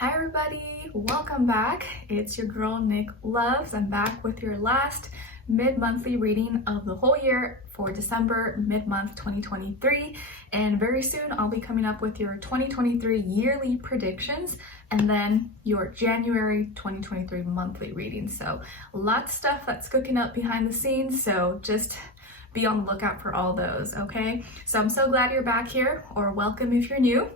Hi everybody, welcome back. It's your girl Nicloves. I'm back with your last mid-monthly reading of the whole year for December mid-month 2023, and very soon I'll be coming up with your 2023 yearly predictions and then your January 2023 monthly reading. So lots of stuff that's cooking up behind the scenes, so just be on the lookout for all those, okay? So I'm so glad you're back here, or welcome if you're new.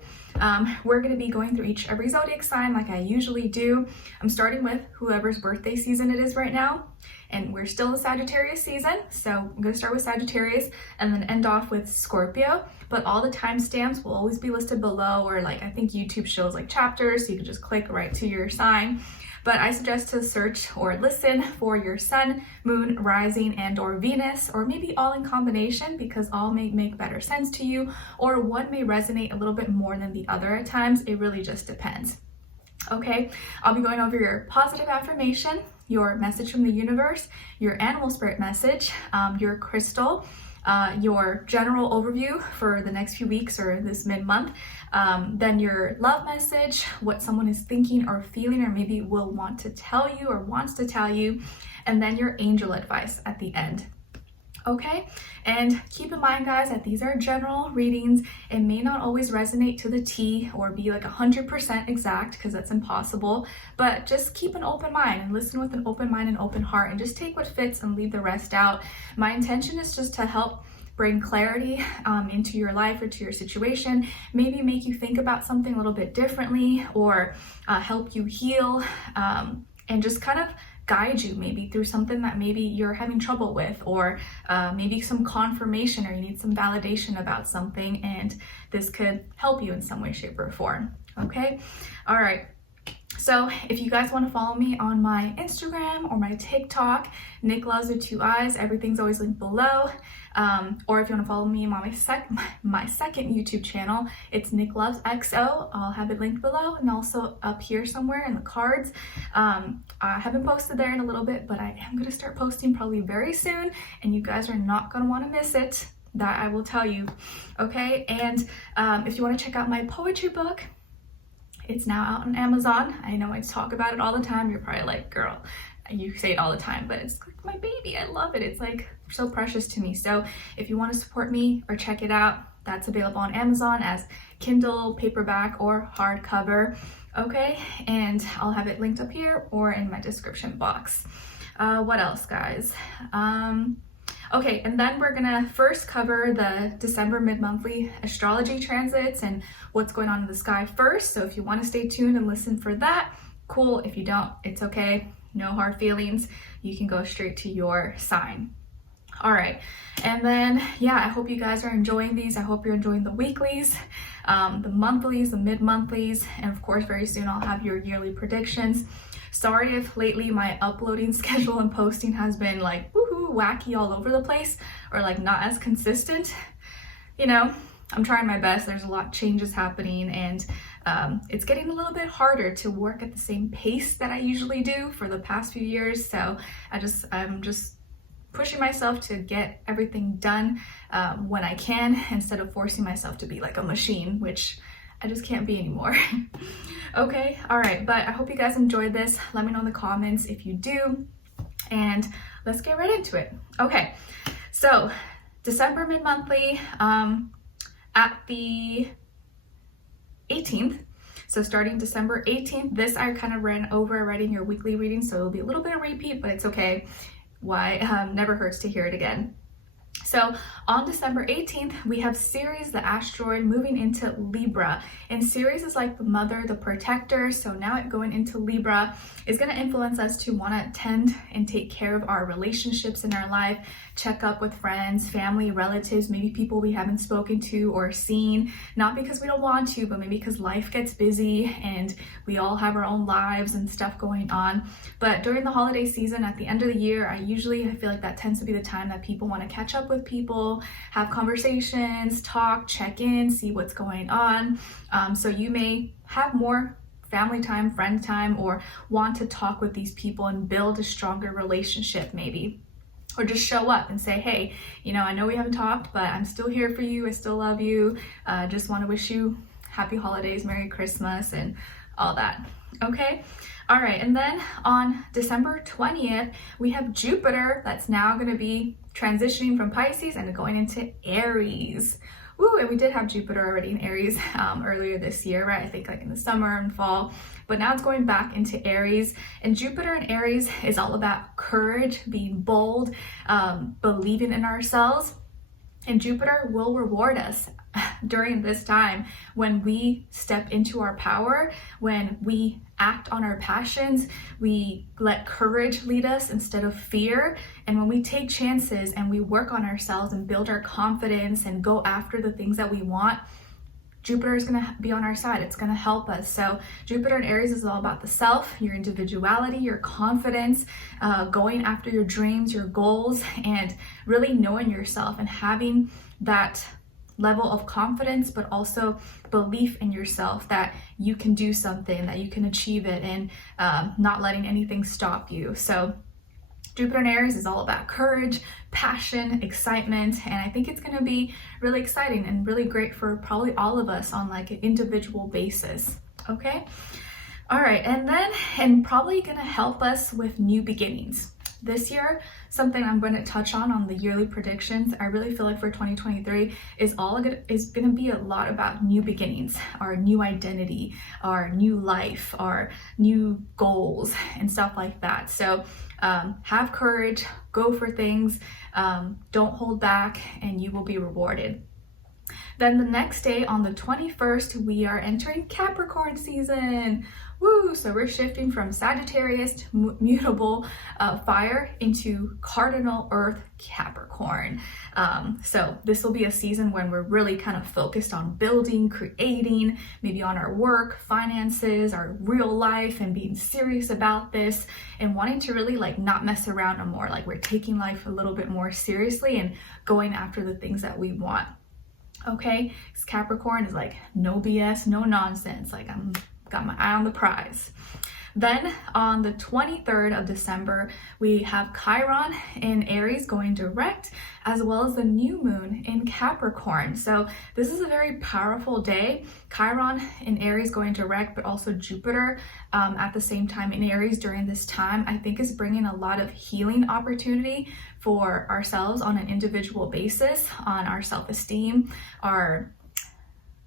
We're going to be going through every zodiac sign like I usually do. I'm starting with whoever's birthday season it is right now, and we're still in Sagittarius season, so I'm going to start with Sagittarius and then end off with Scorpio, but all the timestamps will always be listed below, or like I think YouTube shows like chapters, so you can just click right to your sign. But I suggest to search or listen for your sun, moon, rising, and or Venus, or maybe all in combination, because all may make better sense to you, or one may resonate a little bit more than the other at times. It really just depends. Okay, I'll be going over your positive affirmation, your message from the universe, your animal spirit message, your crystal, your general overview for the next few weeks or this mid-month, then your love message, what someone is thinking or feeling or maybe will want to tell you or wants to tell you, and then your angel advice at the end. Okay, and keep in mind guys that these are general readings. It may not always resonate to the T or be like 100% exact, because that's impossible, but just keep an open mind and listen with an open mind and open heart, and just take what fits and leave the rest out. My intention is just to help bring clarity into your life or to your situation, maybe make you think about something a little bit differently, or help you heal, and just kind of guide you maybe through something that maybe you're having trouble with, or maybe some confirmation, or you need some validation about something, and this could help you in some way, shape, or form. Okay, all right. So if you guys want to follow me on my Instagram or my TikTok, Nicloves with 2 eyes, everything's always linked below. Or if you want to follow me on my second YouTube channel, it's Nicloves XO. I'll have it linked below and also up here somewhere in the cards. I haven't posted there in a little bit, but I am going to start posting probably very soon, and you guys are not going to want to miss it. That I will tell you. Okay, and if you want to check out my poetry book, it's now out on Amazon. I know I talk about it all the time. You're probably like, girl, you say it all the time, but it's like my baby. I love it. It's like so precious to me. So if you want to support me or check it out, that's available on Amazon as Kindle, paperback, or hardcover. Okay, and I'll have it linked up here or in my description box. What else, guys? Okay, and then we're gonna first cover the December mid-monthly astrology transits and what's going on in the sky first. So if you want to stay tuned and listen for that, cool. If you don't, it's okay. No hard feelings. You can go straight to your sign. All right, and then yeah, I hope you guys are enjoying these. I hope you're enjoying the weeklies, the monthlies, the mid-monthlies, and of course very soon I'll have your yearly predictions. Sorry if lately my uploading schedule and posting has been like woohoo wacky all over the place, or like not as consistent. You know, I'm trying my best. There's a lot of changes happening, and it's getting a little bit harder to work at the same pace that I usually do for the past few years. So I'm just pushing myself to get everything done when I can, instead of forcing myself to be like a machine, which I just can't be anymore. Okay, all right, but I hope you guys enjoyed this. Let me know in the comments if you do, and let's get right into it. Okay, so December mid-monthly at the 18th. So starting December 18th, this I kind of ran over already in your weekly reading, so it'll be a little bit of repeat, but it's okay. Why? Never hurts to hear it again. So on December 18th, we have Ceres, the asteroid, moving into Libra. And Ceres is like the mother, the protector. So now it going into Libra is going to influence us to want to tend and take care of our relationships in our life, check up with friends, family, relatives, maybe people we haven't spoken to or seen, not because we don't want to, but maybe because life gets busy and we all have our own lives and stuff going on. But during the holiday season, at the end of the year, I feel like that tends to be the time that people want to catch up with people, have conversations, talk, check in, see what's going on. So you may have more family time, friend time, or want to talk with these people and build a stronger relationship maybe. Or just show up and say, hey, you know, I know we haven't talked, but I'm still here for you. I still love you. Just want to wish you happy holidays, Merry Christmas, and all that. Okay. All right. And then on December 20th, we have Jupiter that's now going to be transitioning from Pisces and going into Aries. Woo, and we did have Jupiter already in Aries earlier this year, right? I think like in the summer and fall, but now it's going back into Aries. And Jupiter in Aries is all about courage, being bold, believing in ourselves. And Jupiter will reward us during this time when we step into our power, when we act on our passions, we let courage lead us instead of fear. And when we take chances and we work on ourselves and build our confidence and go after the things that we want, Jupiter is going to be on our side. It's going to help us. So Jupiter in Aries is all about the self, your individuality, your confidence, going after your dreams, your goals, and really knowing yourself and having that level of confidence, but also belief in yourself that you can do something, that you can achieve it, and not letting anything stop you. So Jupiter in Aries is all about courage, passion, excitement, and I think it's going to be really exciting and really great for probably all of us on like an individual basis. Okay. All right. And probably going to help us with new beginnings. This year, something I'm going to touch on the yearly predictions, I really feel like for 2023 is going to be a lot about new beginnings, our new identity, our new life, our new goals and stuff like that. So have courage, go for things, don't hold back, and you will be rewarded. Then the next day on the 21st, we are entering Capricorn season. Woo! So we're shifting from Sagittarius to mutable fire into cardinal earth Capricorn. So this will be a season when we're really kind of focused on building, creating, maybe on our work, finances, our real life, and being serious about this and wanting to really like not mess around no more. Like we're taking life a little bit more seriously and going after the things that we want. Okay, because Capricorn is like no BS, no nonsense. Like I'm got my eye on the prize. Then on the 23rd of December, we have Chiron in Aries going direct, as well as the new moon in Capricorn. So this is a very powerful day. Chiron in Aries going direct, but also Jupiter at the same time in Aries during this time, I think is bringing a lot of healing opportunity for ourselves on an individual basis, on our self-esteem, our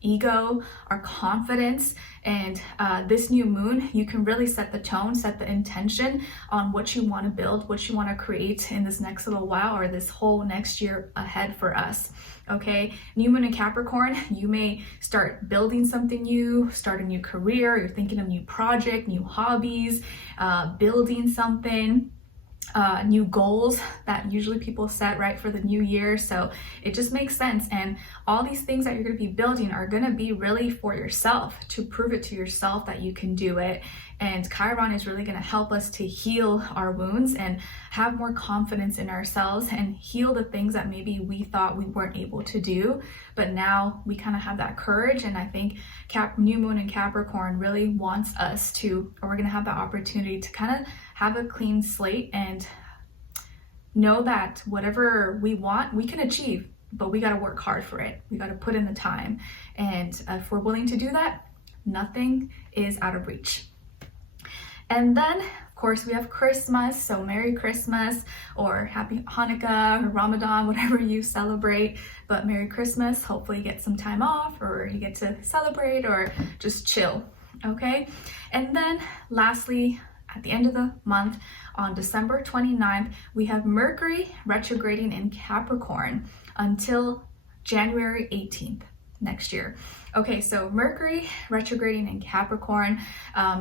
ego, our confidence. And this new moon, you can really set the tone, set the intention on what you want to build, what you want to create in this next little while or this whole next year ahead for us. Okay, new moon in Capricorn, you may start building something new, start a new career, you're thinking of new project, new hobbies, building something. New goals that usually people set right for the new year. So it just makes sense. And all these things that you're going to be building are going to be really for yourself, to prove it to yourself that you can do it. And Chiron is really going to help us to heal our wounds and have more confidence in ourselves and heal the things that maybe we thought we weren't able to do. But now we kind of have that courage. And I think new moon in Capricorn really wants us to, or we're going to have the opportunity to kind of have a clean slate and know that whatever we want, we can achieve, but we got to work hard for it. We got to put in the time. And if we're willing to do that, nothing is out of reach. And then, of course, we have Christmas. So Merry Christmas or Happy Hanukkah or Ramadan, whatever you celebrate. But Merry Christmas. Hopefully you get some time off or you get to celebrate or just chill. Okay. And then lastly, at the end of the month, on December 29th, we have Mercury retrograding in Capricorn until January 18th next year. Okay, so Mercury retrograding in Capricorn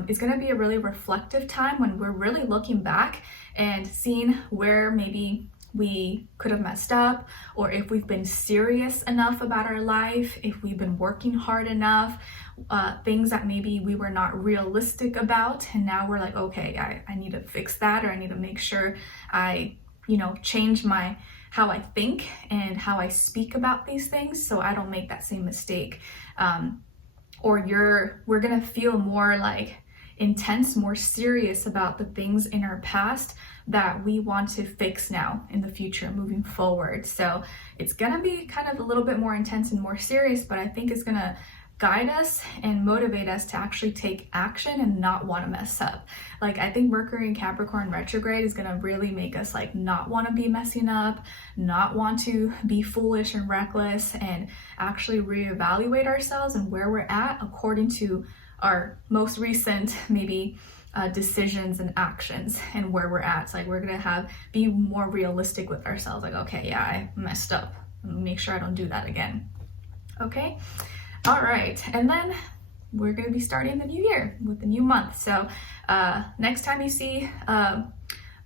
is going to be a really reflective time when we're really looking back and seeing where maybe we could have messed up, or if we've been serious enough about our life, if we've been working hard enough, things that maybe we were not realistic about, and now we're like, okay, I need to fix that, or I need to make sure I, change how I think and how I speak about these things so I don't make that same mistake. We're gonna feel more like intense, more serious about the things in our past that we want to fix now in the future moving forward. So it's gonna be kind of a little bit more intense and more serious, but I think it's gonna guide us and motivate us to actually take action and not want to mess up. Like, I think Mercury in Capricorn retrograde is going to really make us like not want to be messing up, not want to be foolish and reckless, and actually reevaluate ourselves and where we're at according to our most recent maybe decisions and actions and where we're at. So like, we're gonna be more realistic with ourselves. Like, okay, yeah, I messed up. Make sure I don't do that again. Okay. All right. And then we're going to be starting the new year with the new month. So next time you see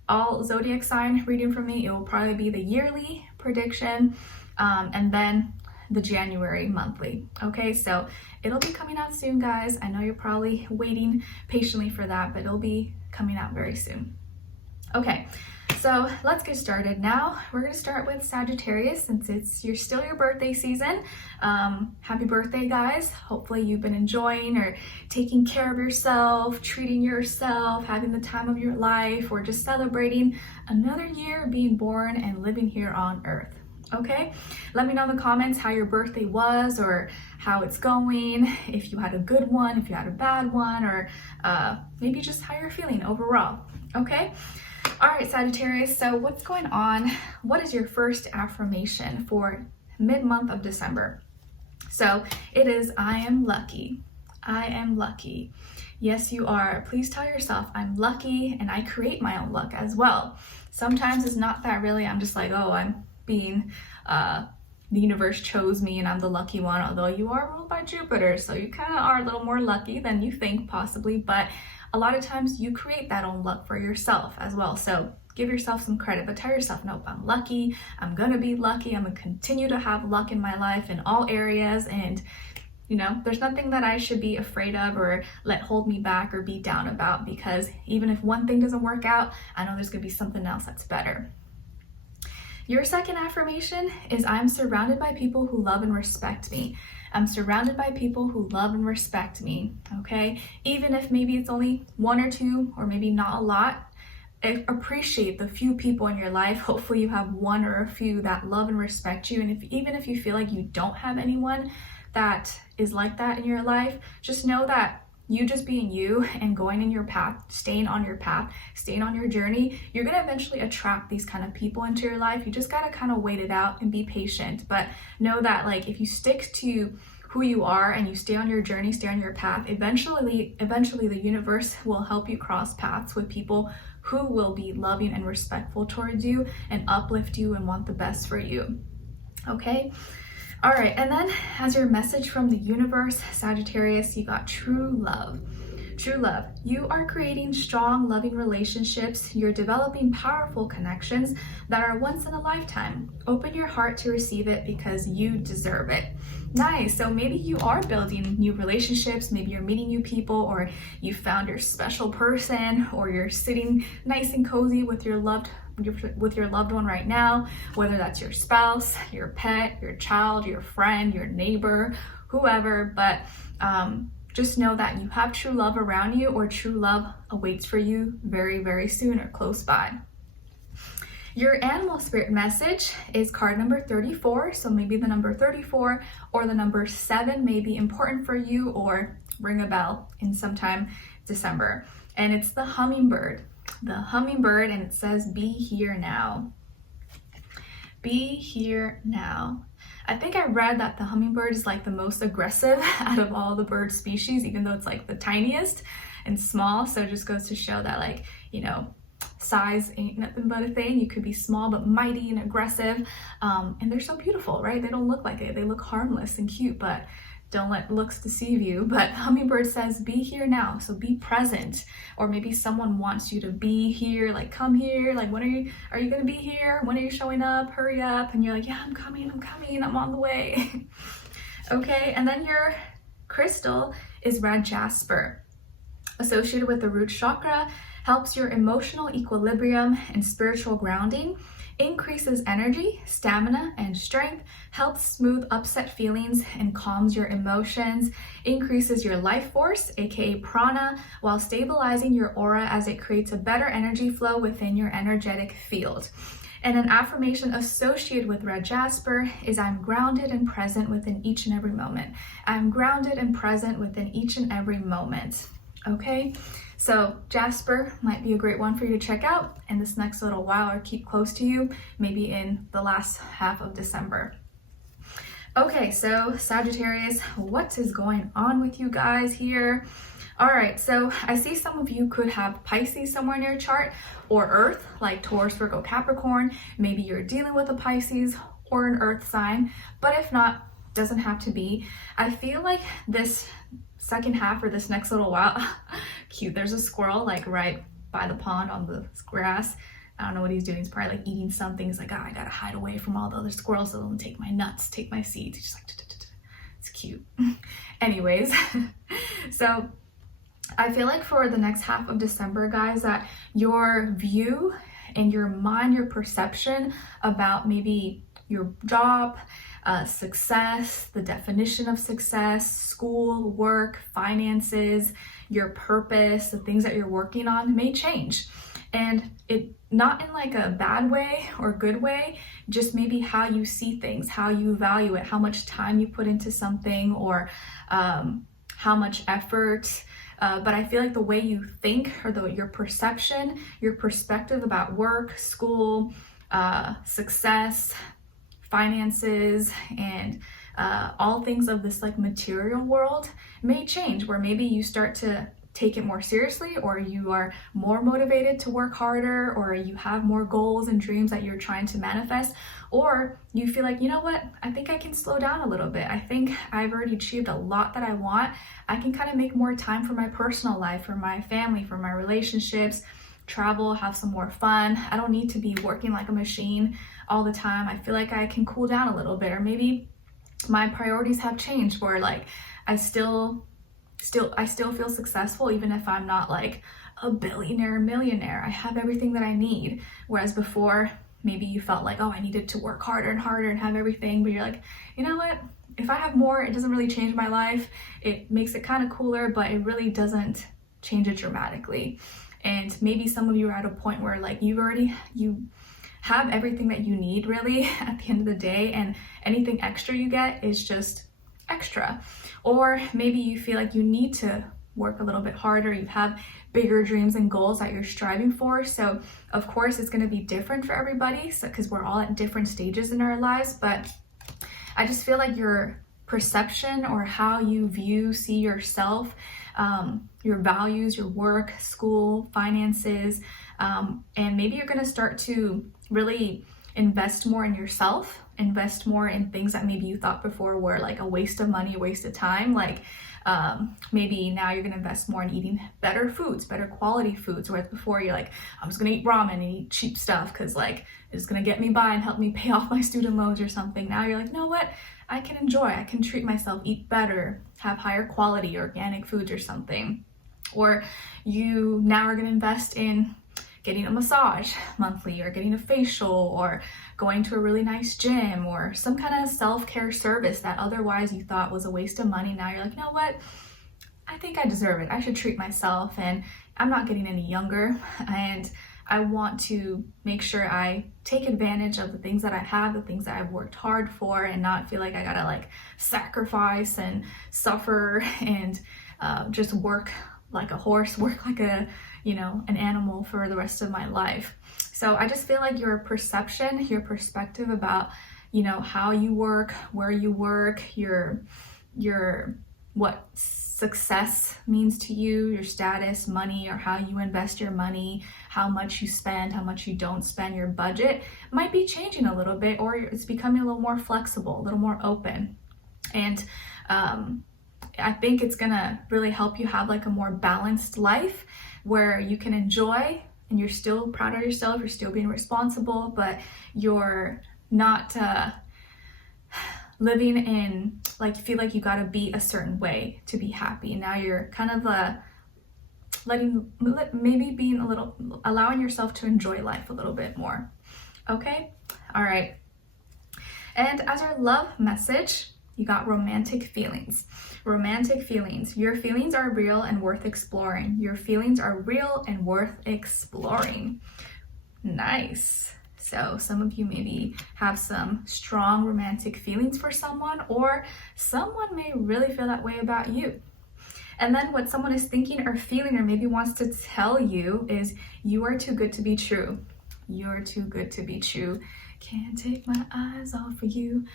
all zodiac sign reading from me, it will probably be the yearly prediction and then the January monthly. Okay, so it'll be coming out soon, guys. I know you're probably waiting patiently for that, but it'll be coming out very soon. Okay, so let's get started. Now we're going to start with Sagittarius, since it's still your birthday season. Happy birthday, guys. Hopefully you've been enjoying or taking care of yourself, treating yourself, having the time of your life, or just celebrating another year being born and living here on earth. Okay, let me know in the comments how your birthday was or how it's going, if you had a good one, if you had a bad one, or maybe just how you're feeling overall. Okay, all right, Sagittarius, so what's going on? What is your first affirmation for mid-month of December? So it is, I am lucky. I am lucky. Yes, you are. Please tell yourself, I'm lucky, and I create my own luck as well. Sometimes it's not that really, I'm just like, oh, I'm being the universe chose me and I'm the lucky one, although you are ruled by Jupiter, so you kind of are a little more lucky than you think possibly, but a lot of times you create that own luck for yourself as well. So give yourself some credit, but tell yourself, nope, I'm lucky, I'm gonna be lucky, I'm gonna continue to have luck in my life in all areas, and you know, there's nothing that I should be afraid of or let hold me back or be down about, because even if one thing doesn't work out, I know there's gonna be something else that's better. Your second affirmation is, I'm surrounded by people who love and respect me. I'm surrounded by people who love and respect me, okay? Even if maybe it's only one or two, or maybe not a lot, appreciate the few people in your life. Hopefully you have one or a few that love and respect you. And even if you feel like you don't have anyone that is like that in your life, just know that you just being you and going in your path, staying on your path, staying on your journey, you're gonna eventually attract these kind of people into your life. You just gotta kind of wait it out and be patient. But know that like, if you stick to who you are and you stay on your journey, stay on your path, eventually the universe will help you cross paths with people who will be loving and respectful towards you and uplift you and want the best for you. Okay? All right, and then as your message from the universe, Sagittarius, you got true love. True love. You are creating strong, loving relationships. You're developing powerful connections that are once in a lifetime. Open your heart to receive it because you deserve it. Nice. So maybe you are building new relationships. Maybe you're meeting new people, or you found your special person, or you're sitting nice and cozy with your loved one right now, whether that's your spouse, your pet, your child, your friend, your neighbor, whoever. But just know that you have true love around you, or true love awaits for you very, very soon or close by. Your animal spirit message is card number 34. So maybe the number 34 or the number 7 may be important for you or ring a bell in sometime December. And it's the hummingbird. The hummingbird, and it says, be here now. Be here now. I think I read that the hummingbird is like the most aggressive out of all the bird species, even though it's like the tiniest and small. So it just goes to show that, like, you know, size ain't nothing but a thing. You could be small but mighty and aggressive, and they're so beautiful, right? They don't look like it. They look harmless and cute, but don't let looks deceive you. But hummingbird says, be here now. So be present. Or maybe someone wants you to be here, like, come here, like, when are you gonna be here? When are you showing up? Hurry up. And you're like, yeah, I'm coming, I'm on the way. Okay, and then your crystal is red jasper, associated with the root chakra, helps your emotional equilibrium and spiritual grounding, increases energy, stamina, and strength, helps smooth upset feelings and calms your emotions, increases your life force, aka prana, while stabilizing your aura as it creates a better energy flow within your energetic field. And an affirmation associated with red jasper is I'm grounded and present within each and every moment. I'm grounded and present within each and every moment. Okay, so jasper might be a great one for you to check out in this next little while, or keep close to you, maybe in the last half of December. Okay, so Sagittarius, what is going on with you guys here? All right, so I see some of you could have Pisces somewhere in your chart, or Earth, like Taurus, Virgo, Capricorn. Maybe you're dealing with a Pisces or an Earth sign, but if not, doesn't have to be. I feel like this second half, or this next little while, cute, there's a squirrel like right by the pond on the grass. I don't know what he's doing. He's probably like eating something. He's like, oh, I gotta hide away from all the other squirrels so they don't take my nuts, take my seeds. He's just like, it's cute. Anyways, so I feel like for the next half of December, guys, that your view and your mind, your perception about maybe your job, success, the definition of success, school, work, finances, your purpose, the things that you're working on may change. And it not in like a bad way or good way, just maybe how you see things, how you value it, how much time you put into something, or how much effort. But I feel like the way you think, or your perception, your perspective about work, school, success, finances, and all things of this like material world may change, where maybe you start to take it more seriously, or you are more motivated to work harder, or you have more goals and dreams that you're trying to manifest, or you feel like, you know what, I think I can slow down a little bit. I think I've already achieved a lot that I want. I can kind of make more time for my personal life, for my family, for my relationships, travel, have some more fun. I don't need to be working like a machine all the time. I feel like I can cool down a little bit, or maybe my priorities have changed, where like I still feel successful even if I'm not like a billionaire, millionaire. I have everything that I need. Whereas before, maybe you felt like, oh, I needed to work harder and harder and have everything, but you're like, you know what? If I have more, it doesn't really change my life. It makes it kind of cooler, but it really doesn't change it dramatically. And maybe some of you are at a point where like you have everything that you need really at the end of the day, and anything extra you get is just extra. Or maybe you feel like you need to work a little bit harder. You have bigger dreams and goals that you're striving for. So of course it's going to be different for everybody, so because we're all at different stages in our lives. But I just feel like your perception, or how you see yourself, your values, your work, school, finances, and maybe you're going to start to really invest more in yourself, invest more in things that maybe you thought before were like a waste of money, a waste of time. Like maybe now you're gonna invest more in eating better foods, better quality foods, whereas before you're like, I'm just gonna eat ramen and eat cheap stuff because like it's gonna get me by and help me pay off my student loans or something. Now you're like, you know what? I can enjoy, I can treat myself, eat better, have higher quality organic foods or something. Or you now are gonna invest in getting a massage monthly, or getting a facial, or going to a really nice gym, or some kind of self-care service that otherwise you thought was a waste of money. Now you're like, you know what? I think I deserve it. I should treat myself, and I'm not getting any younger, and I want to make sure I take advantage of the things that I have, the things that I've worked hard for, and not feel like I gotta like sacrifice and suffer and just work like a horse, work like an animal for the rest of my life. So I just feel like your perception, your perspective about, how you work, where you work, your what success means to you, your status, money, or how you invest your money, how much you spend, how much you don't spend, your budget might be changing a little bit, or it's becoming a little more flexible, a little more open. And I think it's gonna really help you have like a more balanced life where you can enjoy and you're still proud of yourself, you're still being responsible, but you're not living in like, you feel like you gotta be a certain way to be happy. Now you're kind of allowing yourself to enjoy life a little bit more. Okay, all right. And as our love message, you got romantic feelings. Romantic feelings. Your feelings are real and worth exploring. Your feelings are real and worth exploring. Nice. So some of you maybe have some strong romantic feelings for someone, or someone may really feel that way about you. And then what someone is thinking or feeling or maybe wants to tell you is, you are too good to be true. You're too good to be true. Can't take my eyes off of you.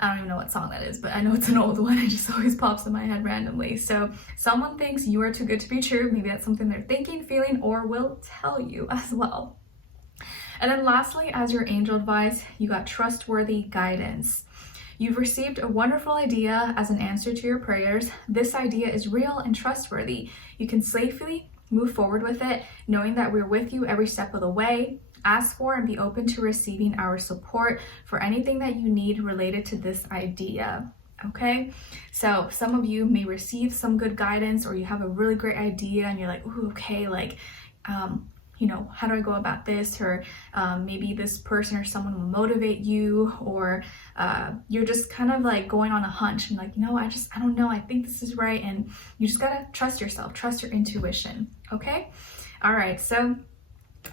I don't even know what song that is, but I know it's an old one. It just always pops in my head randomly. So someone thinks you are too good to be true. Maybe that's something they're thinking, feeling, or will tell you as well. And then lastly, as your angel advice, you got trustworthy guidance. You've received a wonderful idea as an answer to your prayers. This idea is real and trustworthy. You can safely move forward with it, knowing that we're with you every step of the way. Ask for and be open to receiving our support for anything that you need related to this idea. Okay, so some of you may receive some good guidance, or you have a really great idea and you're like, ooh, okay, like, you know, how do I go about this? Or maybe this person or someone will motivate you, or you're just kind of like going on a hunch and like, no, I don't know, I think this is right. And you just gotta trust yourself, trust your intuition, okay? All right, so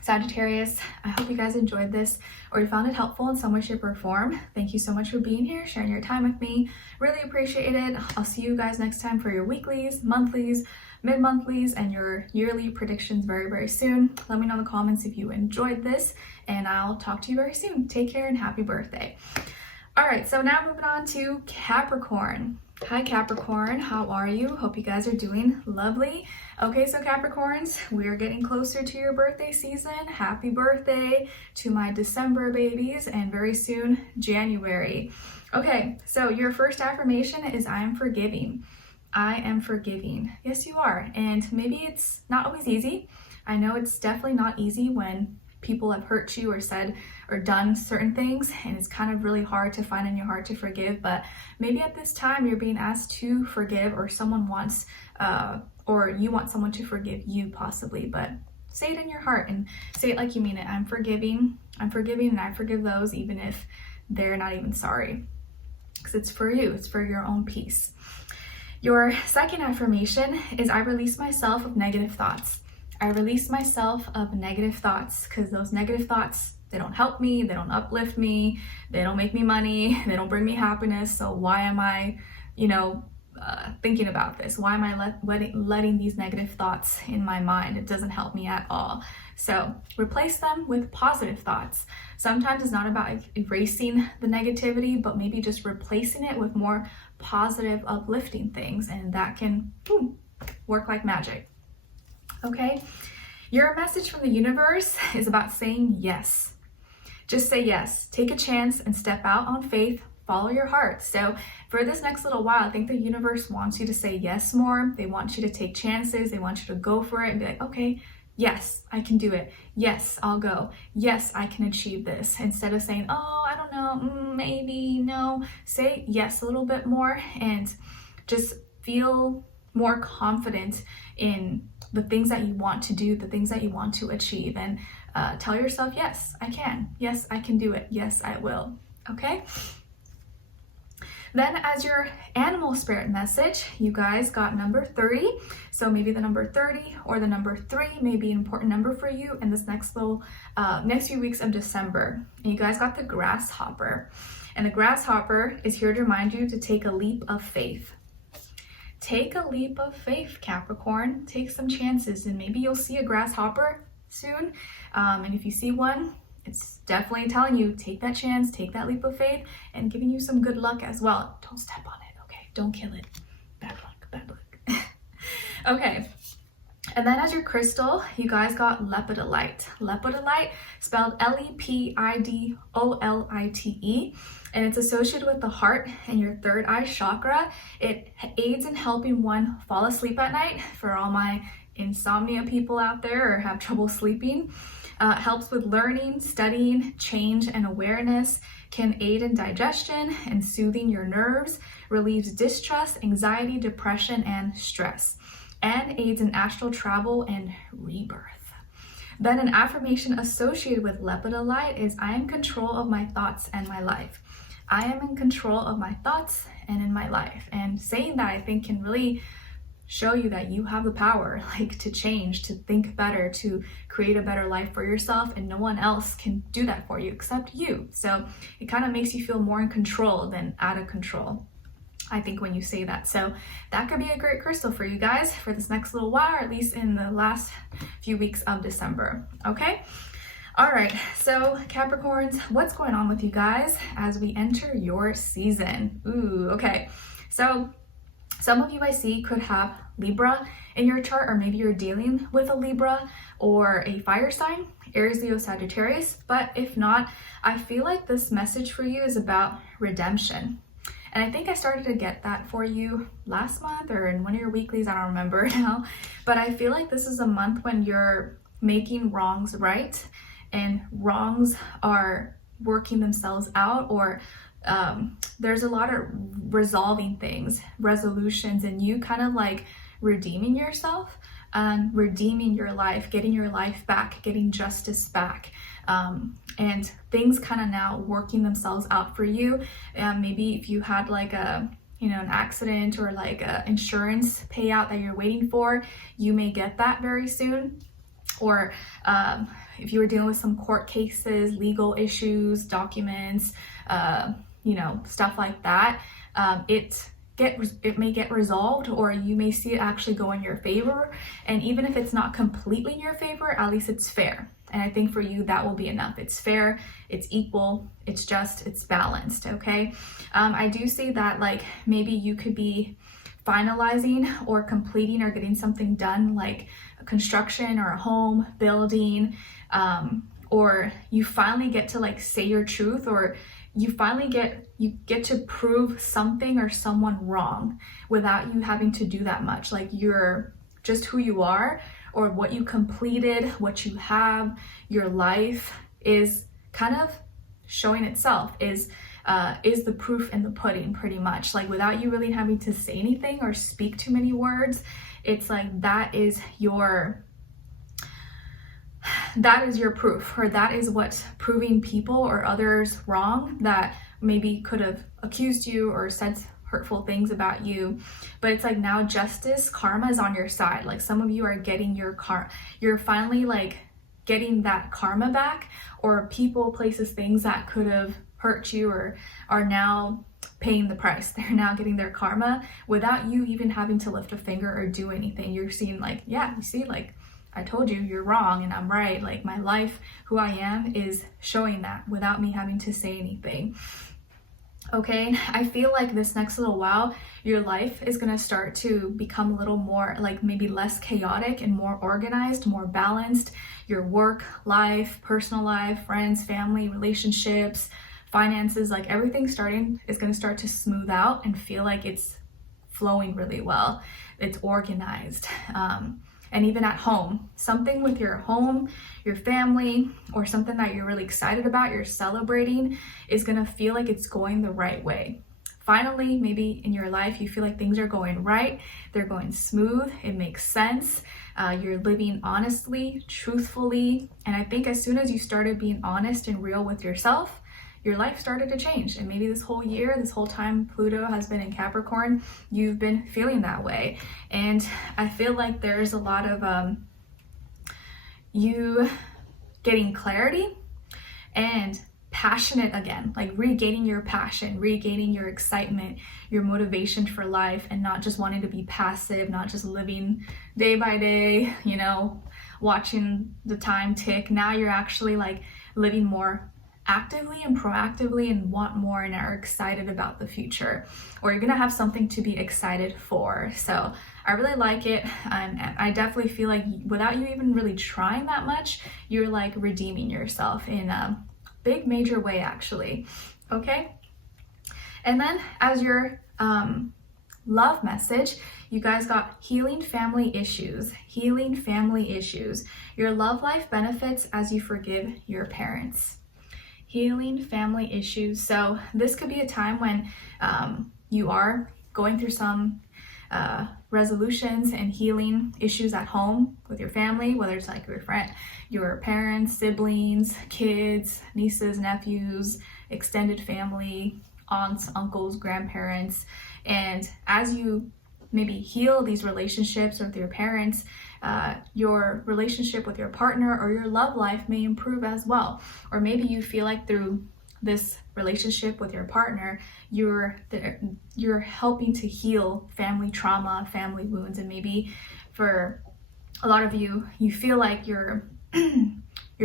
Sagittarius, I hope you guys enjoyed this or you found it helpful in some way, shape, or form. Thank you so much for being here, sharing your time with me. Really appreciate it. I'll see you guys next time for your weeklies, monthlies, mid-monthlies, and your yearly predictions very, very soon. Let me know in the comments if you enjoyed this, and I'll talk to you very soon. Take care and happy birthday. All right, so now moving on to Capricorn. Hi Capricorn, how are you? Hope you guys are doing lovely. Okay, so Capricorns, we are getting closer to your birthday season. Happy birthday to my December babies, and very soon January. Okay, so your first affirmation is, I am forgiving. I am forgiving. Yes, you are. And maybe it's not always easy. I know it's definitely not easy when people have hurt you or said or done certain things, and it's kind of really hard to find in your heart to forgive. But maybe at this time you're being asked to forgive, or someone wants or you want someone to forgive you possibly. But say it in your heart and say it like you mean it. I'm forgiving, and I forgive those even if they're not even sorry, because it's for you, it's for your own peace. Your second affirmation is, I release myself of negative thoughts. I release myself of negative thoughts, because those negative thoughts, they don't help me, they don't uplift me, they don't make me money, they don't bring me happiness. So why am I, thinking about this? Why am I letting these negative thoughts in my mind? It doesn't help me at all. So replace them with positive thoughts. Sometimes it's not about erasing the negativity, but maybe just replacing it with more positive, uplifting things, and that can work like magic. Okay, your message from the universe is about saying yes. Just say yes. Take a chance and step out on faith. Follow your heart. So for this next little while, I think the universe wants you to say yes more. They want you to take chances. They want you to go for it and be like, okay, yes, I can do it. Yes, I'll go. Yes, I can achieve this. Instead of saying, oh, I don't know, maybe, no. Say yes a little bit more and just feel more confident in the things that you want to do, the things that you want to achieve, and tell yourself, yes, I can. Yes, I can do it. Yes, I will. Okay? Then as your animal spirit message, you guys got number 30. So maybe the number 30 or the number 3 may be an important number for you in this next few weeks of December. And you guys got the grasshopper. And the grasshopper is here to remind you to take a leap of faith. Take a leap of faith, Capricorn. Take some chances, and maybe you'll see a grasshopper soon. And if you see one, it's definitely telling you, take that chance, take that leap of faith, and giving you some good luck as well. Don't step on it, okay? Don't kill it. Bad luck, bad luck. Okay. And then as your crystal, you guys got lepidolite. Lepidolite, spelled Lepidolite, and it's associated with the heart and your third eye chakra. It aids in helping one fall asleep at night. For all my insomnia people out there or have trouble sleeping, helps with learning, studying, change, and awareness, can aid in digestion and soothing your nerves, relieves distrust, anxiety, depression, and stress, and aids in astral travel and rebirth. Then an affirmation associated with lepidolite is, I am in control of my thoughts and my life. I am in control of my thoughts and in my life. And saying that, I think, can really show you that you have the power, like, to change, to think better, to create a better life for yourself, and no one else can do that for you except you. So it kind of makes you feel more in control than out of control, I think, when you say that. So that could be a great crystal for you guys for this next little while, or at least in the last few weeks of December. Okay. All right, so Capricorns, what's going on with you guys as we enter your season? Ooh, okay. So some of you I see could have Libra in your chart, or maybe you're dealing with a Libra or a fire sign, Aries, Leo, Sagittarius. But if not, I feel like this message for you is about redemption. And I think I started to get that for you last month or in one of your weeklies, I don't remember now. But I feel like this is a month when you're making wrongs right, and wrongs are working themselves out, or there's a lot of resolving things, resolutions, and you kind of like redeeming yourself, redeeming your life, getting your life back, getting justice back, and things kind of now working themselves out for you. Maybe if you had like an accident or like a insurance payout that you're waiting for, you may get that very soon. Or if you were dealing with some court cases, legal issues, documents, stuff like that, it may get resolved, or you may see it actually go in your favor. And even if it's not completely in your favor, at least it's fair. And I think for you, that will be enough. It's fair, it's equal, it's just, it's balanced, okay? I do see that, like, maybe you could be finalizing or completing or getting something done, like a construction or a home building, or you finally get to like say your truth, or you get to prove something or someone wrong without you having to do that much. Like, you're just who you are, or what you completed, what you have, your life is kind of showing itself, is the proof in the pudding, pretty much. Like, without you really having to say anything or speak too many words, it's like that is your proof, or that is what's proving people or others wrong that maybe could have accused you or said hurtful things about you. But it's like now justice, karma is on your side. Like, some of you are getting you're finally like getting that karma back, or people, places, things that could have hurt you or are now paying the price. They're now getting their karma without you even having to lift a finger or do anything. You're seeing like, yeah, you see, like, I told you, you're wrong and I'm right. Like, my life, who I am, is showing that without me having to say anything. Okay, I feel like this next little while, your life is going to start to become a little more, like, maybe less chaotic and more organized, more balanced. Your work life, personal life, friends, family, relationships, finances, like, everything is going to start to smooth out and feel like it's flowing really well. It's organized. And even at home, something with your home, your family, or something that you're really excited about, you're celebrating, is gonna feel like it's going the right way. Finally, maybe in your life, you feel like things are going right, they're going smooth, it makes sense, you're living honestly, truthfully. And I think as soon as you started being honest and real with yourself, your life started to change. And maybe this whole year, this whole time Pluto has been in Capricorn, you've been feeling that way. And I feel like there's a lot of you getting clarity and passionate again, like regaining your passion, regaining your excitement, your motivation for life, and not just wanting to be passive, not just living day by day, watching the time tick. Now you're actually like living more actively and proactively, and want more, and are excited about the future, or you're gonna have something to be excited for. So I really like it. I definitely feel like without you even really trying that much, you're like redeeming yourself in a big major way, actually. Okay, and then as your love message, you guys got healing family issues. Healing family issues. Your love life benefits as you forgive your parents. Healing family issues. So this could be a time when you are going through some resolutions and healing issues at home with your family, whether it's like your parents, siblings, kids, nieces, nephews, extended family, aunts, uncles, grandparents. And as you maybe heal these relationships with your parents, your relationship with your partner or your love life may improve as well. Or maybe you feel like through this relationship with your partner, you're helping to heal family trauma, family wounds, and maybe for a lot of you, you feel like your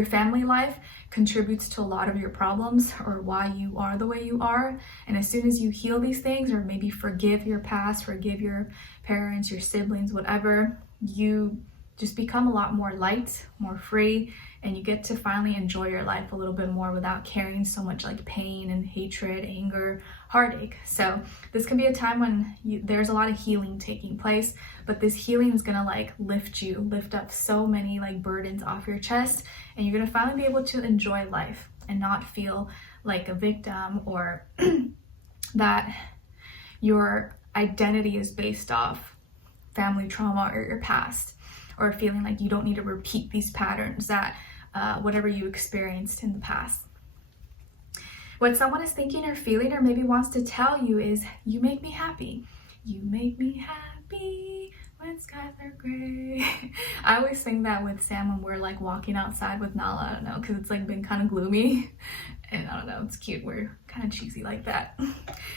family life contributes to a lot of your problems or why you are the way you are. And as soon as you heal these things, or maybe forgive your past, forgive your parents, your siblings, whatever, you just become a lot more light, more free, and you get to finally enjoy your life a little bit more without carrying so much like pain and hatred, anger, heartache. So this can be a time when there's a lot of healing taking place, but this healing is gonna like lift up so many like burdens off your chest, and you're gonna finally be able to enjoy life and not feel like a victim or that your identity is based off family trauma or your past, or feeling like you don't need to repeat these patterns that whatever you experienced in the past. What someone is thinking or feeling or maybe wants to tell you is, you make me happy. You make me happy when skies are gray. I always sing that with Sam when we're like walking outside with Nala. I don't know, because it's like been kind of gloomy. And I don't know, it's cute. We're kind of cheesy like that.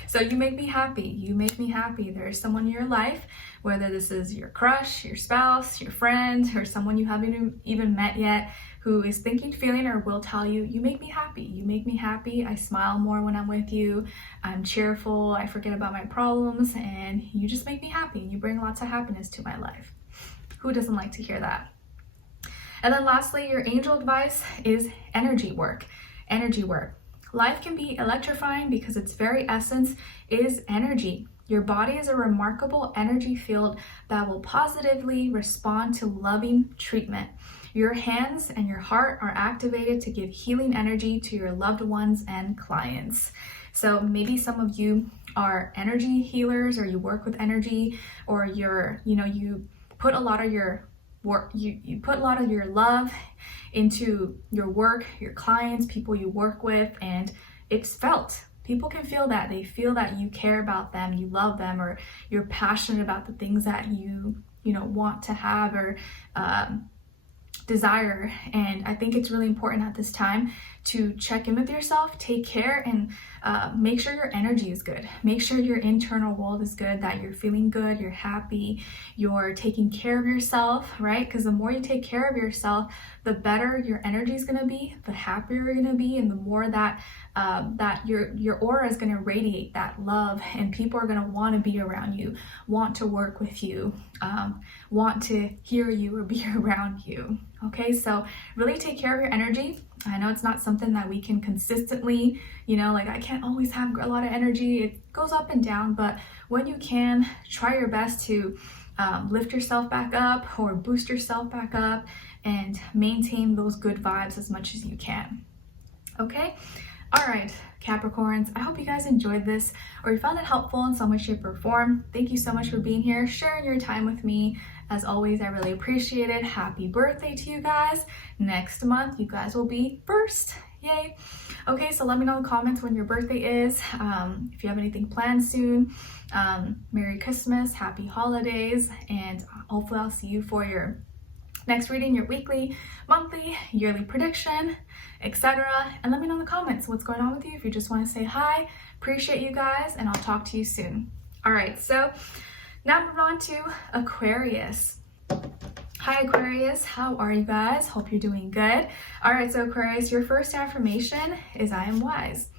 So you make me happy. You make me happy. There's someone in your life, whether this is your crush, your spouse, your friend, or someone you haven't even met yet, who is thinking, feeling, or will tell you, you make me happy. You make me happy. I smile more when I'm with you. I'm cheerful. I forget about my problems, and you just make me happy. You bring lots of happiness to my life. Who doesn't like to hear that? And then lastly, your angel advice is energy work. Energy work. Life can be electrifying because its very essence is energy. Your body is a remarkable energy field that will positively respond to loving treatment. Your hands and your heart are activated to give healing energy to your loved ones and clients. So maybe some of you are energy healers, or you work with energy, or you put a lot of your work, you put a lot of your love into your work, your clients, people you work with, and it's felt. People can feel that. They feel that you care about them, you love them, or you're passionate about the things that you want to have or desire. And I think it's really important at this time to check in with yourself, take care, and make sure your energy is good. Make sure your internal world is good, that you're feeling good, you're happy, you're taking care of yourself, right? Because the more you take care of yourself, the better your energy is going to be, the happier you're going to be, and the more that your aura is going to radiate that love, and people are going to want to be around you, want to work with you, want to hear you or be around you. Okay, so really take care of your energy. I know it's not something that we can consistently, like I can't always have a lot of energy. It goes up and down, but when you can, try your best to lift yourself back up or boost yourself back up and maintain those good vibes as much as you can. Okay? All right, Capricorns, I hope you guys enjoyed this or you found it helpful in some way, shape, or form. Thank you so much for being here, sharing your time with me. As always, I really appreciate it. Happy birthday to you guys. Next month, you guys will be first. Yay. Okay, so let me know in the comments when your birthday is. If you have anything planned soon, Merry Christmas, Happy Holidays, and hopefully I'll see you for your next reading, your weekly, monthly, yearly prediction, etc. And let me know in the comments what's going on with you. If you just want to say hi, appreciate you guys, and I'll talk to you soon. All right, so now moving on to Aquarius. Hi Aquarius, how are you guys? Hope you're doing good. All right, so Aquarius, your first affirmation is I am wise.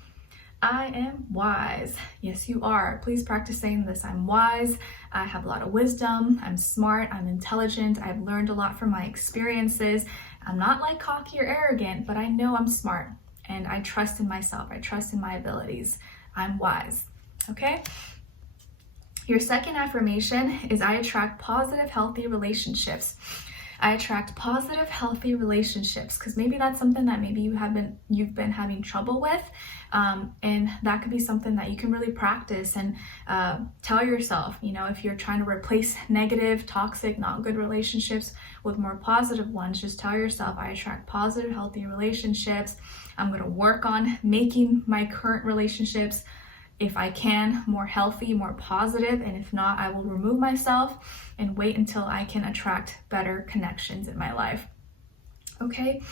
I am wise. Yes, you are. Please practice saying this. I'm wise. I have a lot of wisdom. I'm smart. I'm intelligent. I've learned a lot from my experiences. I'm not like cocky or arrogant, but I know I'm smart and I trust in myself. I trust in my abilities. I'm wise. Okay? Your second affirmation is I attract positive, healthy relationships. I attract positive, healthy relationships, because maybe that's something that maybe you've been having trouble with, and that could be something that you can really practice and tell yourself, if you're trying to replace negative, toxic, not good relationships with more positive ones, just tell yourself, I attract positive, healthy relationships. I'm going to work on making my current relationships if I can, more healthy, more positive, and if not, I will remove myself and wait until I can attract better connections in my life. Okay,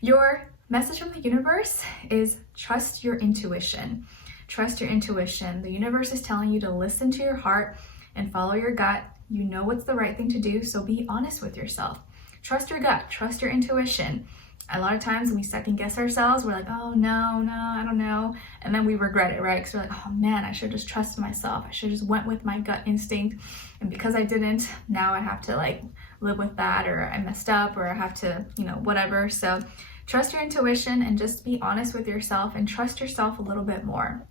your message from the universe is trust your intuition. Trust your intuition. The universe is telling you to listen to your heart and follow your gut. You know what's the right thing to do, so be honest with yourself. Trust your gut, trust your intuition. A lot of times when we second guess ourselves, we're like, oh no, I don't know. And then we regret it, right? Because we're like, oh man, I should just trust myself. I should just went with my gut instinct. And because I didn't, now I have to like live with that, or I messed up, or I have to, whatever. So trust your intuition and just be honest with yourself and trust yourself a little bit more.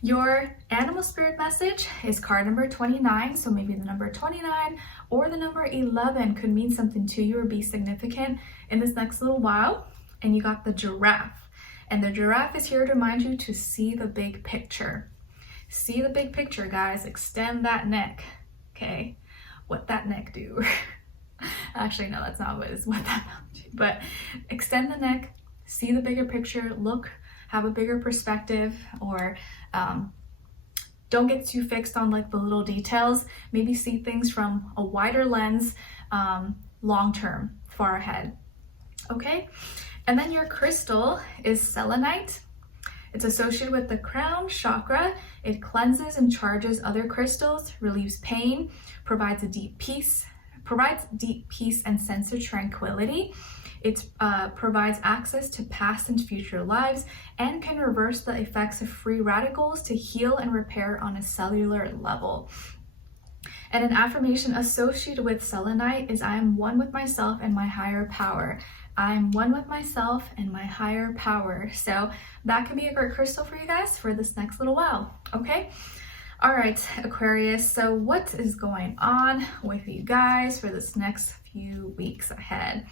Your animal spirit message is card number 29. So maybe the number 29 or the number 11 could mean something to you or be significant in this next little while. And you got the giraffe. And the giraffe is here to remind you to see the big picture. See the big picture, guys. Extend that neck. Okay. What that neck do? Actually, no, that's not what that do. But extend the neck, see the bigger picture, look, have a bigger perspective, or don't get too fixed on like the little details. Maybe see things from a wider lens, long term, far ahead. Okay, and then your crystal is selenite. It's associated with the crown chakra. It cleanses and charges other crystals, relieves pain, provides deep peace and sense of tranquility. It provides access to past and future lives and can reverse the effects of free radicals to heal and repair on a cellular level. And an affirmation associated with selenite is, I am one with myself and my higher power. I am one with myself and my higher power. So that can be a great crystal for you guys for this next little while, okay? All right, Aquarius, so what is going on with you guys for this next few weeks ahead?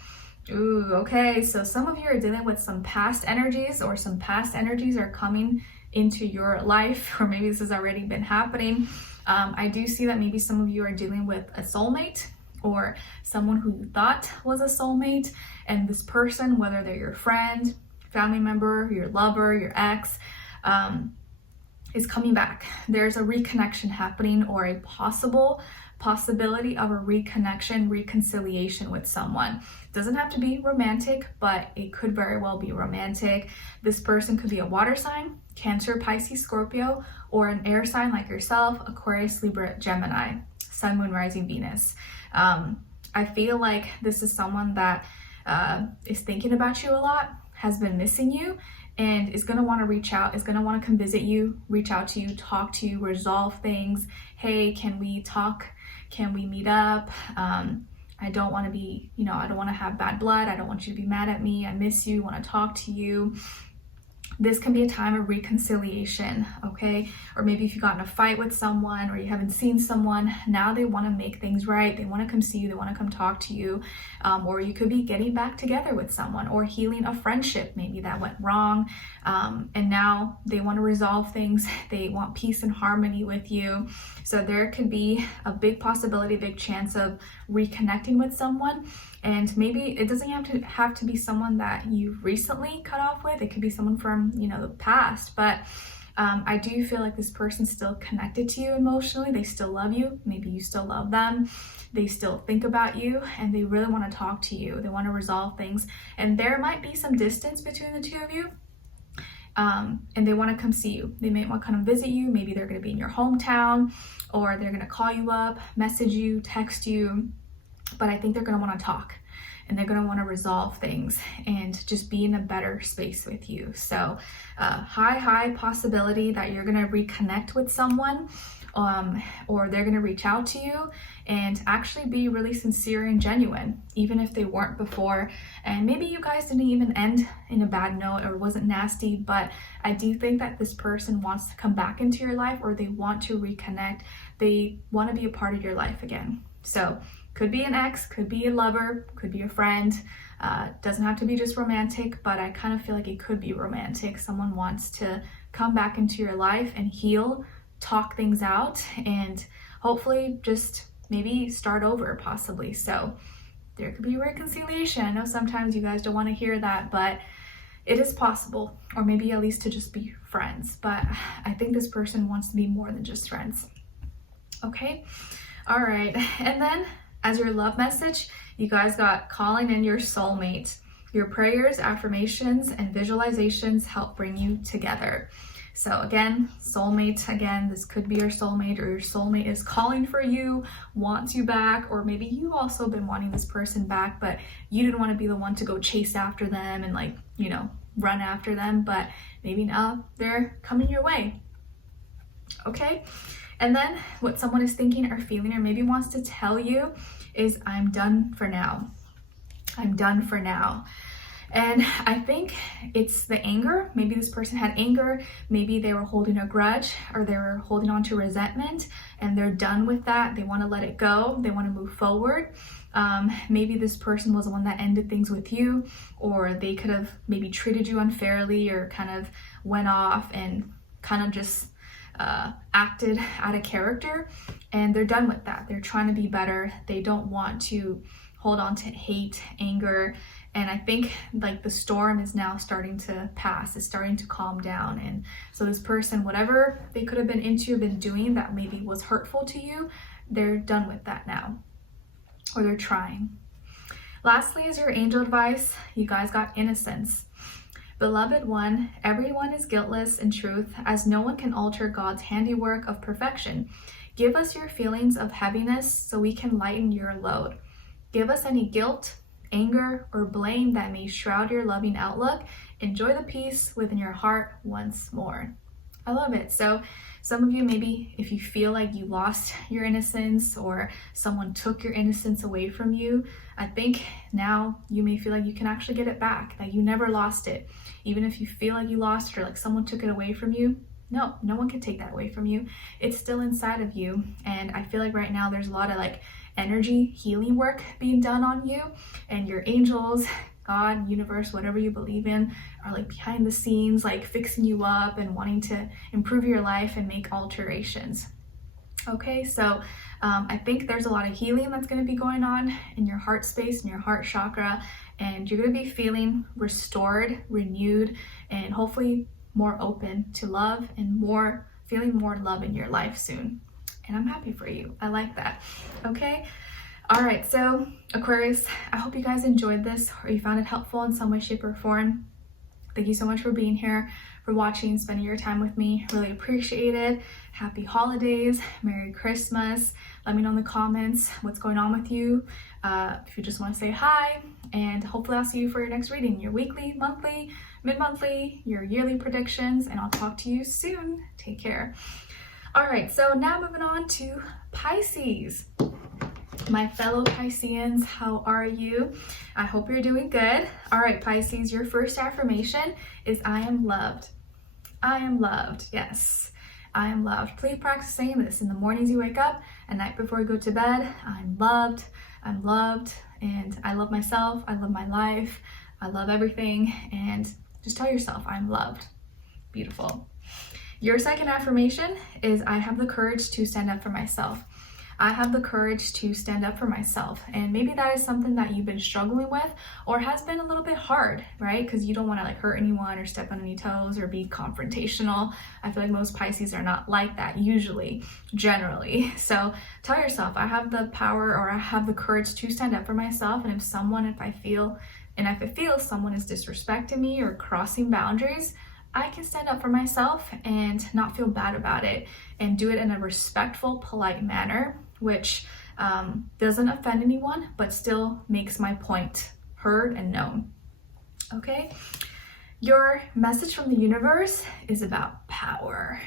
Ooh, okay, so some of you are dealing with some past energies, or some past energies are coming into your life, or maybe this has already been happening. I do see that maybe some of you are dealing with a soulmate, or someone who you thought was a soulmate, and this person, whether they're your friend, family member, your lover, your ex, is coming back. There's a reconnection happening, or a possibility of a reconnection, reconciliation with someone. Doesn't have to be romantic, but it could very well be romantic. This person could be a water sign, Cancer, Pisces, Scorpio, or an air sign like yourself, Aquarius, Libra, Gemini, Sun, Moon, Rising, Venus. I feel like this is someone that is thinking about you a lot, has been missing you, and is going to want to reach out, is going to want to come visit you, reach out to you, talk to you, resolve things. Hey, can we talk? Can we meet up? I don't want to be, I don't want to have bad blood. I don't want you to be mad at me. I miss you, want to talk to you. This can be a time of reconciliation, okay? Or maybe if you got in a fight with someone, or you haven't seen someone, now they want to make things right. They want to come see you. They want to come talk to you. Or you could be getting back together with someone, or healing a friendship maybe that went wrong. And now they want to resolve things. They want peace and harmony with you. So there could be a big possibility, a big chance of reconnecting with someone. And maybe it doesn't have to be someone that you recently cut off with. It could be someone from, the past. But I do feel like this person's still connected to you emotionally. They still love you. Maybe you still love them. They still think about you, and they really want to talk to you. They want to resolve things. And there might be some distance between the two of you. And they want to come see you. They may want to come visit you. Maybe they're going to be in your hometown, or they're going to call you up, message you, text you. But I think they're going to want to talk, and they're going to want to resolve things and just be in a better space with you. So high possibility that you're going to reconnect with someone, or they're going to reach out to you and actually be really sincere and genuine, even if they weren't before. And maybe you guys didn't even end in a bad note or wasn't nasty, but I do think that this person wants to come back into your life, or they want to reconnect. They want to be a part of your life again. So could be an ex, could be a lover, could be a friend. Doesn't have to be just romantic, but I kind of feel like it could be romantic. Someone wants to come back into your life and heal, talk things out, and hopefully just maybe start over possibly. So there could be reconciliation. I know sometimes you guys don't want to hear that, but it is possible, or maybe at least to just be friends. But I think this person wants to be more than just friends. Okay, all right. And then as your love message, you guys got calling in your soulmate. Your prayers, affirmations, and visualizations help bring you together. So again, soulmate, again, this could be your soulmate, or your soulmate is calling for you, wants you back, or maybe you've also been wanting this person back, but you didn't want to be the one to go chase after them and like, you know, run after them, but maybe now they're coming your way. Okay? And then what someone is thinking or feeling or maybe wants to tell you is, I'm done for now. I'm done for now. And I think it's the anger. Maybe this person had anger. Maybe they were holding a grudge, or they were holding on to resentment, and they're done with that. They want to let it go. They want to move forward. Maybe this person was the one that ended things with you, or they could have maybe treated you unfairly, or kind of went off and kind of just acted out of character, and they're done with that. They're trying to be better. They don't want to hold on to hate, anger. And I think like the storm is now starting to pass, it's starting to calm down. And so this person, whatever they could have been into, been doing that maybe was hurtful to you, they're done with that now, or they're trying. Lastly is your angel advice. You guys got innocence. Beloved one, everyone is guiltless in truth, as no one can alter God's handiwork of perfection. Give us your feelings of heaviness so we can lighten your load. Give us any guilt, anger, or blame that may shroud your loving outlook. Enjoy the peace within your heart once more. I love it. So some of you, maybe if you feel like you lost your innocence, or someone took your innocence away from you, I think now you may feel like you can actually get it back, that you never lost it. Even if you feel like you lost it, or like someone took it away from you, no one can take that away from you. It's still inside of you. And I feel like right now there's a lot of like energy healing work being done on you, and your angels, God, universe, whatever you believe in, are like behind the scenes, like fixing you up and wanting to improve your life and make alterations. Okay, so I think there's a lot of healing that's going to be going on in your heart space, in your heart chakra, and you're going to be feeling restored, renewed, and hopefully more open to love, and feeling more love in your life soon. And I'm happy for you. I like that. Okay. All right. So Aquarius, I hope you guys enjoyed this, or you found it helpful in some way, shape, or form. Thank you so much for being here, for watching, spending your time with me. Really appreciate it. Happy holidays. Merry Christmas. Let me know in the comments what's going on with you. If you just want to say hi, and hopefully I'll see you for your next reading, your weekly, monthly, mid-monthly, your yearly predictions, and I'll talk to you soon. Take care. All right, so now moving on to Pisces. My fellow Pisceans, how are you? I hope you're doing good. All right, Pisces, your first affirmation is, I am loved. I am loved. Yes, I am loved. Please practice saying this in the mornings you wake up, and night before you go to bed. I'm loved, and I love myself. I love my life. I love everything. And just tell yourself, I'm loved. Beautiful. Your second affirmation is, I have the courage to stand up for myself. I have the courage to stand up for myself. And maybe that is something that you've been struggling with, or has been a little bit hard, right? Because you don't want to like hurt anyone or step on any toes or be confrontational. I feel like most Pisces are not like that usually, generally. So tell yourself, I have the power, or I have the courage to stand up for myself. And if I feel someone is disrespecting me or crossing boundaries, I can stand up for myself and not feel bad about it, and do it in a respectful, polite manner, which doesn't offend anyone, but still makes my point heard and known. Okay? Your message from the universe is about power.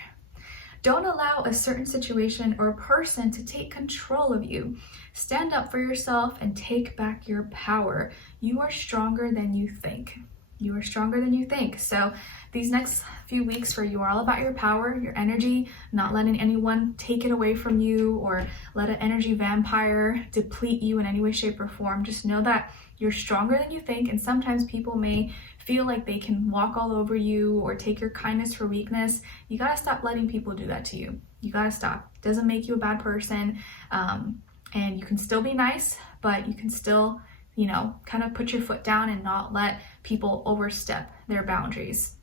Don't allow a certain situation or person to take control of you. Stand up for yourself and take back your power. You are stronger than you think. You are stronger than you think. So these next few weeks for you are all about your power, your energy, not letting anyone take it away from you, or let an energy vampire deplete you in any way, shape, or form. Just know that you're stronger than you think, and sometimes people may feel like they can walk all over you or take your kindness for weakness. You gotta stop letting people do that to you. You gotta stop. It doesn't make you a bad person, and you can still be nice, but you can still, you know, kind of put your foot down and not let people overstep their boundaries.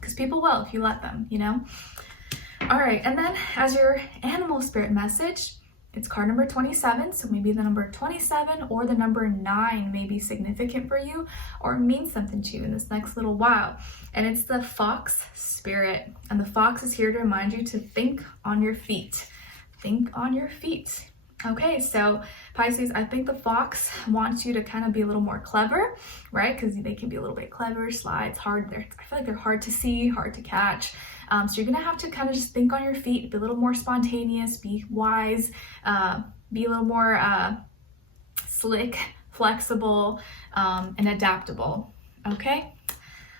Because people will if you let them, you know? All right, and then as your animal spirit message, it's card number 27, so maybe the number 27 or the number 9 may be significant for you or mean something to you in this next little while. And it's the fox spirit. And the fox is here to remind you to think on your feet. Think on your feet. Okay, so Pisces, I think the fox wants you to kind of be a little more clever, right? Because they can be a little bit clever, sly. It's hard. I feel like they're hard to see, hard to catch. So you're gonna have to kind of just think on your feet, be a little more spontaneous, be wise, be a little more slick, flexible, and adaptable. Okay.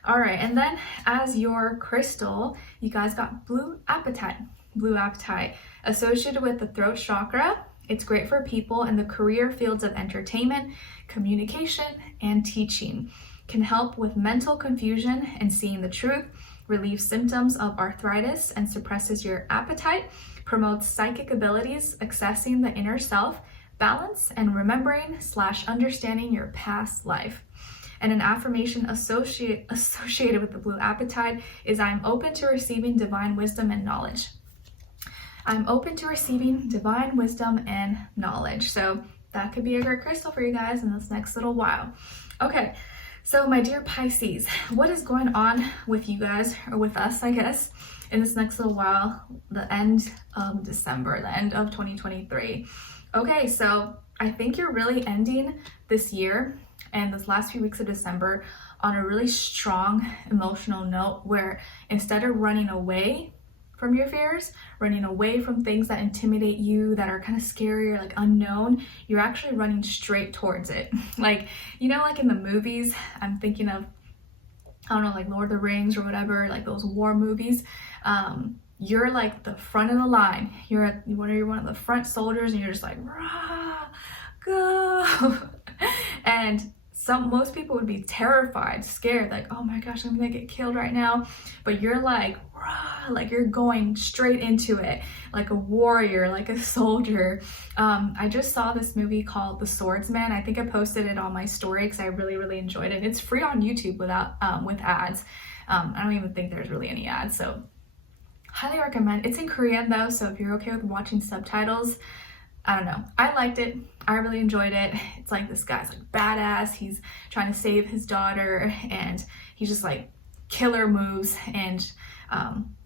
All right, and then as your crystal, you guys got blue apatite. Blue apatite associated with the throat chakra. It's great for people in the career fields of entertainment, communication, and teaching. Can help with mental confusion and seeing the truth, relieves symptoms of arthritis and suppresses your appetite, promotes psychic abilities, accessing the inner self, balance, and remembering / understanding your past life. And an affirmation associated with the blue apatite is, I'm open to receiving divine wisdom and knowledge. I'm open to receiving divine wisdom and knowledge. So that could be a great crystal for you guys in this next little while. Okay, so my dear Pisces, what is going on with you guys, or with us, I guess, in this next little while, the end of December, the end of 2023? Okay, so I think you're really ending this year and this last few weeks of December on a really strong emotional note, where instead of running away from your fears, running away from things that intimidate you, that are kind of scary or like unknown, you're actually running straight towards it. Like, you know, like in the movies, I'm thinking of, I don't know, like Lord of the Rings or whatever, like those war movies. You're like the front of the line. You're one of the front soldiers, and you're just like, rah, go. And most people would be terrified, scared, like, oh my gosh, I'm gonna get killed right now. But you're like, rah, like you're going straight into it, like a warrior, like a soldier. I just saw this movie called The Swordsman. I think I posted it on my story because I really, really enjoyed it. It's free on YouTube without with ads. I don't even think there's really any ads, so highly recommend. It's in Korean though, so if you're okay with watching subtitles, I don't know. I liked it. I really enjoyed it. It's like this guy's like badass. He's trying to save his daughter, and he's just like killer moves, and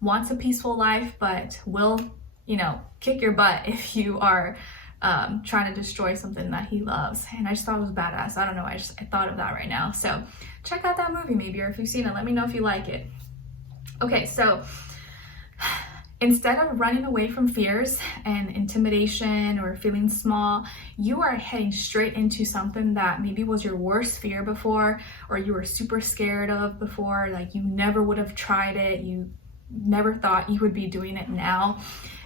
wants a peaceful life, but will, you know, kick your butt if you are trying to destroy something that he loves. And I just thought it was badass. I don't know. I thought of that right now. So check out that movie maybe, or if you've seen it, let me know if you like it. Okay, so instead of running away from fears and intimidation or feeling small, you are heading straight into something that maybe was your worst fear before, or you were super scared of before, like you never would have tried it, you never thought you would be doing it now,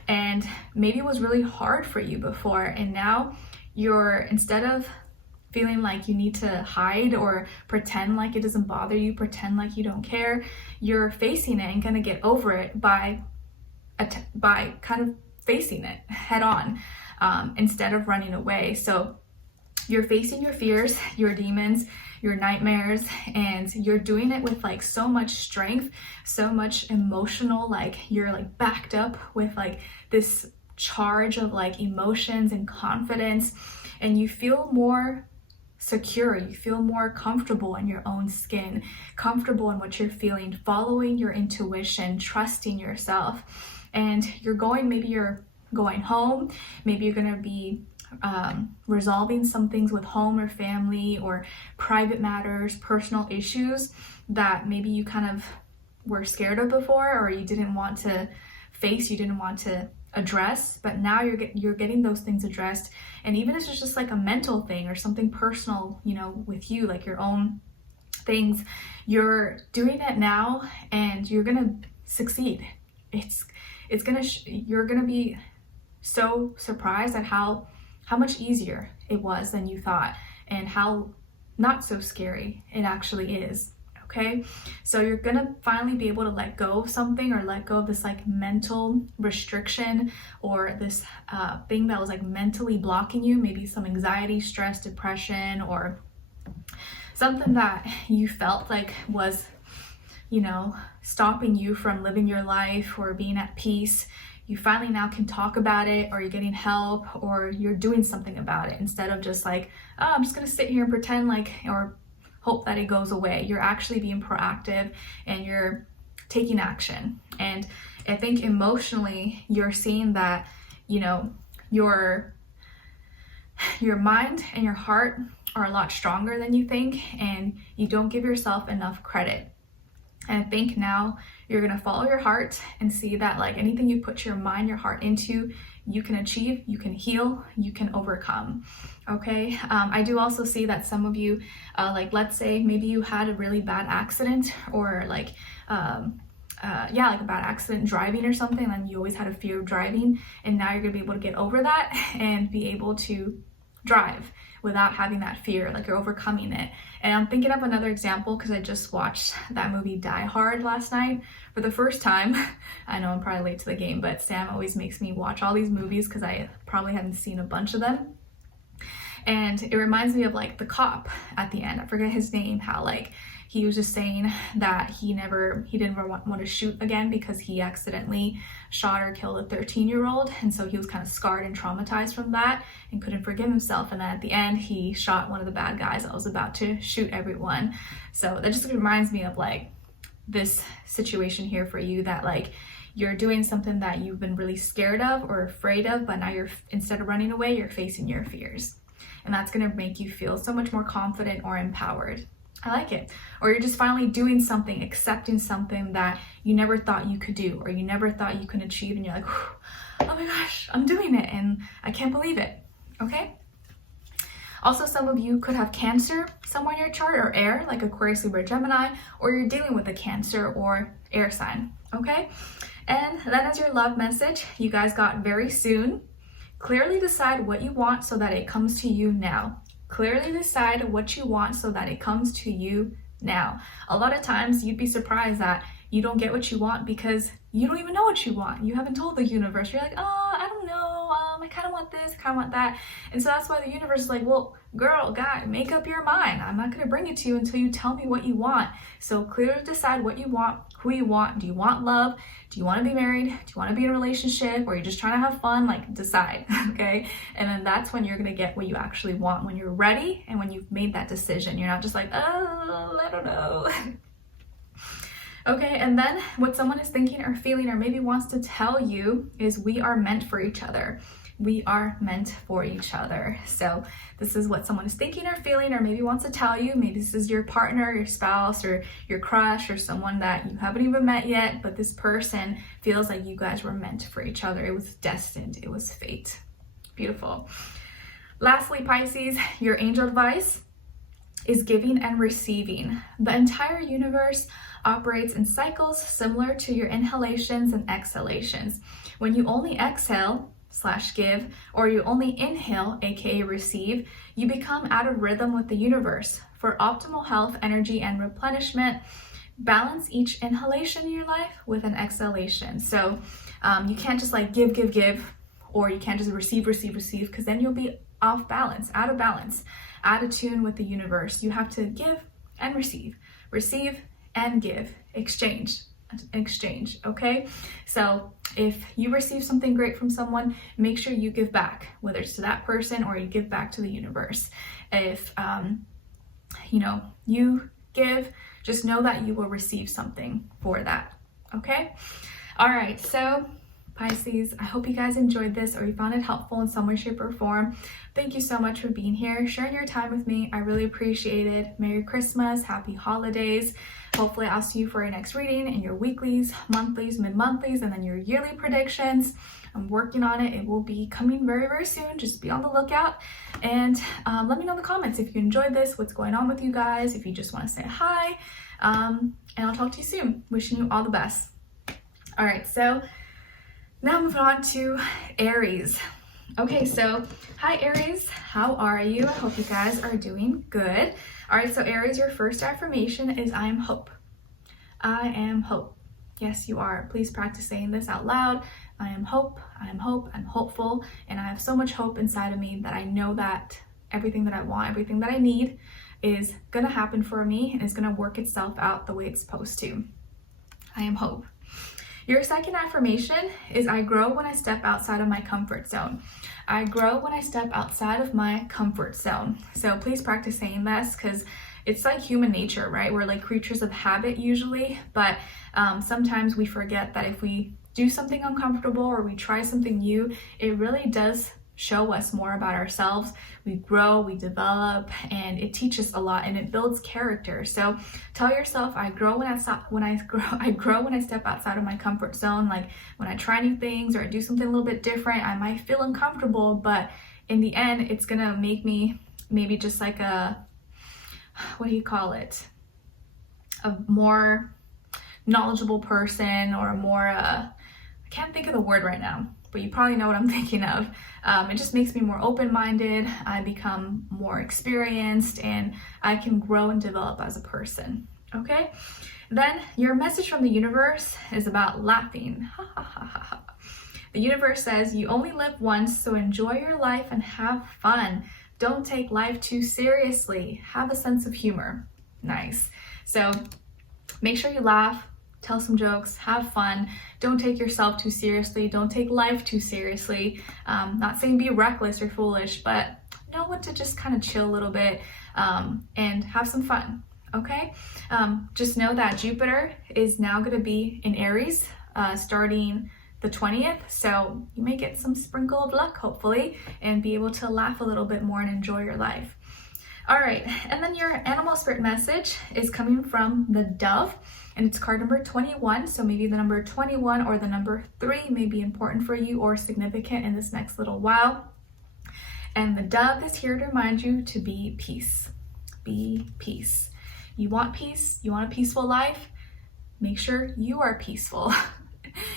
and maybe it was really hard for you before, and now you're, instead of feeling like you need to hide or pretend like it doesn't bother you, pretend like you don't care, you're facing it and gonna get over it by kind of facing it head on, instead of running away. So you're facing your fears, your demons, your nightmares, and you're doing it with like so much strength, so much emotional, like you're like backed up with like this charge of like emotions and confidence, and you feel more secure, you feel more comfortable in your own skin, comfortable in what you're feeling, following your intuition, trusting yourself. And maybe you're going home, maybe you're gonna be resolving some things with home or family or private matters, personal issues that maybe you kind of were scared of before, or you didn't want to face, you didn't want to address, but now you're getting those things addressed. And even if it's just like a mental thing or something personal, you know, with you, like your own things, you're doing it now and you're gonna succeed. You're gonna be so surprised at how much easier it was than you thought, and how not so scary it actually is. Okay, so you're gonna finally be able to let go of something, or let go of this like mental restriction, or this thing that was like mentally blocking you, maybe some anxiety, stress, depression, or something that you felt like was, you know, stopping you from living your life or being at peace. You finally now can talk about it, or you're getting help, or you're doing something about it instead of just like, oh, I'm just gonna sit here and pretend like, or hope that it goes away. You're actually being proactive and you're taking action. And I think emotionally you're seeing that, you know, your mind and your heart are a lot stronger than you think, and you don't give yourself enough credit. And I think now you're gonna follow your heart and see that like anything you put your mind, your heart into, you can achieve, you can heal, you can overcome. Okay. I do also see that some of you, like let's say maybe you had a really bad accident, or like, like a bad accident driving or something, and you always had a fear of driving, and now you're gonna be able to get over that and be able to drive without having that fear, like you're overcoming it. And I'm thinking of another example because I just watched that movie Die Hard last night for the first time. I know I'm probably late to the game, but Sam always makes me watch all these movies because I probably haven't seen a bunch of them. And it reminds me of like the cop at the end, I forget his name, how like he was just saying that he didn't want to shoot again because he accidentally shot or killed a 13-year-old. And so he was kind of scarred and traumatized from that and couldn't forgive himself. And then at the end, he shot one of the bad guys that was about to shoot everyone. So that just reminds me of like this situation here for you, that like you're doing something that you've been really scared of or afraid of, but now instead of running away, you're facing your fears. And that's going to make you feel so much more confident or empowered. I like it. Or you're just finally doing something, accepting something that you never thought you could do, or you never thought you could achieve, and you're like, oh my gosh, I'm doing it and I can't believe it. Okay. Also, some of you could have Cancer somewhere in your chart, or air, like Aquarius, Libra, Gemini, or you're dealing with a Cancer or air sign. Okay. And then as your love message, you guys got very soon. Clearly decide what you want so that it comes to you now. Clearly decide what you want so that it comes to you now. A lot of times you'd be surprised that you don't get what you want because you don't even know what you want. You haven't told the universe. You're like, oh, I don't know. I kind of want this, I kind of want that. And so that's why the universe is like, well, girl, guy, make up your mind. I'm not going to bring it to you until you tell me what you want. So clearly decide what you want, who you want. Do you want love? Do you want to be married? Do you want to be in a relationship? Or are you just trying to have fun? Like, decide, okay? And then that's when you're going to get what you actually want, when you're ready and when you've made that decision. You're not just like, oh, I don't know. Okay, and then what someone is thinking or feeling or maybe wants to tell you is we are meant for each other. We are meant for each other. So this is what someone is thinking or feeling or maybe wants to tell you. Maybe this is your partner, your spouse, or your crush, or someone that you haven't even met yet, but this person feels like you guys were meant for each other. It was destined. It was fate. Beautiful. Lastly, Pisces, your angel advice is giving and receiving. The entire universe operates in cycles similar to your inhalations and exhalations. When you only exhale / give, or you only inhale, aka receive, you become out of rhythm with the universe. For optimal health, energy, and replenishment, balance each inhalation in your life with an exhalation. So you can't just like give, or you can't just receive, because then you'll be off balance, out of balance, out of tune with the universe. You have to give and receive and give, exchange, okay? So if you receive something great from someone, make sure you give back, whether it's to that person or you give back to the universe. If you give, just know that you will receive something for that, okay? All right, so Pisces, I hope you guys enjoyed this or you found it helpful in some way, shape, or form. Thank you so much for being here, sharing your time with me. I really appreciate it. Merry Christmas, happy holidays. Hopefully I'll see you for your next reading in your weeklies, monthlies, mid-monthlies, and then your yearly predictions. I'm working on it. It will be coming very, very soon. Just be on the lookout. And let me know in the comments if you enjoyed this, what's going on with you guys, if you just want to say hi. And I'll talk to you soon. Wishing you all the best. All right, so now moving on to Aries. Okay, so hi Aries, how are you? I hope you guys are doing good. All right, so Aries, your first affirmation is I am hope. I am hope. Yes, you are. Please practice saying this out loud. I am hope, I am hope, I'm hopeful, and I have so much hope inside of me that I know that everything that I want, everything that I need, is gonna happen for me and is gonna work itself out the way it's supposed to. I am hope. Your second affirmation is I grow when I step outside of my comfort zone. I grow when I step outside of my comfort zone. So please practice saying this, because it's like human nature, right? We're like creatures of habit usually, but sometimes we forget that if we do something uncomfortable or we try something new, it really does show us more about ourselves. We grow, we develop, and it teaches a lot and it builds character. So tell yourself, I grow when I grow when I step outside of my comfort zone. Like when I try new things or I do something a little bit different, I might feel uncomfortable, but in the end, it's gonna make me maybe just like a, what do you call it? A more knowledgeable person, or a more, I can't think of the word right now, but you probably know what I'm thinking of. It just makes me more open-minded. I become more experienced and I can grow and develop as a person, okay? Then your message from the universe is about laughing. The universe says you only live once, so enjoy your life and have fun. Don't take life too seriously. Have a sense of humor. Nice. So make sure you laugh, tell some jokes, have fun. Don't take yourself too seriously. Don't take life too seriously. Not saying be reckless or foolish, but know when to just kind of chill a little bit and have some fun, okay? Just know that Jupiter is now going to be in Aries starting the 20th, so you may get some sprinkle of luck, hopefully, and be able to laugh a little bit more and enjoy your life. All right, and then your animal spirit message is coming from the dove, and it's card number 21, so maybe the number 21 or the number 3 may be important for you or significant in this next little while. And the dove is here to remind you to be peace. Be peace. You want peace? You want a peaceful life? Make sure you are peaceful.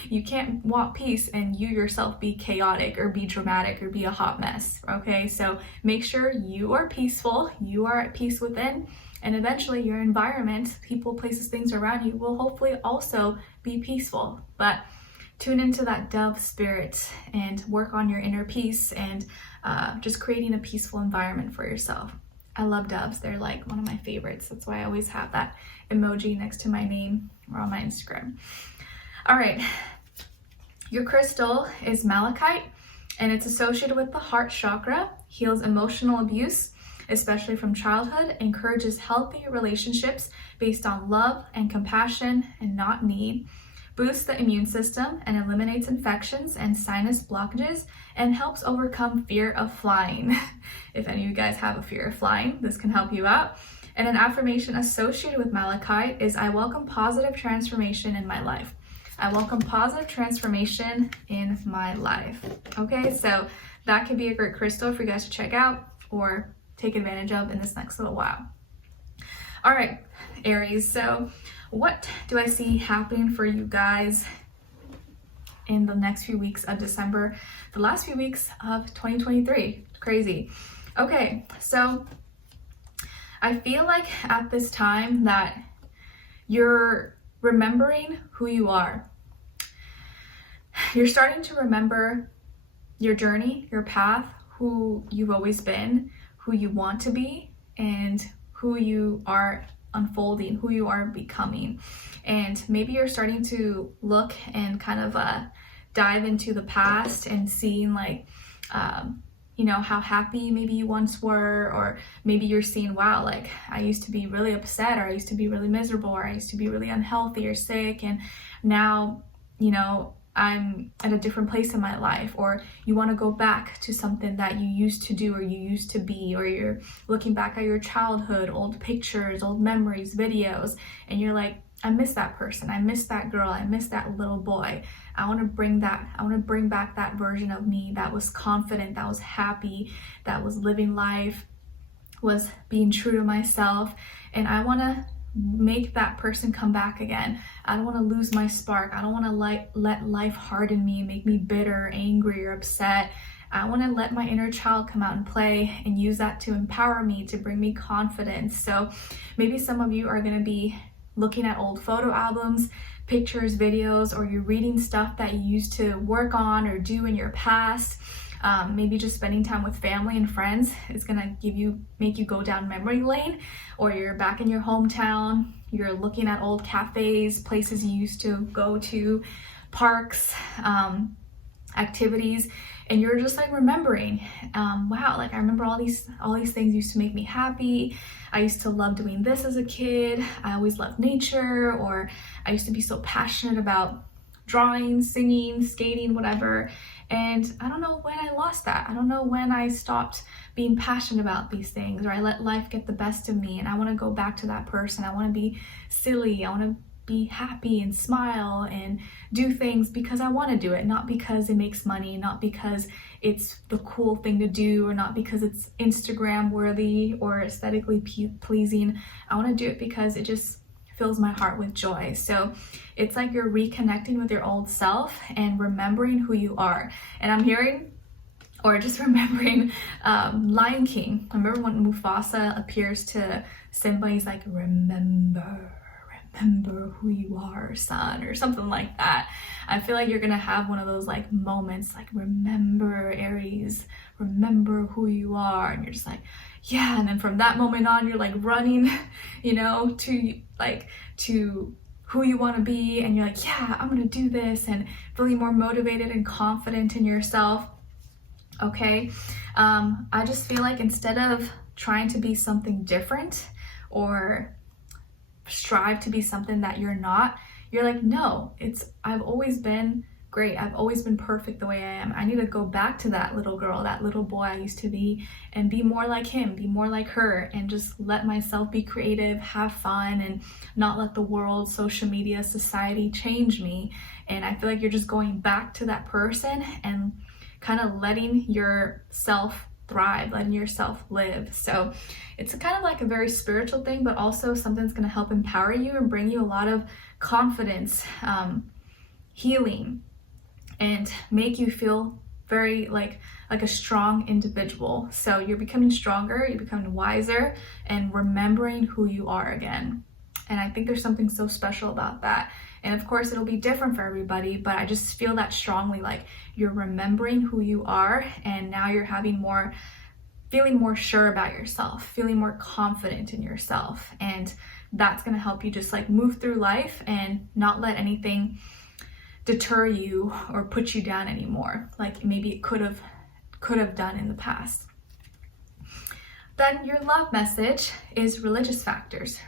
You can't want peace and you yourself be chaotic or be dramatic or be a hot mess, okay? So make sure you are peaceful, you are at peace within, and eventually your environment, people, places, things around you will hopefully also be peaceful. But tune into that dove spirit and work on your inner peace and just creating a peaceful environment for yourself. I love doves. They're like one of my favorites. That's why I always have that emoji next to my name or on my Instagram. All right, your crystal is malachite, and it's associated with the heart chakra, heals emotional abuse, especially from childhood, encourages healthy relationships based on love and compassion and not need, boosts the immune system and eliminates infections and sinus blockages, and helps overcome fear of flying. If any of you guys have a fear of flying, this can help you out. And an affirmation associated with malachite is, I welcome positive transformation in my life. I welcome positive transformation in my life. Okay, so that could be a great crystal for you guys to check out or take advantage of in this next little while. All right, Aries, so what do I see happening for you guys in the next few weeks of December, the last few weeks of 2023? Crazy. Okay, so I feel like at this time that you're remembering who you are. You're starting to remember your journey, your path, who you've always been, who you want to be, and who you are unfolding, who you are becoming. And maybe you're starting to look and kind of dive into the past and seeing like, you know, how happy maybe you once were, or maybe you're seeing, wow, like I used to be really upset, or I used to be really miserable, or I used to be really unhealthy or sick, and now, you know, I'm at a different place in my life. Or you want to go back to something that you used to do or you used to be, or you're looking back at your childhood, old pictures, old memories, videos, and you're like, I miss that person, I miss that girl, I miss that little boy. I want to bring back that version of me that was confident, that was happy, that was living life, was being true to myself, and I want to make that person come back again. I don't want to lose my spark. I don't want to let life harden me, make me bitter, angry, or upset. I want to let my inner child come out and play and use that to empower me, to bring me confidence. So maybe some of you are going to be looking at old photo albums, pictures, videos, or you're reading stuff that you used to work on or do in your past. Maybe just spending time with family and friends is gonna make you go down memory lane, or you're back in your hometown, you're looking at old cafes, places you used to go to, parks, activities, and you're just like remembering, wow, like I remember all these things used to make me happy. I used to love doing this as a kid. I always loved nature, or I used to be so passionate about drawing, singing, skating, whatever. And I don't know when I lost that. I don't know when I stopped being passionate about these things, or I let life get the best of me, and I want to go back to that person. I want to be silly. I want to be happy and smile and do things because I want to do it, not because it makes money, not because it's the cool thing to do, or not because it's Instagram worthy or aesthetically pleasing. I want to do it because it just fills my heart with joy. So it's like you're reconnecting with your old self and remembering who you are. And I'm hearing, or just remembering, Lion King. Remember when Mufasa appears to Simba, he's like, remember who you are, son, or something like that. I feel like you're gonna have one of those like moments, like, remember, Aries, remember who you are, and you're just like, yeah. And then from that moment on, you're like running, you know, to who you want to be, and you're like, yeah, I'm gonna do this, and feeling more motivated and confident in yourself. Okay, I just feel like instead of trying to be something different or strive to be something that you're not, you're like, no, I've always been great. I've always been perfect the way I am. I need to go back to that little girl, that little boy I used to be, and be more like him, be more like her, and just let myself be creative, have fun, and not let the world, social media, society change me. And I feel like you're just going back to that person and kind of letting yourself thrive, letting yourself live. So it's kind of like a very spiritual thing, but also something that's going to help empower you and bring you a lot of confidence, healing, and make you feel very like a strong individual. So you're becoming stronger, you're becoming wiser, and remembering who you are again. And I think there's something so special about that. And of course, it'll be different for everybody, but I just feel that strongly, like you're remembering who you are, and now you're feeling more sure about yourself, feeling more confident in yourself. And that's gonna help you just like move through life and not let anything deter you or put you down anymore, like maybe it could have done in the past. Then your love message is religious factors.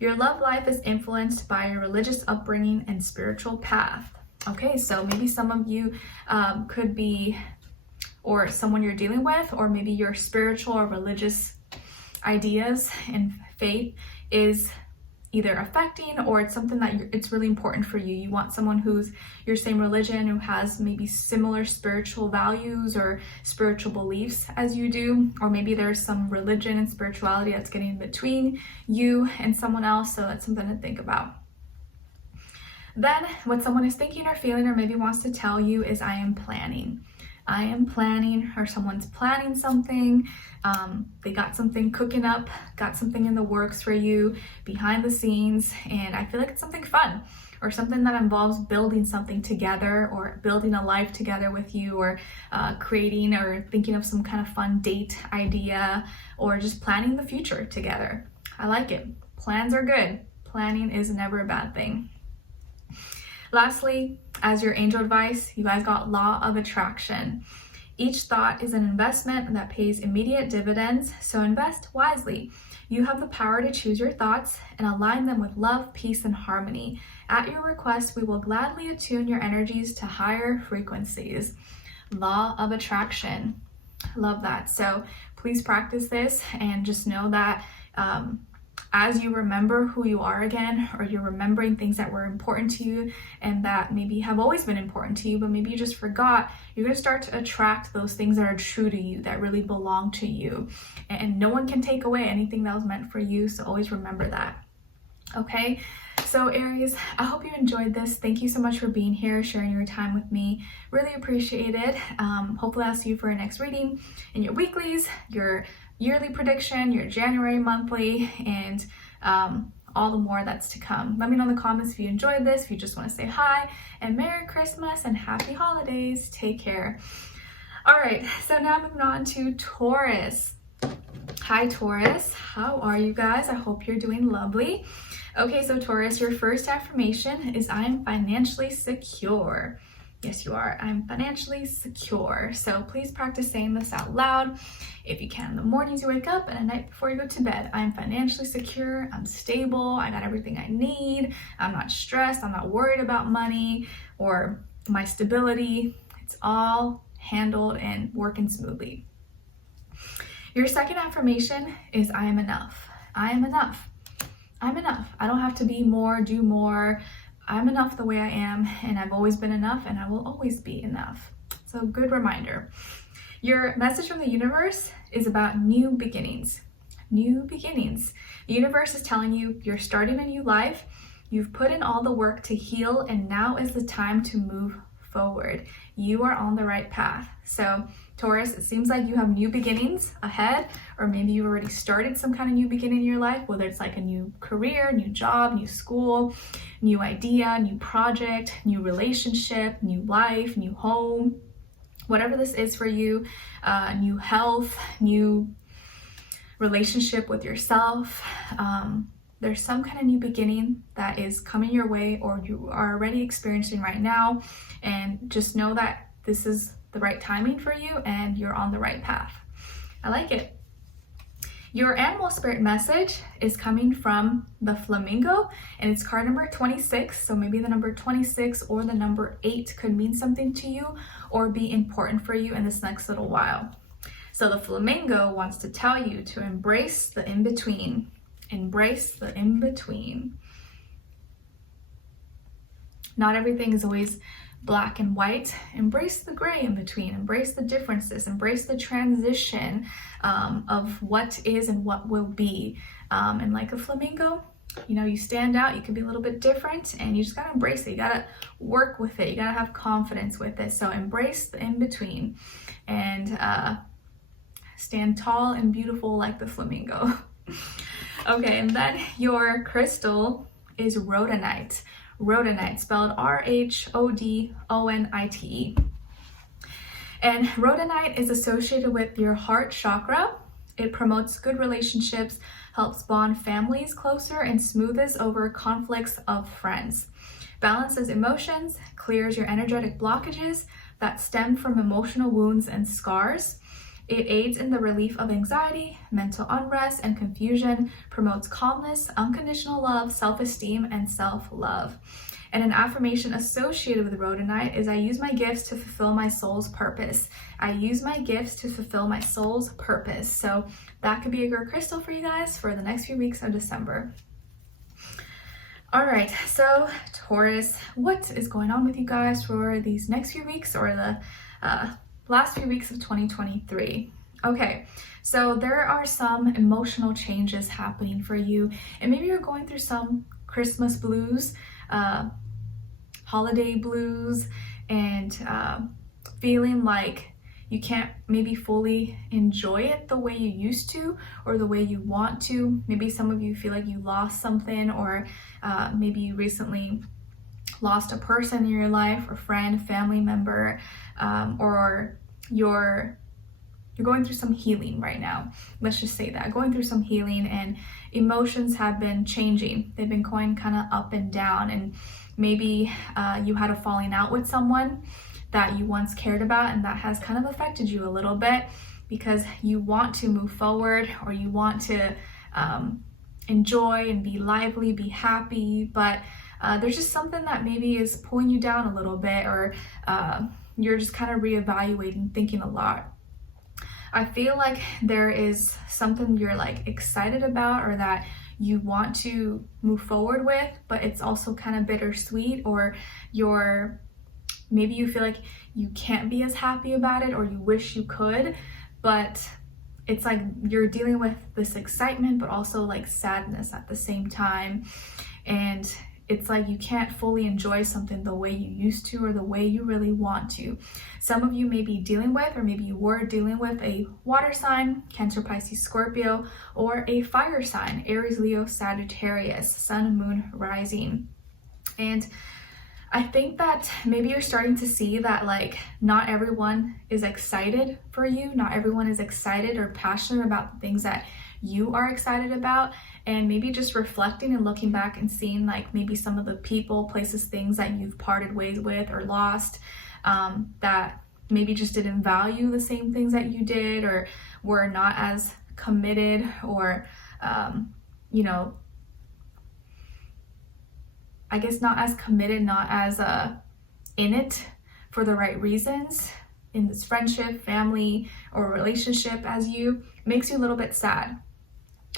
Your love life is influenced by your religious upbringing and spiritual path. Okay, so maybe some of you could be, or someone you're dealing with, or maybe your spiritual or religious ideas and faith is either affecting, or it's something that it's really important for you. You want someone who's your same religion, who has maybe similar spiritual values or spiritual beliefs as you do, or maybe there's some religion and spirituality that's getting in between you and someone else. So that's something to think about. Then what someone is thinking or feeling, or maybe wants to tell you, is I am planning, or someone's planning something. They got something cooking up, got something in the works for you behind the scenes. And I feel like it's something fun, or something that involves building something together, or building a life together with you, or creating or thinking of some kind of fun date idea, or just planning the future together. I like it. Plans are good. Planning is never a bad thing. Lastly, as your angel advice, you guys got law of attraction. Each thought is an investment that pays immediate dividends, so invest wisely. You have the power to choose your thoughts and align them with love, peace, and harmony. At your request, we will gladly attune your energies to higher frequencies. Law of attraction. Love that. So please practice this, and just know that as you remember who you are again, or you're remembering things that were important to you and that maybe have always been important to you, but maybe you just forgot, you're going to start to attract those things that are true to you, that really belong to you. And no one can take away anything that was meant for you, so always remember that. Okay, so Aries, I hope you enjoyed this. Thank you so much for being here, sharing your time with me. Really appreciate it. Hopefully I'll see you for your next reading in your weeklies, your yearly prediction, your January monthly, and all the more that's to come. Let me know in the comments if you enjoyed this, if you just want to say hi, and Merry Christmas and Happy Holidays. Take care. All right, so now moving on to Taurus. Hi Taurus, how are you guys? I hope you're doing lovely. Okay, so Taurus, your first affirmation is I am financially secure. Yes, you are. I'm financially secure. So please practice saying this out loud if you can in the mornings you wake up and at night before you go to bed. I'm financially secure. I'm stable. I got everything I need. I'm not stressed. I'm not worried about money or my stability. It's all handled and working smoothly. Your second affirmation is I am enough. I am enough. I'm enough. I don't have to be more, do more. I'm enough the way I am, and I've always been enough, and I will always be enough. So good reminder. Your message from the universe is about new beginnings. New beginnings. The universe is telling you you're starting a new life. You've put in all the work to heal, and now is the time to move forward. You are on the right path. So Taurus, it seems like you have new beginnings ahead, or maybe you've already started some kind of new beginning in your life, whether it's like a new career, new job, new school, new idea, new project, new relationship, new life, new home, whatever this is for you, new health, new relationship with yourself. There's some kind of new beginning that is coming your way or you are already experiencing right now. And just know that this is the right timing for you and you're on the right path. I like it. Your animal spirit message is coming from the flamingo and it's card number 26. So maybe the number 26 or the number 8 could mean something to you or be important for you in this next little while. So the flamingo wants to tell you to embrace the in-between. Embrace the in-between. Not everything is always black and white. Embrace the gray in between. Embrace the differences. Embrace the transition of what is and what will be. And like a flamingo, you know, you stand out, you can be a little bit different and you just gotta embrace it. You gotta work with it. You gotta have confidence with it. So embrace the in-between and stand tall and beautiful like the flamingo. Okay, and then your crystal is rhodonite. Rhodonite, spelled R-H-O-D-O-N-I-T-E. And rhodonite is associated with your heart chakra. It promotes good relationships, helps bond families closer, and smooths over conflicts of friends. Balances emotions, clears your energetic blockages that stem from emotional wounds and scars. It aids in the relief of anxiety, mental unrest, and confusion, promotes calmness, unconditional love, self-esteem, and self-love. And an affirmation associated with rhodonite is I use my gifts to fulfill my soul's purpose. I use my gifts to fulfill my soul's purpose. So that could be a good crystal for you guys for the next few weeks of December. All right, so Taurus, what is going on with you guys for these next few weeks or the last few weeks of 2023. Okay, so there are some emotional changes happening for you, and maybe you're going through some Christmas blues, holiday blues, and feeling like you can't maybe fully enjoy it the way you used to or the way you want to. Maybe some of you feel like you lost something, or maybe you recently lost a person in your life, or friend, family member, or you're going through some healing right now. Let's just say that, going through some healing, and emotions have been changing. They've been going kind of up and down, and maybe you had a falling out with someone that you once cared about, and that has kind of affected you a little bit because you want to move forward, or you want to enjoy and be lively, be happy, but there's just something that maybe is pulling you down a little bit, or you're just kind of reevaluating, thinking a lot. I feel like there is something you're like excited about or that you want to move forward with, but it's also kind of bittersweet, or maybe you feel like you can't be as happy about it, or you wish you could, but it's like you're dealing with this excitement but also like sadness at the same time. And it's like you can't fully enjoy something the way you used to or the way you really want to. Some of you may be dealing with, or maybe you were dealing with, a water sign, Cancer, Pisces, Scorpio, or a fire sign, Aries, Leo, Sagittarius, Sun, Moon, Rising. And I think that maybe you're starting to see that like not everyone is excited for you. Not everyone is excited or passionate about the things that you are excited about, and maybe just reflecting and looking back and seeing like maybe some of the people, places, things that you've parted ways with or lost, that maybe just didn't value the same things that you did, or were not as committed, or you know, I guess not as committed, not as in it for the right reasons in this friendship, family, or relationship as you. Makes you a little bit sad.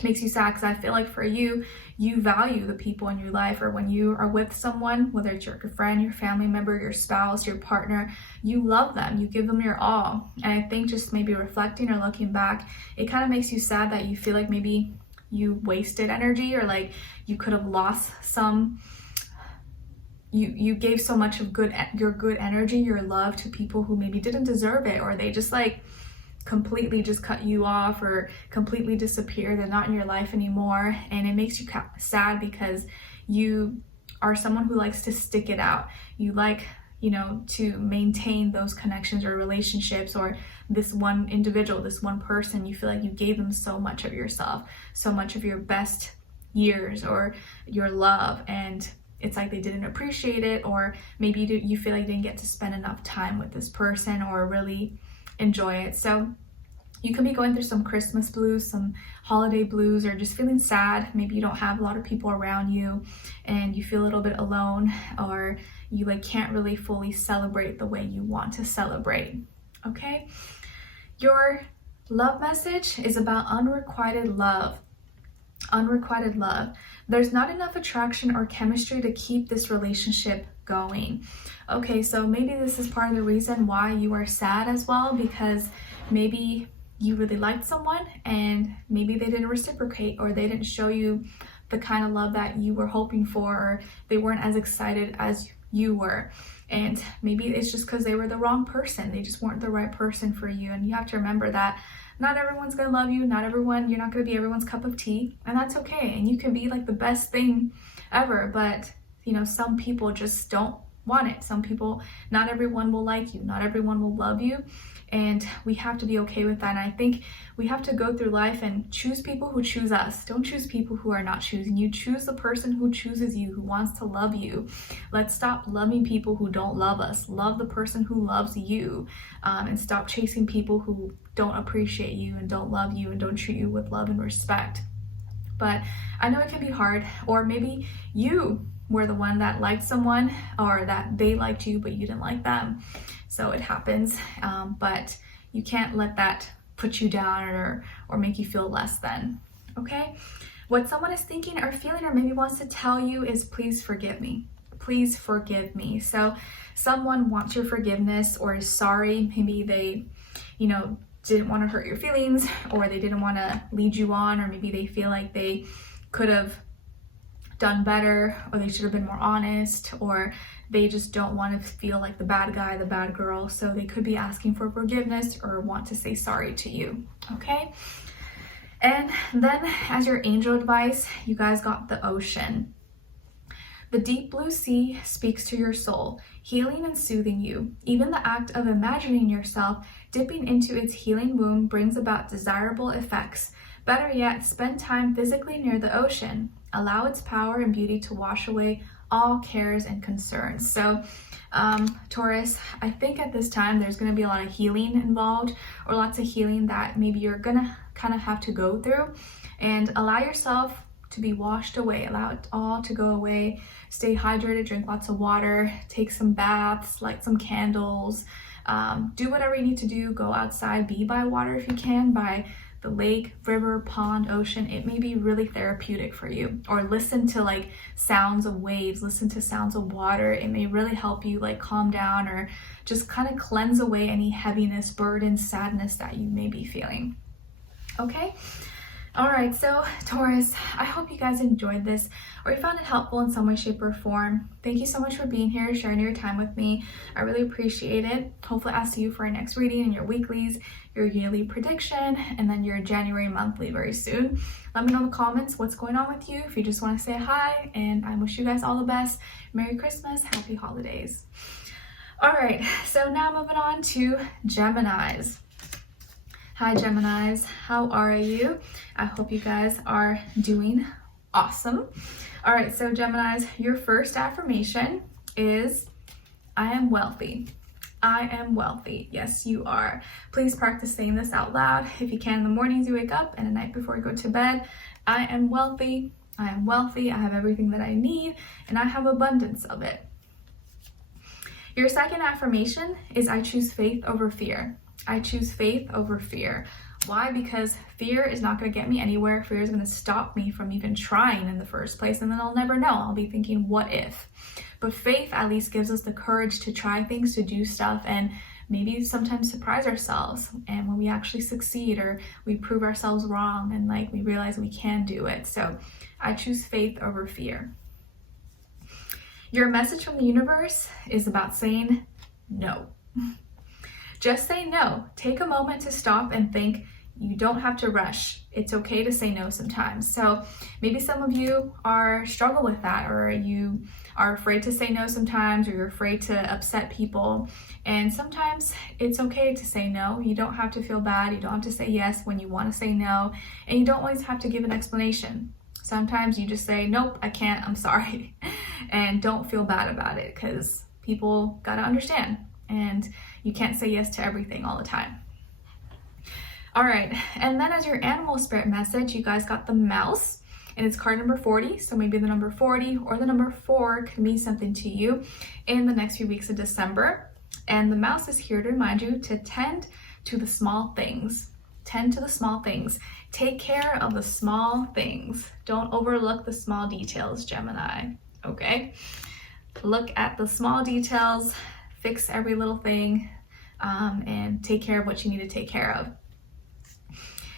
Makes you sad because I feel like for you, you value the people in your life, or when you are with someone, whether it's your friend, your family member, your spouse, your partner, you love them, you give them your all. And I think just maybe reflecting or looking back, it kind of makes you sad that you feel like maybe you wasted energy, or like you could have lost some, you gave so much of your good energy, your love to people who maybe didn't deserve it, or they just like completely just cut you off or completely disappear. They're not in your life anymore. And it makes you sad because you are someone who likes to stick it out. You like, you know, to maintain those connections or relationships, or this one individual, this one person. You feel like you gave them so much of yourself, so much of your best years or your love, and it's like they didn't appreciate it, or maybe you feel like you didn't get to spend enough time with this person or really enjoy it. So you could be going through some Christmas blues, some holiday blues, or just feeling sad. Maybe you don't have a lot of people around you and you feel a little bit alone, or you like can't really fully celebrate the way you want to celebrate. Okay, your love message is about unrequited love. Unrequited love. There's not enough attraction or chemistry to keep this relationship going. Okay, so maybe this is part of the reason why you are sad as well, because maybe you really liked someone and maybe they didn't reciprocate, or they didn't show you the kind of love that you were hoping for, or they weren't as excited as you were. And maybe it's just because they were the wrong person. They just weren't the right person for you. And you have to remember that not everyone's gonna love you. Not everyone, you're not gonna be everyone's cup of tea, and that's okay. And you can be like the best thing ever, but you know, some people just don't want it. Some people, not everyone will like you. Not everyone will love you. And we have to be okay with that. And I think we have to go through life and choose people who choose us. Don't choose people who are not choosing you. Choose the person who chooses you, who wants to love you. Let's stop loving people who don't love us. Love the person who loves you, and stop chasing people who don't appreciate you and don't love you and don't treat you with love and respect. But I know it can be hard, or maybe you were the one that liked someone, or that they liked you but you didn't like them. So it happens, but you can't let that put you down or make you feel less than. Okay, what someone is thinking or feeling or maybe wants to tell you is, please forgive me. Please forgive me. So someone wants your forgiveness or is sorry. Maybe they, you know, didn't want to hurt your feelings, or they didn't want to lead you on, or maybe they feel like they could have done better, or they should have been more honest, or they just don't want to feel like the bad guy, the bad girl. So they could be asking for forgiveness or want to say sorry to you. Okay, and then as your angel advice, you guys got the ocean. The deep blue sea speaks to your soul, healing and soothing you. Even the act of imagining yourself dipping into its healing womb brings about desirable effects. Better yet, spend time physically near the ocean. Allow its power and beauty to wash away all cares and concerns. So Taurus, I think at this time there's going to be a lot of healing involved, or lots of healing that maybe you're going to kind of have to go through, and allow yourself to be washed away. Allow it all to go away. Stay hydrated, drink lots of water, take some baths, light some candles, do whatever you need to do. Go outside, be by water if you can, by the lake, river, pond, ocean. It may be really therapeutic for you. Or listen to like sounds of waves, listen to sounds of water. It may really help you like calm down, or just kind of cleanse away any heaviness, burden, sadness that you may be feeling. Okay, Alright, so Taurus, I hope you guys enjoyed this or you found it helpful in some way, shape, or form. Thank you so much for being here, sharing your time with me. I really appreciate it. Hopefully I'll see you for our next reading and your weeklies, your yearly prediction, and then your January monthly very soon. Let me know in the comments what's going on with you, if you just want to say hi, and I wish you guys all the best. Merry Christmas, happy holidays. Alright, so now moving on to Geminis. Hi Geminis, how are you? I hope you guys are doing awesome. All right, so Geminis, your first affirmation is, I am wealthy. I am wealthy. Yes, you are. Please practice saying this out loud if you can in the mornings you wake up and at night before you go to bed. I am wealthy. I am wealthy. I have everything that I need and I have abundance of it. Your second affirmation is, I choose faith over fear. I choose faith over fear. Why? Because fear is not going to get me anywhere. Fear is going to stop me from even trying in the first place, and then I'll never know. I'll be thinking, what if? But faith at least gives us the courage to try things, to do stuff, and maybe sometimes surprise ourselves. And when we actually succeed or we prove ourselves wrong and like we realize we can do it. So I choose faith over fear. Your message from the universe is about saying no. Just say no. Take a moment to stop and think. You don't have to rush. It's okay to say no sometimes. So maybe some of you struggle with that, or you are afraid to say no sometimes, or you're afraid to upset people. And sometimes it's okay to say no. You don't have to feel bad. You don't have to say yes when you want to say no. And you don't always have to give an explanation. Sometimes you just say, nope, I can't, I'm sorry. And don't feel bad about it, because people gotta understand. And you can't say yes to everything all the time. All right, and then as your animal spirit message, you guys got the mouse, and it's card number 40. So maybe the number 40 or the number 4 can mean something to you in the next few weeks of December. And the mouse is here to remind you to tend to the small things. Tend to the small things. Take care of the small things. Don't overlook the small details, Gemini, okay? Look at the small details, fix every little thing, and take care of what you need to take care of.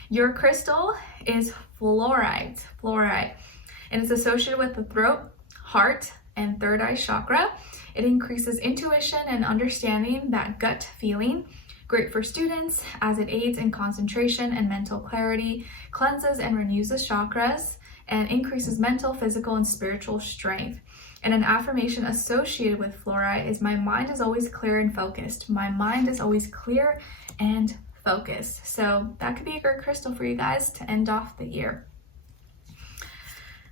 Your crystal is fluorite, and it's associated with the throat, heart, and third eye chakra. It increases intuition and understanding, that gut feeling. Great for students as it aids in concentration and mental clarity, cleanses and renews the chakras, and increases mental, physical, and spiritual strength. And an affirmation associated with fluorite is, my mind is always clear and focused. My mind is always clear and focused. So that could be a great crystal for you guys to end off the year.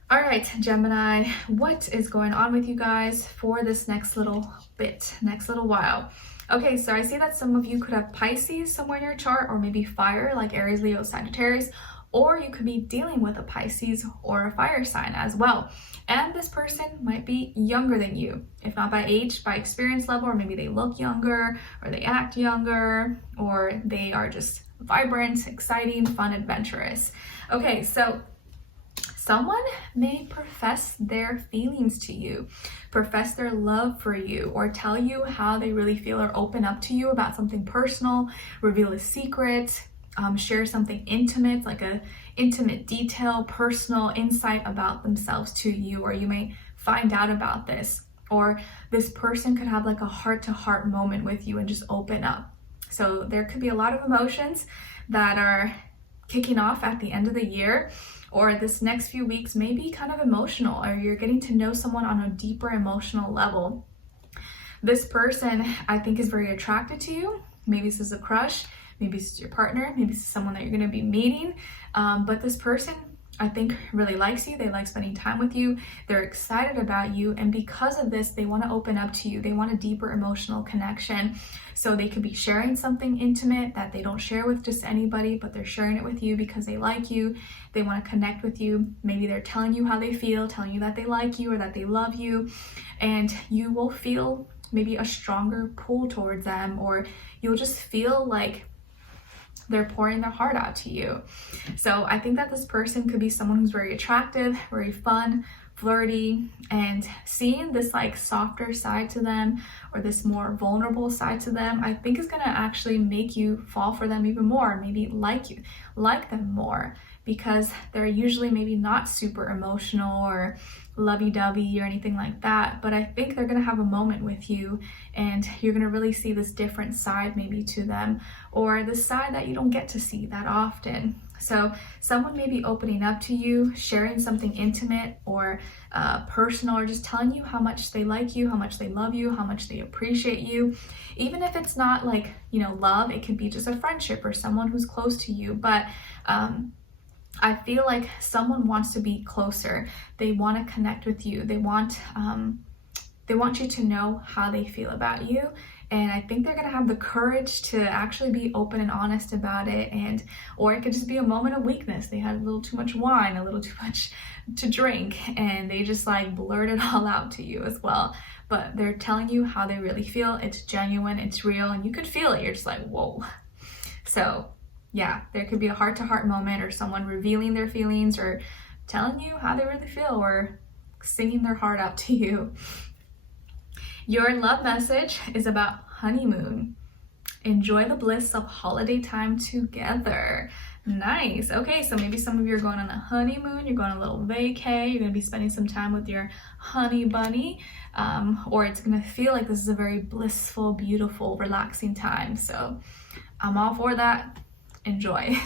All right, Gemini, what is going on with you guys for this next little while? Okay, so I see that some of you could have Pisces somewhere in your chart, or maybe fire like Aries, Leo, Sagittarius, or you could be dealing with a Pisces or a fire sign as well. And this person might be younger than you, if not by age, by experience level, or maybe they look younger, or they act younger, or they are just vibrant, exciting, fun, adventurous. Okay, so someone may profess their feelings to you, profess their love for you, or tell you how they really feel, or open up to you about something personal, reveal a secret, share something intimate, like a intimate detail, personal insight about themselves to you, or you may find out about this, or this person could have like a heart-to-heart moment with you and just open up. So there could be a lot of emotions that are kicking off at the end of the year, or this next few weeks may be kind of emotional, or you're getting to know someone on a deeper emotional level. This person, I think, is very attracted to you. Maybe this is a crush, maybe this is your partner, maybe this is someone that you're going to be meeting, but this person, I think, really likes you. They like spending time with you. They're excited about you, and because of this, they want to open up to you. They want a deeper emotional connection. So they could be sharing something intimate that they don't share with just anybody, but they're sharing it with you because they like you. They want to connect with you. Maybe they're telling you how they feel, telling you that they like you or that they love you, and you will feel maybe a stronger pull towards them, or you'll just feel like they're pouring their heart out to you. So I think that this person could be someone who's very attractive, very fun, flirty, and seeing this like softer side to them, or this more vulnerable side to them, I think is going to actually make you fall for them even more, maybe like them more. because they're usually maybe not super emotional or lovey-dovey or anything like that, but I think they're gonna have a moment with you and you're gonna really see this different side maybe to them, or the side that you don't get to see that often. So someone may be opening up to you, sharing something intimate or personal, or just telling you how much they like you, how much they love you, how much they appreciate you. Even if it's not like, you know, love, it could be just a friendship or someone who's close to you. But I feel like someone wants to be closer. They want to connect with you. They want you to know how they feel about you. And I think they're gonna have the courage to actually be open and honest about it. Or it could just be a moment of weakness. They had a little too much wine, a little too much to drink, and they just like blurt it all out to you as well. But they're telling you how they really feel. It's genuine, it's real, and you could feel it. You're just like, whoa. So yeah, there could be a heart-to-heart moment, or someone revealing their feelings or telling you how they really feel, or singing their heart out to you. Your love message is about honeymoon. Enjoy the bliss of holiday time together. Nice. Okay, so maybe some of you are going on a honeymoon, you're going on a little vacay, you're going to be spending some time with your honey bunny, or it's going to feel like this is a very blissful, beautiful, relaxing time. So I'm all for that. Enjoy.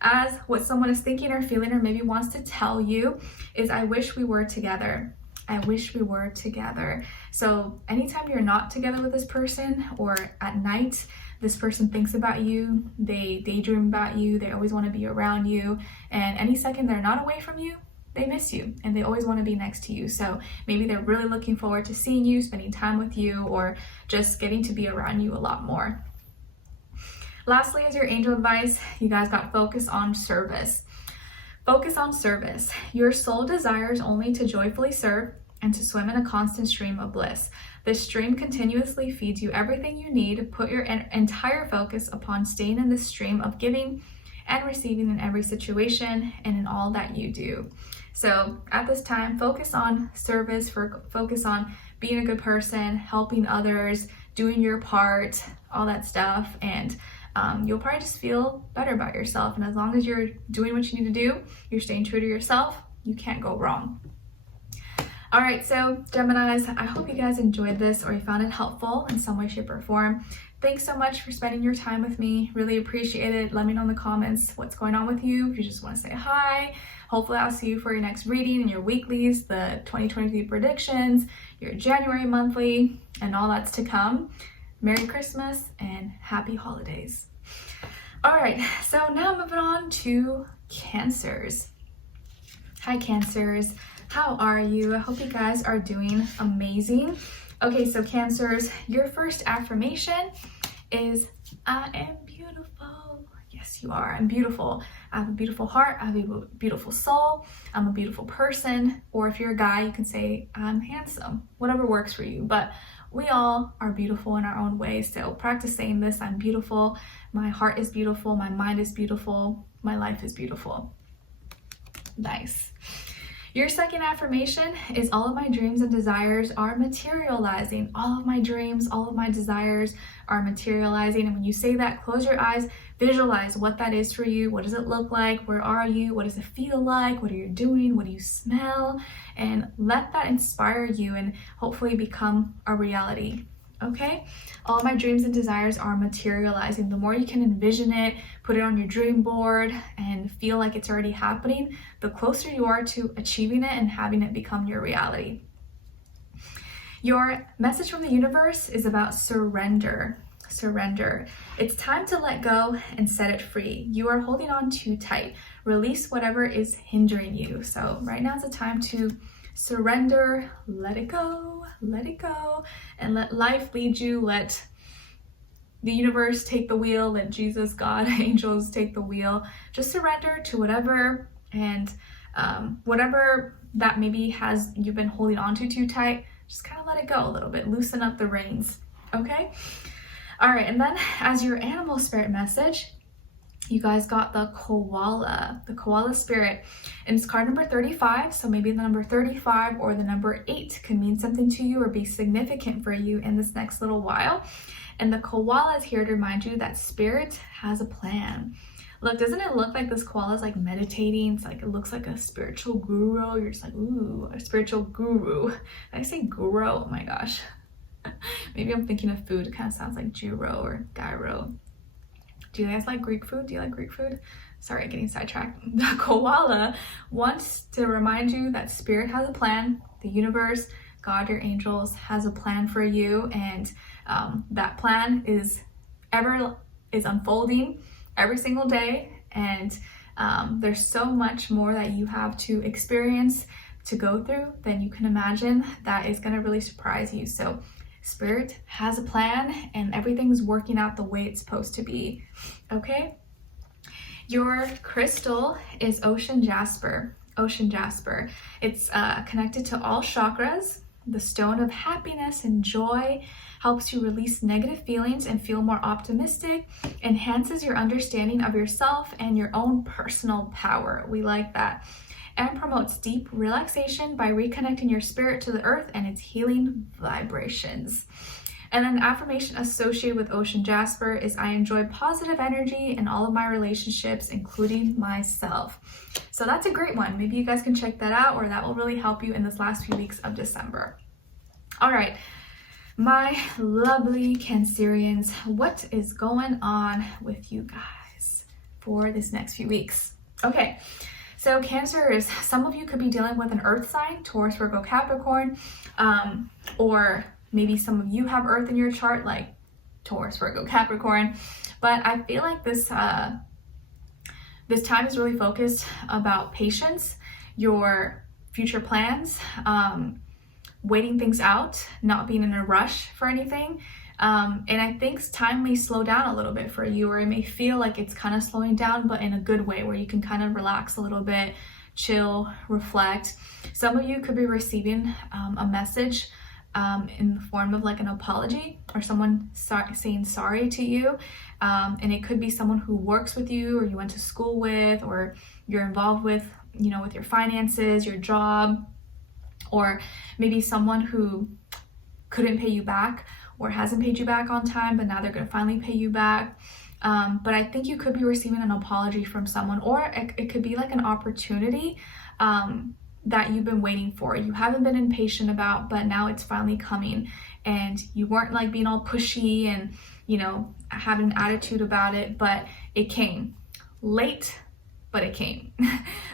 As what someone is thinking or feeling or maybe wants to tell you is, I wish we were together. I wish we were together. So anytime you're not together with this person, or at night, this person thinks about you, they daydream about you, they always want to be around you, and any second they're not away from you, they miss you and they always want to be next to you. So maybe they're really looking forward to seeing you, spending time with you, or just getting to be around you a lot more. Lastly, as your angel advice, you guys got focus on service. Focus on service. Your soul desires only to joyfully serve and to swim in a constant stream of bliss. This stream continuously feeds you everything you need. Put your entire focus upon staying in this stream of giving and receiving in every situation and in all that you do. So at this time, focus on service, focus on being a good person, helping others, doing your part, all that stuff, and you'll probably just feel better about yourself. And as long as you're doing what you need to do, you're staying true to yourself, you can't go wrong. All right, so Geminis, I hope you guys enjoyed this or you found it helpful in some way, shape, or form. Thanks so much for spending your time with me. Really appreciate it. Let me know in the comments what's going on with you. If you just want to say hi, hopefully I'll see you for your next reading and your weeklies, the 2023 predictions, your January monthly, and all that's to come. Merry Christmas and happy holidays. All right, so now moving on to Cancers. Hi Cancers, how are you? I hope you guys are doing amazing. Okay, so Cancers, your first affirmation is, I am beautiful. Yes, you are. I'm beautiful. I have a beautiful heart. I have a beautiful soul. I'm a beautiful person. Or if you're a guy, you can say, I'm handsome. Whatever works for you. But we all are beautiful in our own way. So practice saying this: I'm beautiful. My heart is beautiful. My mind is beautiful. My life is beautiful. Nice. Your second affirmation is, all of my dreams and desires are materializing. All of my dreams, all of my desires are materializing. And when you say that, close your eyes, visualize what that is for you. What does it look like? Where are you? What does it feel like? What are you doing? What do you smell? And let that inspire you and hopefully become a reality. Okay? All my dreams and desires are materializing. The more you can envision it, put it on your dream board, and feel like it's already happening, the closer you are to achieving it and having it become your reality. Your message from the universe is about surrender. Surrender. It's time to let go and set it free. You are holding on too tight. Release whatever is hindering you. So right now is the time to surrender, let it go, and let life lead you. Let the universe take the wheel, let Jesus, God, angels take the wheel. Just surrender to whatever, and whatever that maybe has you've been holding on to too tight, just kind of let it go a little bit, loosen up the reins, okay? All right, and then as your animal spirit message, you guys got the koala spirit, and it's card number 35. So maybe the number 35 or the number 8 can mean something to you or be significant for you in this next little while. And the koala is here to remind you that spirit has a plan. Look, doesn't it look like this koala is like meditating? It's like, it looks like a spiritual guru. You're just like, ooh, a spiritual guru. Did I say guru? Oh my gosh. Maybe I'm thinking of food. It kind of sounds like gyro or gyro. Do you guys like Greek food? Do you like Greek food? Sorry, getting sidetracked. The koala wants to remind you that spirit has a plan. The universe, God, your angels has a plan for you, and that plan is unfolding every single day, and there's so much more that you have to experience, to go through, than you can imagine, that is going to really surprise you. So spirit has a plan, and everything's working out the way it's supposed to be. Okay, your crystal is ocean jasper. Ocean jasper, it's connected to all chakras. The stone of happiness and joy helps you release negative feelings and feel more optimistic, enhances your understanding of yourself and your own personal power. We like that. And promotes deep relaxation by reconnecting your spirit to the earth and its healing vibrations. And an affirmation associated with ocean jasper is, I enjoy positive energy in all of my relationships, including myself. So that's a great one. Maybe you guys can check that out, or that will really help you in this last few weeks of December. All right, my lovely Cancerians, what is going on with you guys for this next few weeks? Okay, so Cancers, some of you could be dealing with an earth sign, Taurus, Virgo, Capricorn, or maybe some of you have earth in your chart, like Taurus, Virgo, Capricorn. But I feel like this time is really focused about patience, your future plans, waiting things out, not being in a rush for anything. And I think time may slow down a little bit for you, or it may feel like it's kind of slowing down, but in a good way, where you can kind of relax a little bit, chill, reflect. Some of you could be receiving a message in the form of like an apology, or someone saying sorry to you. And it could be someone who works with you, or you went to school with, or you're involved with, you know, with your finances, your job, or maybe someone who couldn't pay you back or hasn't paid you back on time, but now they're going to finally pay you back. But I think you could be receiving an apology from someone, or it could be like an opportunity that you've been waiting for. You haven't been impatient about, but now it's finally coming, and you weren't like being all pushy and, you know, having an attitude about it, but it came late, but it came.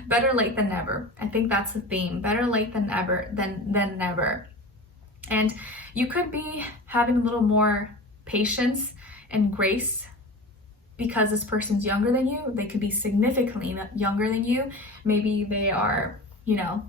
Better late than never. I think that's the theme. Better late than ever than never. And you could be having a little more patience and grace because this person's younger than you. They could be significantly younger than you. Maybe they are, you know,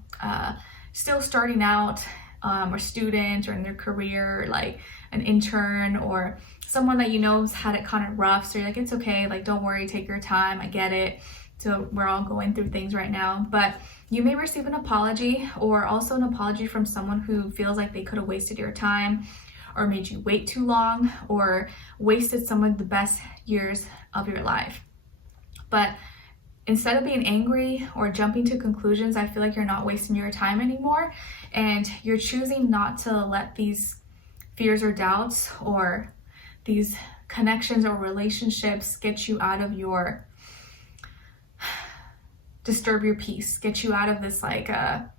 still starting out, or student, or in their career, like an intern, or someone that you know has had it kind of rough. So you're like, it's okay, like, don't worry, take your time, I get it. So we're all going through things right now. But you may receive an apology, or also an apology from someone who feels like they could have wasted your time, or made you wait too long, or wasted some of the best years of your life. But instead of being angry or jumping to conclusions, I feel like you're not wasting your time anymore, and you're choosing not to let these fears or doubts or these connections or relationships get you out of your, disturb your peace, get you out of this like a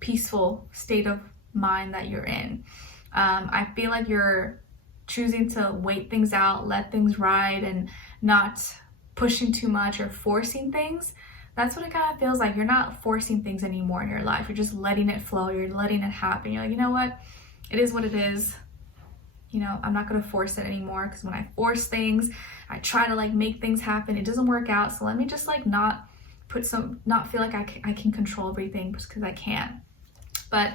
peaceful state of mind that you're in. I feel like you're choosing to wait things out, let things ride, and not pushing too much or forcing things. That's what it kind of feels like. You're not forcing things anymore in your life. You're just letting it flow. You're letting it happen. You're like, you know what? It is what it is. You know, I'm not going to force it anymore, because when I force things, I try to like make things happen. It doesn't work out. So let me just like not feel like I can control everything, because I can't. But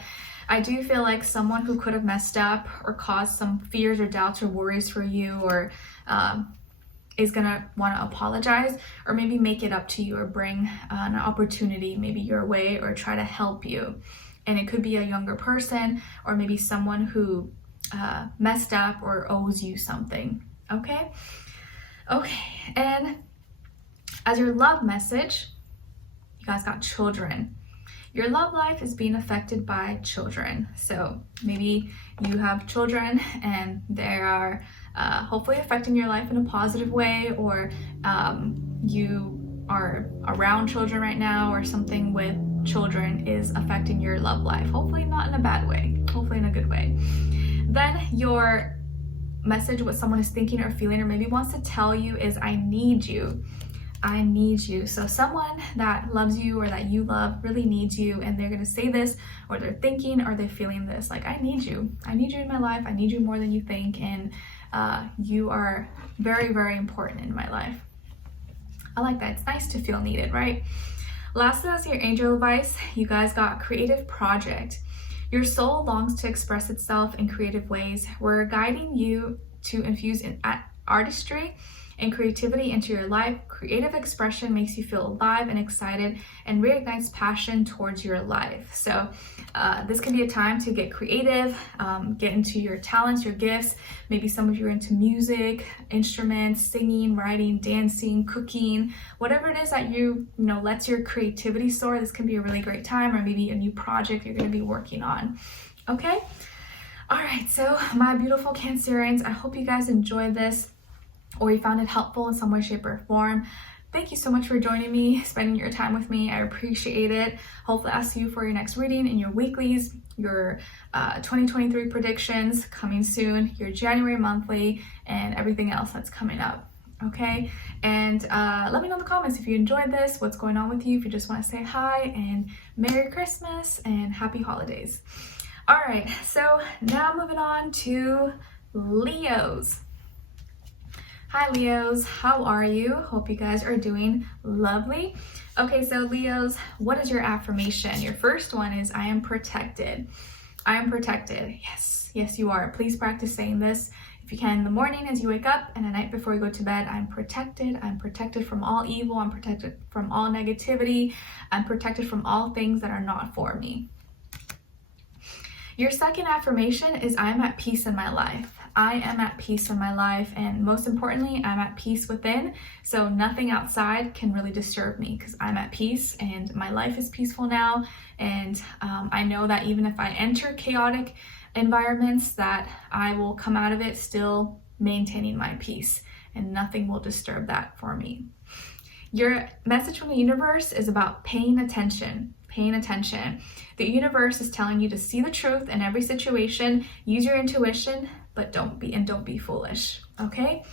I do feel like someone who could have messed up or caused some fears or doubts or worries for you, or is gonna want to apologize, or maybe make it up to you, or bring an opportunity maybe your way, or try to help you. And it could be a younger person, or maybe someone who messed up or owes you something. Okay, and as your love message, you guys got children. Your love life is being affected by children. So maybe you have children, and they are hopefully affecting your life in a positive way, or you are around children right now, or something with children is affecting your love life. Hopefully not in a bad way, hopefully in a good way. Then your message, what someone is thinking or feeling or maybe wants to tell you, is I need you. I need you. So someone that loves you or that you love really needs you, and they're going to say this, or they're thinking or they're feeling this, like, I need you. I need you in my life. I need you more than you think, and you are very, very important in my life. I like that. It's nice to feel needed, right? Lastly, as your angel advice, you guys got creative project. Your soul longs to express itself in creative ways. We're guiding you to infuse artistry and creativity into your life. Creative expression makes you feel alive and excited and reignites passion towards your life. So this can be a time to get creative, get into your talents, your gifts. Maybe some of you are into music, instruments, singing, writing, dancing, cooking, whatever it is that you know lets your creativity soar. This can be a really great time, or maybe a new project you're going to be working on. Okay? All right, so my beautiful Cancerians, I hope you guys enjoyed this, or you found it helpful in some way, shape, or form. Thank you so much for joining me, spending your time with me. I appreciate it. Hopefully I'll see you for your next reading in your weeklies, your 2023 predictions coming soon, your January monthly, and everything else that's coming up. Okay, and let me know in the comments if you enjoyed this, what's going on with you, if you just want to say hi, and Merry Christmas and Happy Holidays. All right, so now moving on to Leos. Hi Leos, how are you? Hope you guys are doing lovely. Okay, so Leos, what is your affirmation? Your first one is I am protected. I am protected. Yes, yes you are. Please practice saying this if you can in the morning as you wake up, and at night before you go to bed. I'm protected. I'm protected from all evil. I'm protected from all negativity. I'm protected from all things that are not for me. Your second affirmation is I'm at peace in my life. I am at peace in my life, and most importantly, I'm at peace within, so nothing outside can really disturb me because I'm at peace and my life is peaceful now. And I know that even if I enter chaotic environments, that I will come out of it still maintaining my peace, and nothing will disturb that for me. Your message from the universe is about paying attention. Paying attention. The universe is telling you to see the truth in every situation. Use your intuition, but don't be foolish. Okay?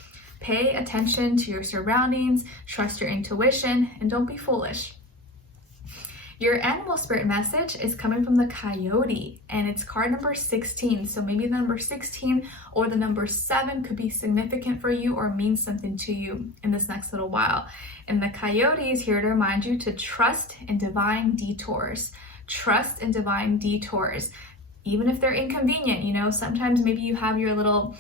Pay attention to your surroundings, trust your intuition, and don't be foolish. Your animal spirit message is coming from the coyote, and it's card number 16. So maybe the number 16 or the number 7 could be significant for you or mean something to you in this next little while. And the coyote is here to remind you to trust in divine detours. Trust in divine detours. Even if they're inconvenient, you know, sometimes maybe you have your little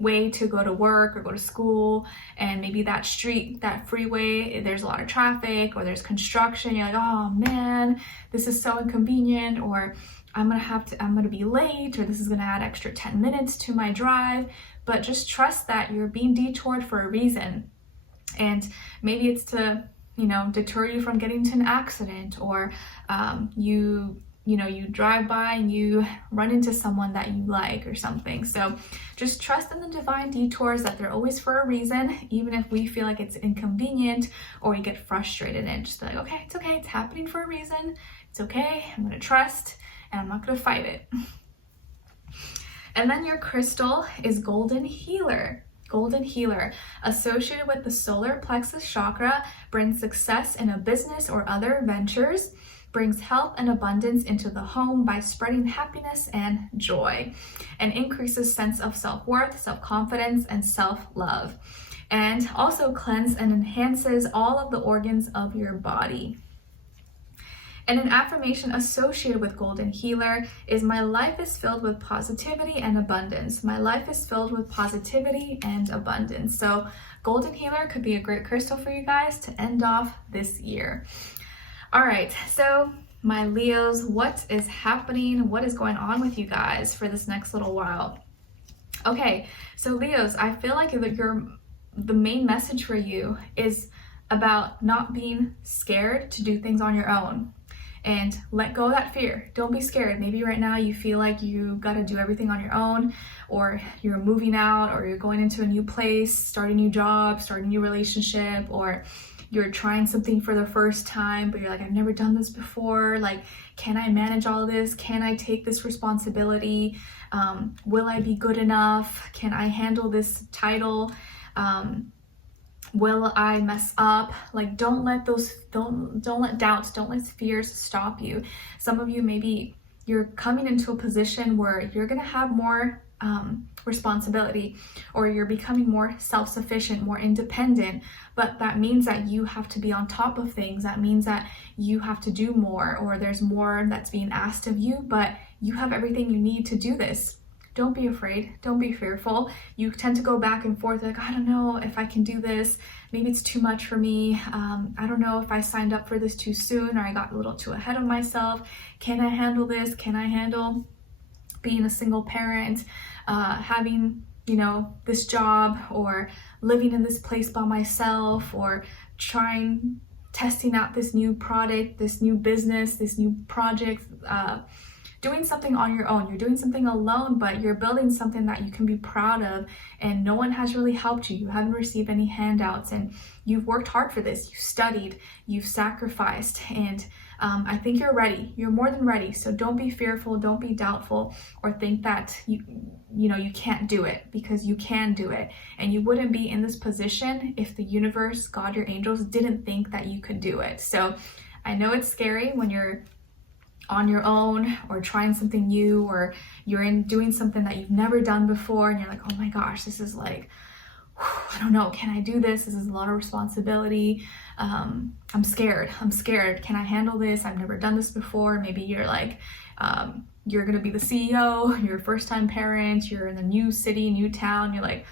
way to go to work or go to school, and maybe that street, that freeway, there's a lot of traffic or there's construction. You're like, oh man, this is so inconvenient, or I'm gonna be late, or this is gonna add extra 10 minutes to my drive. But just trust that you're being detoured for a reason. And maybe it's to, you know, deter you from getting into an accident, or you drive by and you run into someone that you like or something. So just trust in the divine detours, that they're always for a reason, even if we feel like it's inconvenient or you get frustrated. And just like, okay, it's happening for a reason. It's okay. I'm going to trust and I'm not going to fight it. And then your crystal is Golden Healer. Golden Healer, associated with the solar plexus chakra, brings success in a business or other ventures, brings health and abundance into the home by spreading happiness and joy, and increases sense of self-worth, self-confidence, and self-love, and also cleanses and enhances all of the organs of your body. And an affirmation associated with Golden Healer is my life is filled with positivity and abundance. My life is filled with positivity and abundance. So Golden Healer could be a great crystal for you guys to end off this year. All right, so my Leos, what is happening? What is going on with you guys for this next little while? Okay, so Leos, I feel like the main message for you is about not being scared to do things on your own. and let go of that fear. Don't be scared. Maybe right now you feel like you got to do everything on your own, or you're moving out, or you're going into a new place, starting a new job, starting a new relationship, or you're trying something for the first time, but you're like, I've never done this before. Like, can I manage all this? Can I take this responsibility? Will I be good enough? Can I handle this title? Will I mess up? Like, don't let doubts, don't let fears stop you. Some of you, maybe you're coming into a position where you're gonna have more responsibility, or you're becoming more self-sufficient, more independent, but that means that you have to be on top of things. That means that you have to do more, or there's more that's being asked of you, but you have everything you need to do this. Don't be afraid. Don't be fearful. You tend to go back and forth like, I don't know if I can do this. Maybe it's too much for me. I don't know if I signed up for this too soon, or I got a little too ahead of myself. Can I handle this? Can I handle being a single parent, having, you know, this job, or living in this place by myself, or testing out this new product, this new business, this new project, doing something on your own. You're doing something alone, but you're building something that you can be proud of, and no one has really helped you. You haven't received any handouts, and you've worked hard for this. You studied, you've sacrificed, and I think you're ready. You're more than ready. So don't be fearful, don't be doubtful, or think that you can't do it, because you can do it. And you wouldn't be in this position if the universe, God, your angels, didn't think that you could do it. So I know it's scary when you're on your own, or trying something new, or you're doing something that you've never done before, and you're like, oh my gosh, this is like, I don't know, can I do this? This is a lot of responsibility. I'm scared. Can I handle this? I've never done this before. Maybe you're like, you're gonna be the CEO, you're a first-time parent, you're in a new city, new town, you're like,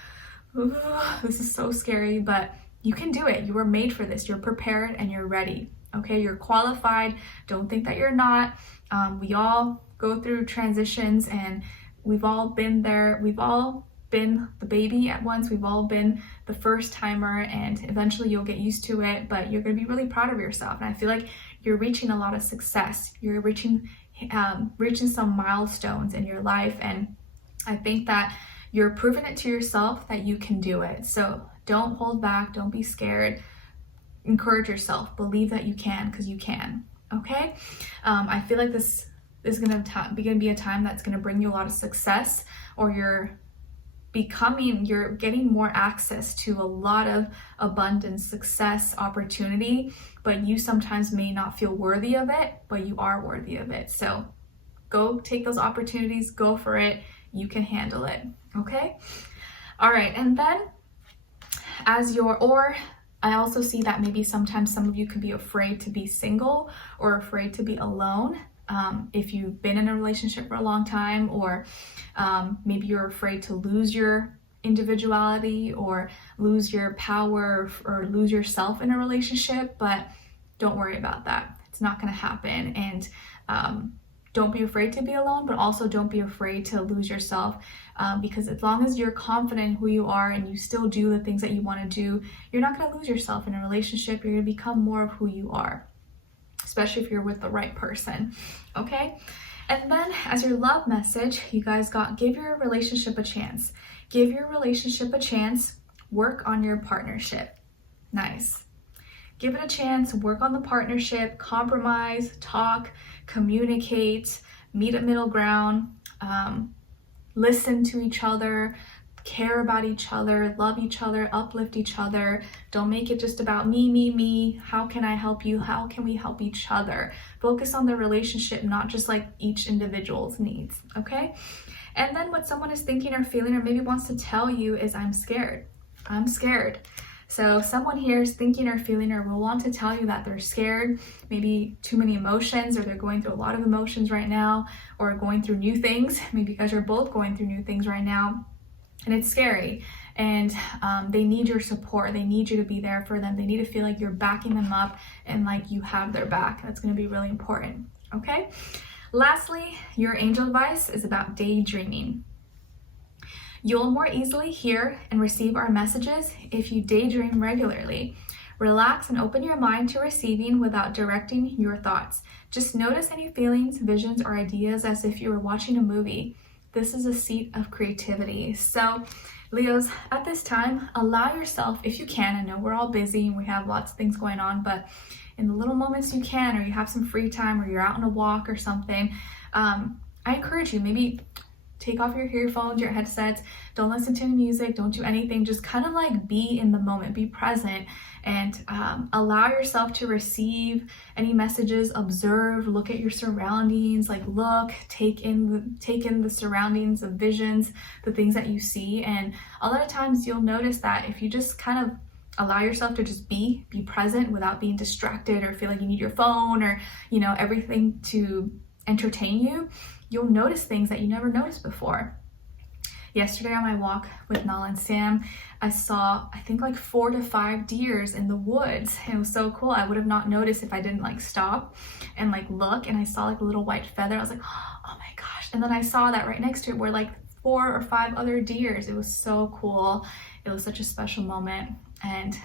this is so scary, but you can do it. You were made for this. You're prepared and you're ready. Okay, you're qualified. Don't think that you're not. We all go through transitions, and we've all been there. We've all been the baby at once. We've all been the first timer, and eventually you'll get used to it, but you're going to be really proud of yourself. And I feel like you're reaching a lot of success. You're reaching some milestones in your life, and I think that you're proving it to yourself that you can do it. So don't hold back. Don't be scared. Encourage yourself. Believe that you can, because you can. Okay? I feel like this is going to be a time that's going to bring you a lot of success, or you're getting more access to a lot of abundance, success, opportunity, but you sometimes may not feel worthy of it, but you are worthy of it. So go take those opportunities, go for it. You can handle it. Okay? All right. And then I also see that maybe sometimes some of you could be afraid to be single, or afraid to be alone. If you've been in a relationship for a long time, or maybe you're afraid to lose your individuality, or lose your power, or lose yourself in a relationship, but don't worry about that. It's not going to happen. And don't be afraid to be alone, but also don't be afraid to lose yourself, because as long as you're confident in who you are and you still do the things that you want to do, you're not going to lose yourself in a relationship. You're going to become more of who you are, especially if you're with the right person. Okay? And then as your love message, you guys got, give your relationship a chance. Give your relationship a chance. Work on your partnership. Nice. Give it a chance. Work on the partnership. Compromise, talk, communicate, meet a middle ground, listen to each other, care about each other, love each other, uplift each other. Don't make it just about me. How can I help you? How can we help each other? Focus on the relationship, not just like each individual's needs, okay? And then what someone is thinking or feeling, or maybe wants to tell you, is I'm scared. I'm scared. So someone here is thinking or feeling, or will want to tell you that they're scared, maybe too many emotions, or they're going through a lot of emotions right now, or going through new things. Maybe you guys are both going through new things right now, and it's scary. And they need your support. They need you to be there for them. They need to feel like you're backing them up, and like you have their back. That's going to be really important. Okay? Lastly, your angel advice is about daydreaming. You'll more easily hear and receive our messages if you daydream regularly. Relax and open your mind to receiving without directing your thoughts. Just notice any feelings, visions, or ideas as if you were watching a movie. This is a seat of creativity. So Leos, at this time, allow yourself, if you can, I know we're all busy and we have lots of things going on, but in the little moments you can, or you have some free time, or you're out on a walk or something, I encourage you, maybe take off your earphones, your headsets, don't listen to music, don't do anything, just kind of like be in the moment, be present, and allow yourself to receive any messages, observe, look at your surroundings, like look, take in the surroundings, the visions, the things that you see. And a lot of times you'll notice that if you just kind of allow yourself to just be present without being distracted or feel like you need your phone or, you know, everything to entertain you, you'll notice things that you never noticed before. Yesterday on my walk with Nala and Sam, I saw, I think like 4 to 5 deers in the woods. It was so cool. I would have not noticed if I didn't like stop and like look, and I saw like a little white feather. I was like, oh my gosh. And then I saw that right next to it were like 4 or 5 other deers. It was so cool. It was such a special moment. And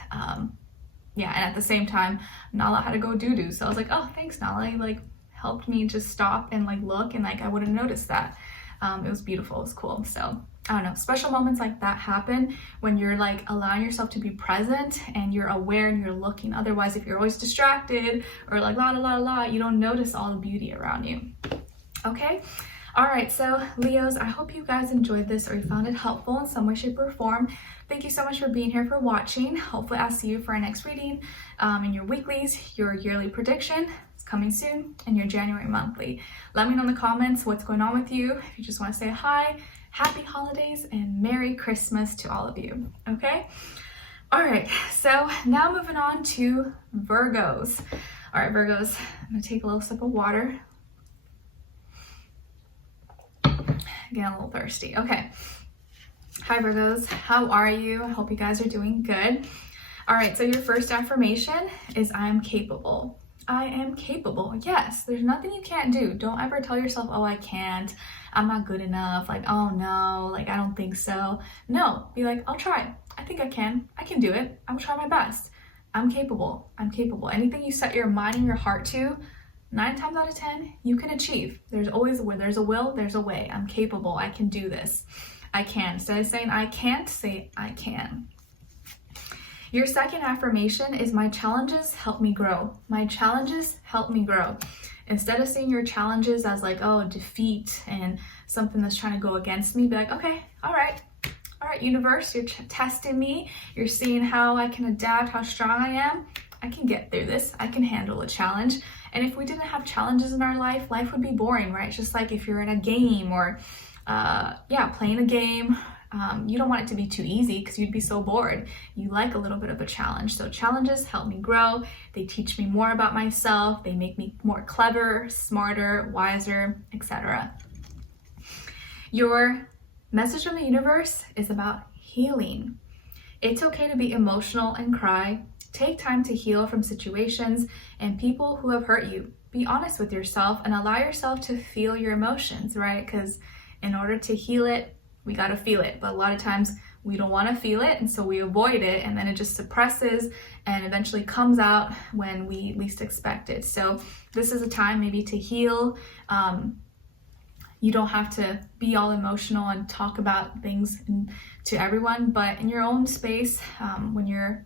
yeah, and at the same time, Nala had to go doo-doo. So I was like, oh, thanks, Nala. You like helped me just stop and like look, and like I wouldn't notice that. It was beautiful. It was cool. So I don't know, special moments like that happen when you're like allowing yourself to be present and you're aware and you're looking. Otherwise, if you're always distracted or like la la la la, you don't notice all the beauty around you. Okay. All right, so Leos, I hope you guys enjoyed this or you found it helpful in some way, shape, or form. Thank you so much for being here, for watching. Hopefully I'll see you for our next reading in your weeklies, your yearly prediction is coming soon, and your January monthly. Let me know in the comments what's going on with you. If you just want to say hi, happy holidays, and Merry Christmas to all of you, okay? All right, so now moving on to Virgos. All right, Virgos, I'm gonna take a little sip of water. Getting a little thirsty. Okay. Hi Virgos, how are you? I hope you guys are doing good. All right, so your first affirmation is I am capable. I am capable. Yes, there's nothing you can't do. Don't ever tell yourself, oh, I can't. I'm not good enough. Like, oh no, like I don't think so. No, be like, I'll try. I think I can. I can do it. I'm gonna try my best. I'm capable. I'm capable. Anything you set your mind and your heart to, 9 times out of 10, you can achieve. There's always, where there's a will, there's a way. I'm capable. I can do this. I can. Instead of saying I can't, say I can. Your second affirmation is my challenges help me grow. My challenges help me grow. Instead of seeing your challenges as like, oh, defeat and something that's trying to go against me, be like, okay, all right, universe, you're testing me. You're seeing how I can adapt, how strong I am. I can get through this. I can handle a challenge. And if we didn't have challenges in our life would be boring, right? It's just like if you're in a game or, playing a game, you don't want it to be too easy because you'd be so bored. You like a little bit of a challenge. So challenges help me grow. They teach me more about myself. They make me more clever, smarter, wiser, etc. Your message from the universe is about healing. It's okay to be emotional and cry. Take time to heal from situations and people who have hurt you. Be honest with yourself and allow yourself to feel your emotions, right? Because in order to heal it, we got to feel it. But a lot of times we don't want to feel it, and so we avoid it, and then it just suppresses and eventually comes out when we least expect it. So this is a time maybe to heal. You don't have to be all emotional and talk about things to everyone, but in your own space, when you're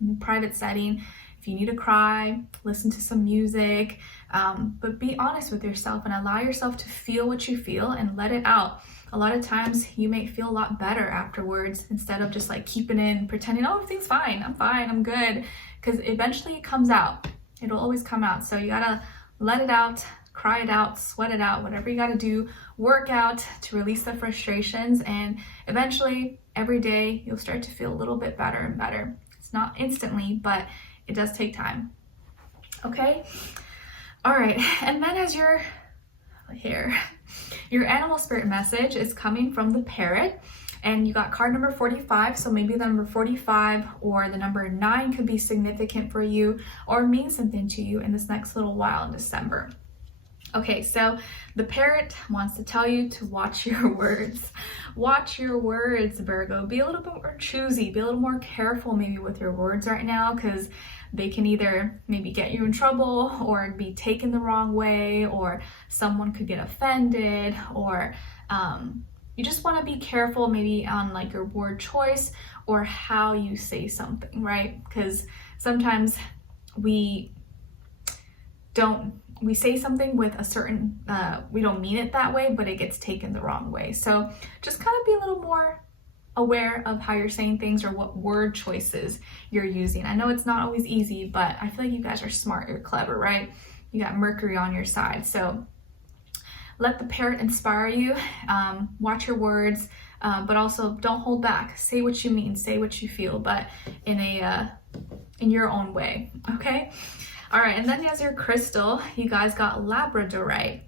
in a private setting, if you need to cry, listen to some music, but be honest with yourself and allow yourself to feel what you feel and let it out. A lot of times you may feel a lot better afterwards instead of just like keeping in, pretending, oh, everything's fine, I'm good, because eventually it comes out. It'll always come out. So you gotta let it out, cry it out, sweat it out, whatever you gotta do, work out to release the frustrations, and eventually every day you'll start to feel a little bit better and better. It's not instantly, but it does take time. Okay? All right, and then as your animal spirit message is coming from the parrot, and you got card number 45, so maybe the number 45 or the number 9 could be significant for you or mean something to you in this next little while in December. Okay, so the parrot wants to tell you to watch your words. Watch your words, Virgo. Be a little bit more choosy. Be a little more careful maybe with your words right now, because they can either maybe get you in trouble or be taken the wrong way, or someone could get offended, or you just want to be careful maybe on like your word choice or how you say something, right? Because sometimes we say something with a certain, we don't mean it that way, but it gets taken the wrong way. So just kind of be a little more aware of how you're saying things or what word choices you're using. I know it's not always easy, but I feel like you guys are smart, you're clever, right? You got Mercury on your side. So let the parrot inspire you. Watch your words, but also don't hold back. Say what you mean, say what you feel, but in your own way, okay? All right, and then as your crystal, you guys got labradorite.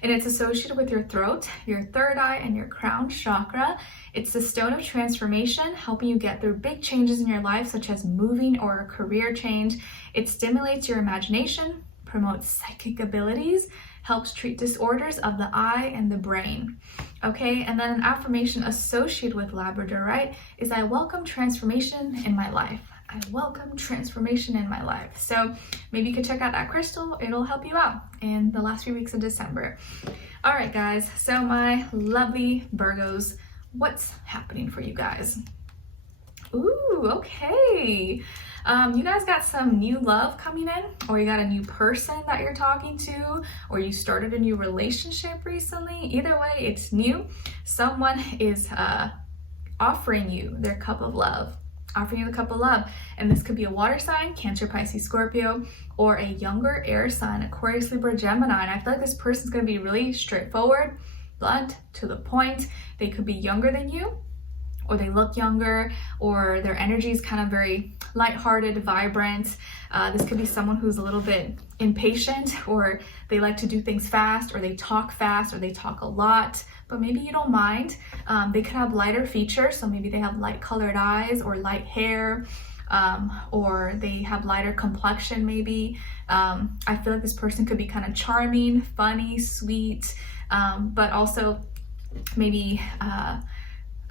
And it's associated with your throat, your third eye, and your crown chakra. It's the stone of transformation, helping you get through big changes in your life, such as moving or a career change. It stimulates your imagination, promotes psychic abilities, helps treat disorders of the eye and the brain. Okay, and then an affirmation associated with labradorite is, I welcome transformation in my life. I welcome transformation in my life. So maybe you could check out that crystal. It'll help you out in the last few weeks of December. All right, guys. So my lovely Virgos, what's happening for you guys? Ooh, okay. You guys got some new love coming in, or you got a new person that you're talking to, or you started a new relationship recently. Either way, it's new. Someone is offering you their cup of love. Offering you the cup of love, and this could be a water sign, Cancer, Pisces, Scorpio, or a younger air sign, Aquarius, Libra, Gemini. And I feel like this person's going to be really straightforward, blunt, to the point. They could be younger than you, or they look younger, or their energy is kind of very lighthearted, vibrant. This could be someone who's a little bit impatient, or they like to do things fast, or they talk fast, or they talk a lot, but maybe you don't mind. They could have lighter features, so maybe they have light colored eyes or light hair, or they have lighter complexion maybe. I feel like this person could be kind of charming, funny, sweet, but also maybe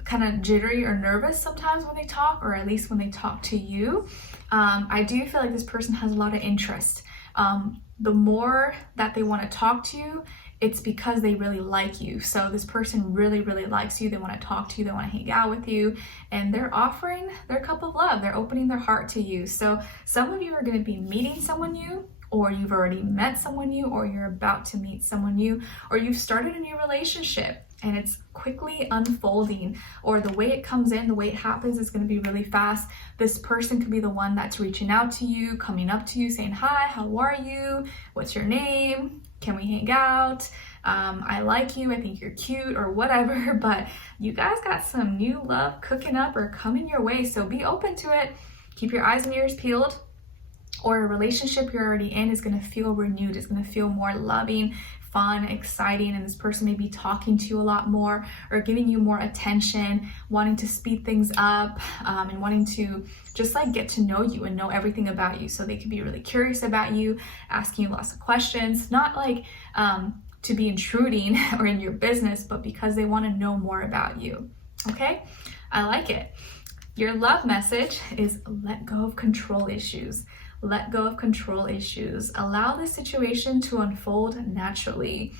kind of jittery or nervous sometimes when they talk, or at least when they talk to you. I do feel like this person has a lot of interest. The more that they want to talk to you, it's because they really like you. So this person really, really likes you. They want to talk to you. They want to hang out with you. And they're offering their cup of love. They're opening their heart to you. So some of you are going to be meeting someone new, or you've already met someone new, or you're about to meet someone new, or you've started a new relationship and it's quickly unfolding, or the way it comes in, the way it happens is going to be really fast. This person could be the one that's reaching out to you, coming up to you, saying, hi, how are you? What's your name? Can we hang out? I like you, I think you're cute, or whatever. But you guys got some new love cooking up or coming your way, so be open to it. Keep your eyes and ears peeled, or a relationship you're already in is going to feel renewed. It's going to feel more loving, fun, exciting, and this person may be talking to you a lot more, or giving you more attention, wanting to speed things up, and wanting to just like get to know you and know everything about you. So they could be really curious about you, asking you lots of questions, not like to be intruding or in your business, but because they want to know more about you. Okay, I like it. Your love message is let go of control issues. Let go of control issues. Allow the situation to unfold naturally.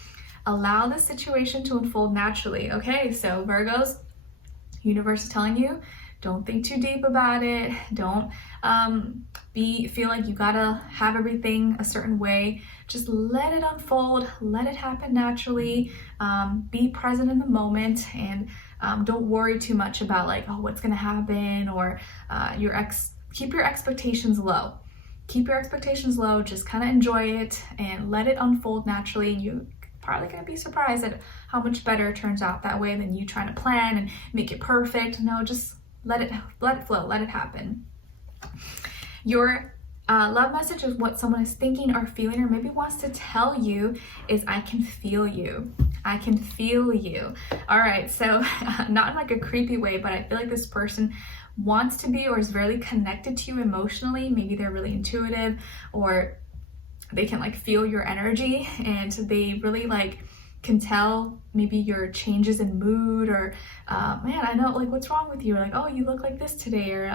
Allow the situation to unfold naturally. Okay, so Virgos, universe is telling you, don't think too deep about it. Don't feel like you gotta have everything a certain way. Just let it unfold. Let it happen naturally. Be present in the moment, and don't worry too much about like, oh, what's gonna happen, or keep your expectations low. Keep your expectations low, just kind of enjoy it and let it unfold naturally. You're probably going to be surprised at how much better it turns out that way than you trying to plan and make it perfect. No, just let it flow, let it happen. Your love message is what someone is thinking or feeling, or maybe wants to tell you, is I can feel you. I can feel you. All right, so not in like a creepy way, but I feel like this person wants to be or is very connected to you emotionally. Maybe they're really intuitive, or they can like feel your energy, and they really like can tell maybe your changes in mood, or man, I know, like, what's wrong with you, or like, oh, you look like this today, or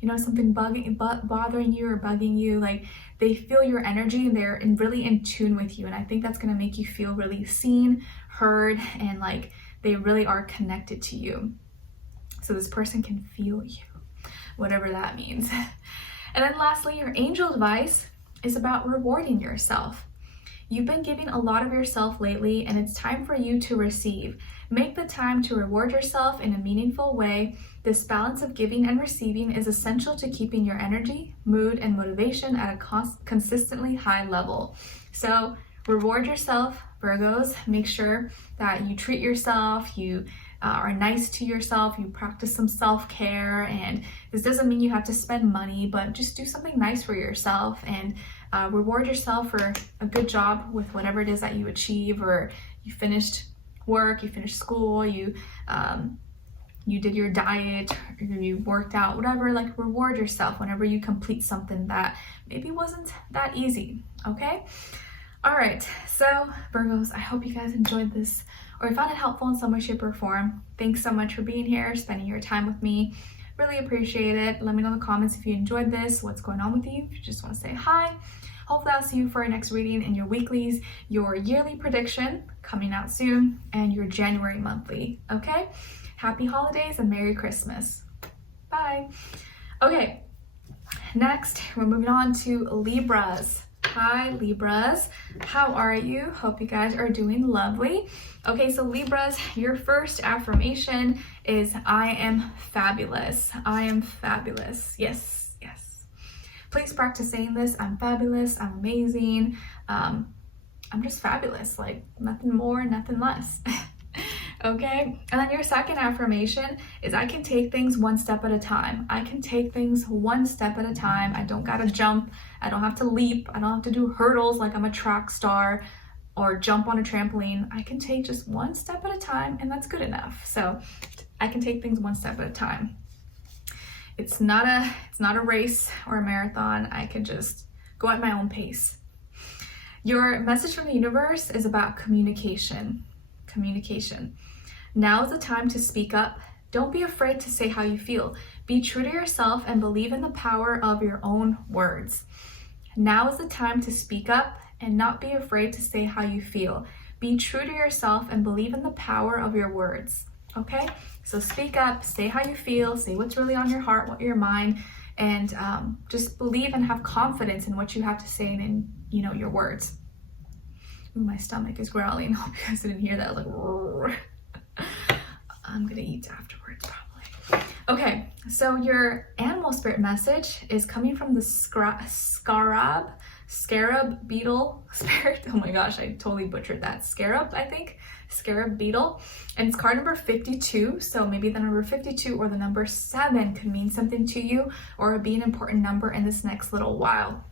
you know, something bothering you or bugging you. Like, they feel your energy and they're really in tune with you, and I think that's going to make you feel really seen, heard, and like they really are connected to you. So this person can feel you, whatever that means. And then lastly, your angel advice is about rewarding yourself. You've been giving a lot of yourself lately, and it's time for you to receive. Make the time to reward yourself in a meaningful way. This balance of giving and receiving is essential to keeping your energy, mood, and motivation at a consistently high level. So reward yourself, Virgos. Make sure that you treat yourself, you are nice to yourself, you practice some self-care, and this doesn't mean you have to spend money, but just do something nice for yourself, and reward yourself for a good job with whatever it is that you achieve, or you finished work, you finished school, you did your diet, or you worked out, whatever. Like, reward yourself whenever you complete something that maybe wasn't that easy, okay? All right, so Virgos, I hope you guys enjoyed this, or found it helpful in some way, shape, or form. Thanks so much for being here, spending your time with me. Really appreciate it. Let me know in the comments if you enjoyed this, what's going on with you, if you just want to say hi. Hopefully I'll see you for our next reading in your weeklies, your yearly prediction coming out soon, and your January monthly, okay? Happy holidays and Merry Christmas. Bye. Okay, next we're moving on to Libras. Hi Libras, how are you? Hope you guys are doing lovely. Okay, so Libras, your first affirmation is I am fabulous. I am fabulous. Yes, yes. Please practice saying this. I'm fabulous. I'm amazing. I'm just fabulous. Like, nothing more, nothing less. Okay, and then your second affirmation is I can take things one step at a time. I can take things one step at a time. I don't gotta jump. I don't have to leap. I don't have to do hurdles like I'm a track star, or jump on a trampoline. I can take just one step at a time, and that's good enough. So I can take things one step at a time. It's not a race or a marathon. I can just go at my own pace. Your message from the universe is about communication. Communication. Now is the time to speak up. Don't be afraid to say how you feel. Be true to yourself and believe in the power of your own words. Now is the time to speak up and not be afraid to say how you feel. Be true to yourself and believe in the power of your words. Okay? So speak up, say how you feel, say what's really on your heart, what your mind, and just believe and have confidence in what you have to say and in, you know, your words. Ooh, my stomach is growling. I hope you guys didn't hear that. I was like, roar. I'm gonna eat afterwards probably. Okay, so your animal spirit message is coming from the scarab beetle spirit. Oh my gosh, I totally butchered that. Scarab, I think. Scarab beetle. And it's card number 52. So maybe the number 52 or the number 7 could mean something to you, or be an important number in this next little while.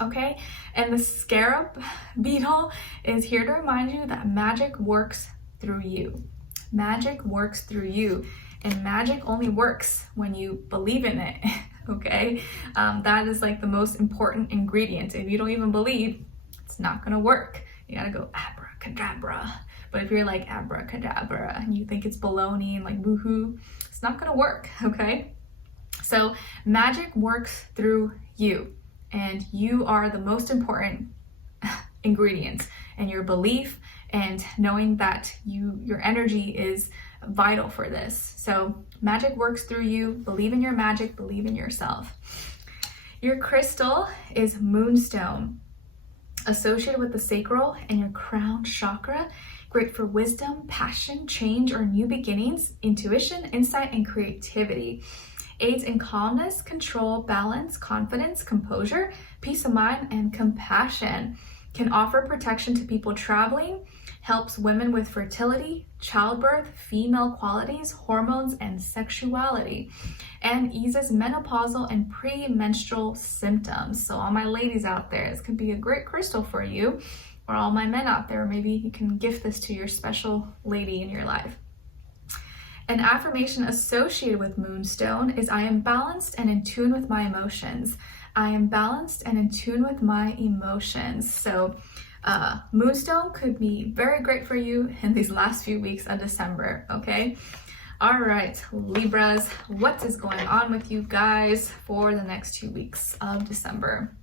Okay, and the scarab beetle is here to remind you that magic works through you. Magic works through you, and magic only works when you believe in it. Okay, that is like the most important ingredient. If you don't even believe, it's not gonna work. You gotta go abracadabra. But if you're like abracadabra and you think it's baloney and like woohoo, it's not gonna work. Okay, so magic works through you. And you are the most important ingredient, and your belief and knowing that your energy is vital for this. So magic works through you. Believe in your magic, believe in yourself. Your crystal is moonstone, associated with the sacral and your crown chakra. Great for wisdom, passion, change, or new beginnings, intuition, insight, and creativity. Aids in calmness, control, balance, confidence, composure, peace of mind, and compassion. Can offer protection to people traveling, helps women with fertility, childbirth, female qualities, hormones, and sexuality, and eases menopausal and premenstrual symptoms. So all my ladies out there, this could be a great crystal for you, or all my men out there, maybe you can gift this to your special lady in your life. An affirmation associated with moonstone is I am balanced and in tune with my emotions. I am balanced and in tune with my emotions. So Moonstone could be very great for you in these last few weeks of December, okay? All right, Libras, what is going on with you guys for the next 2 weeks of December?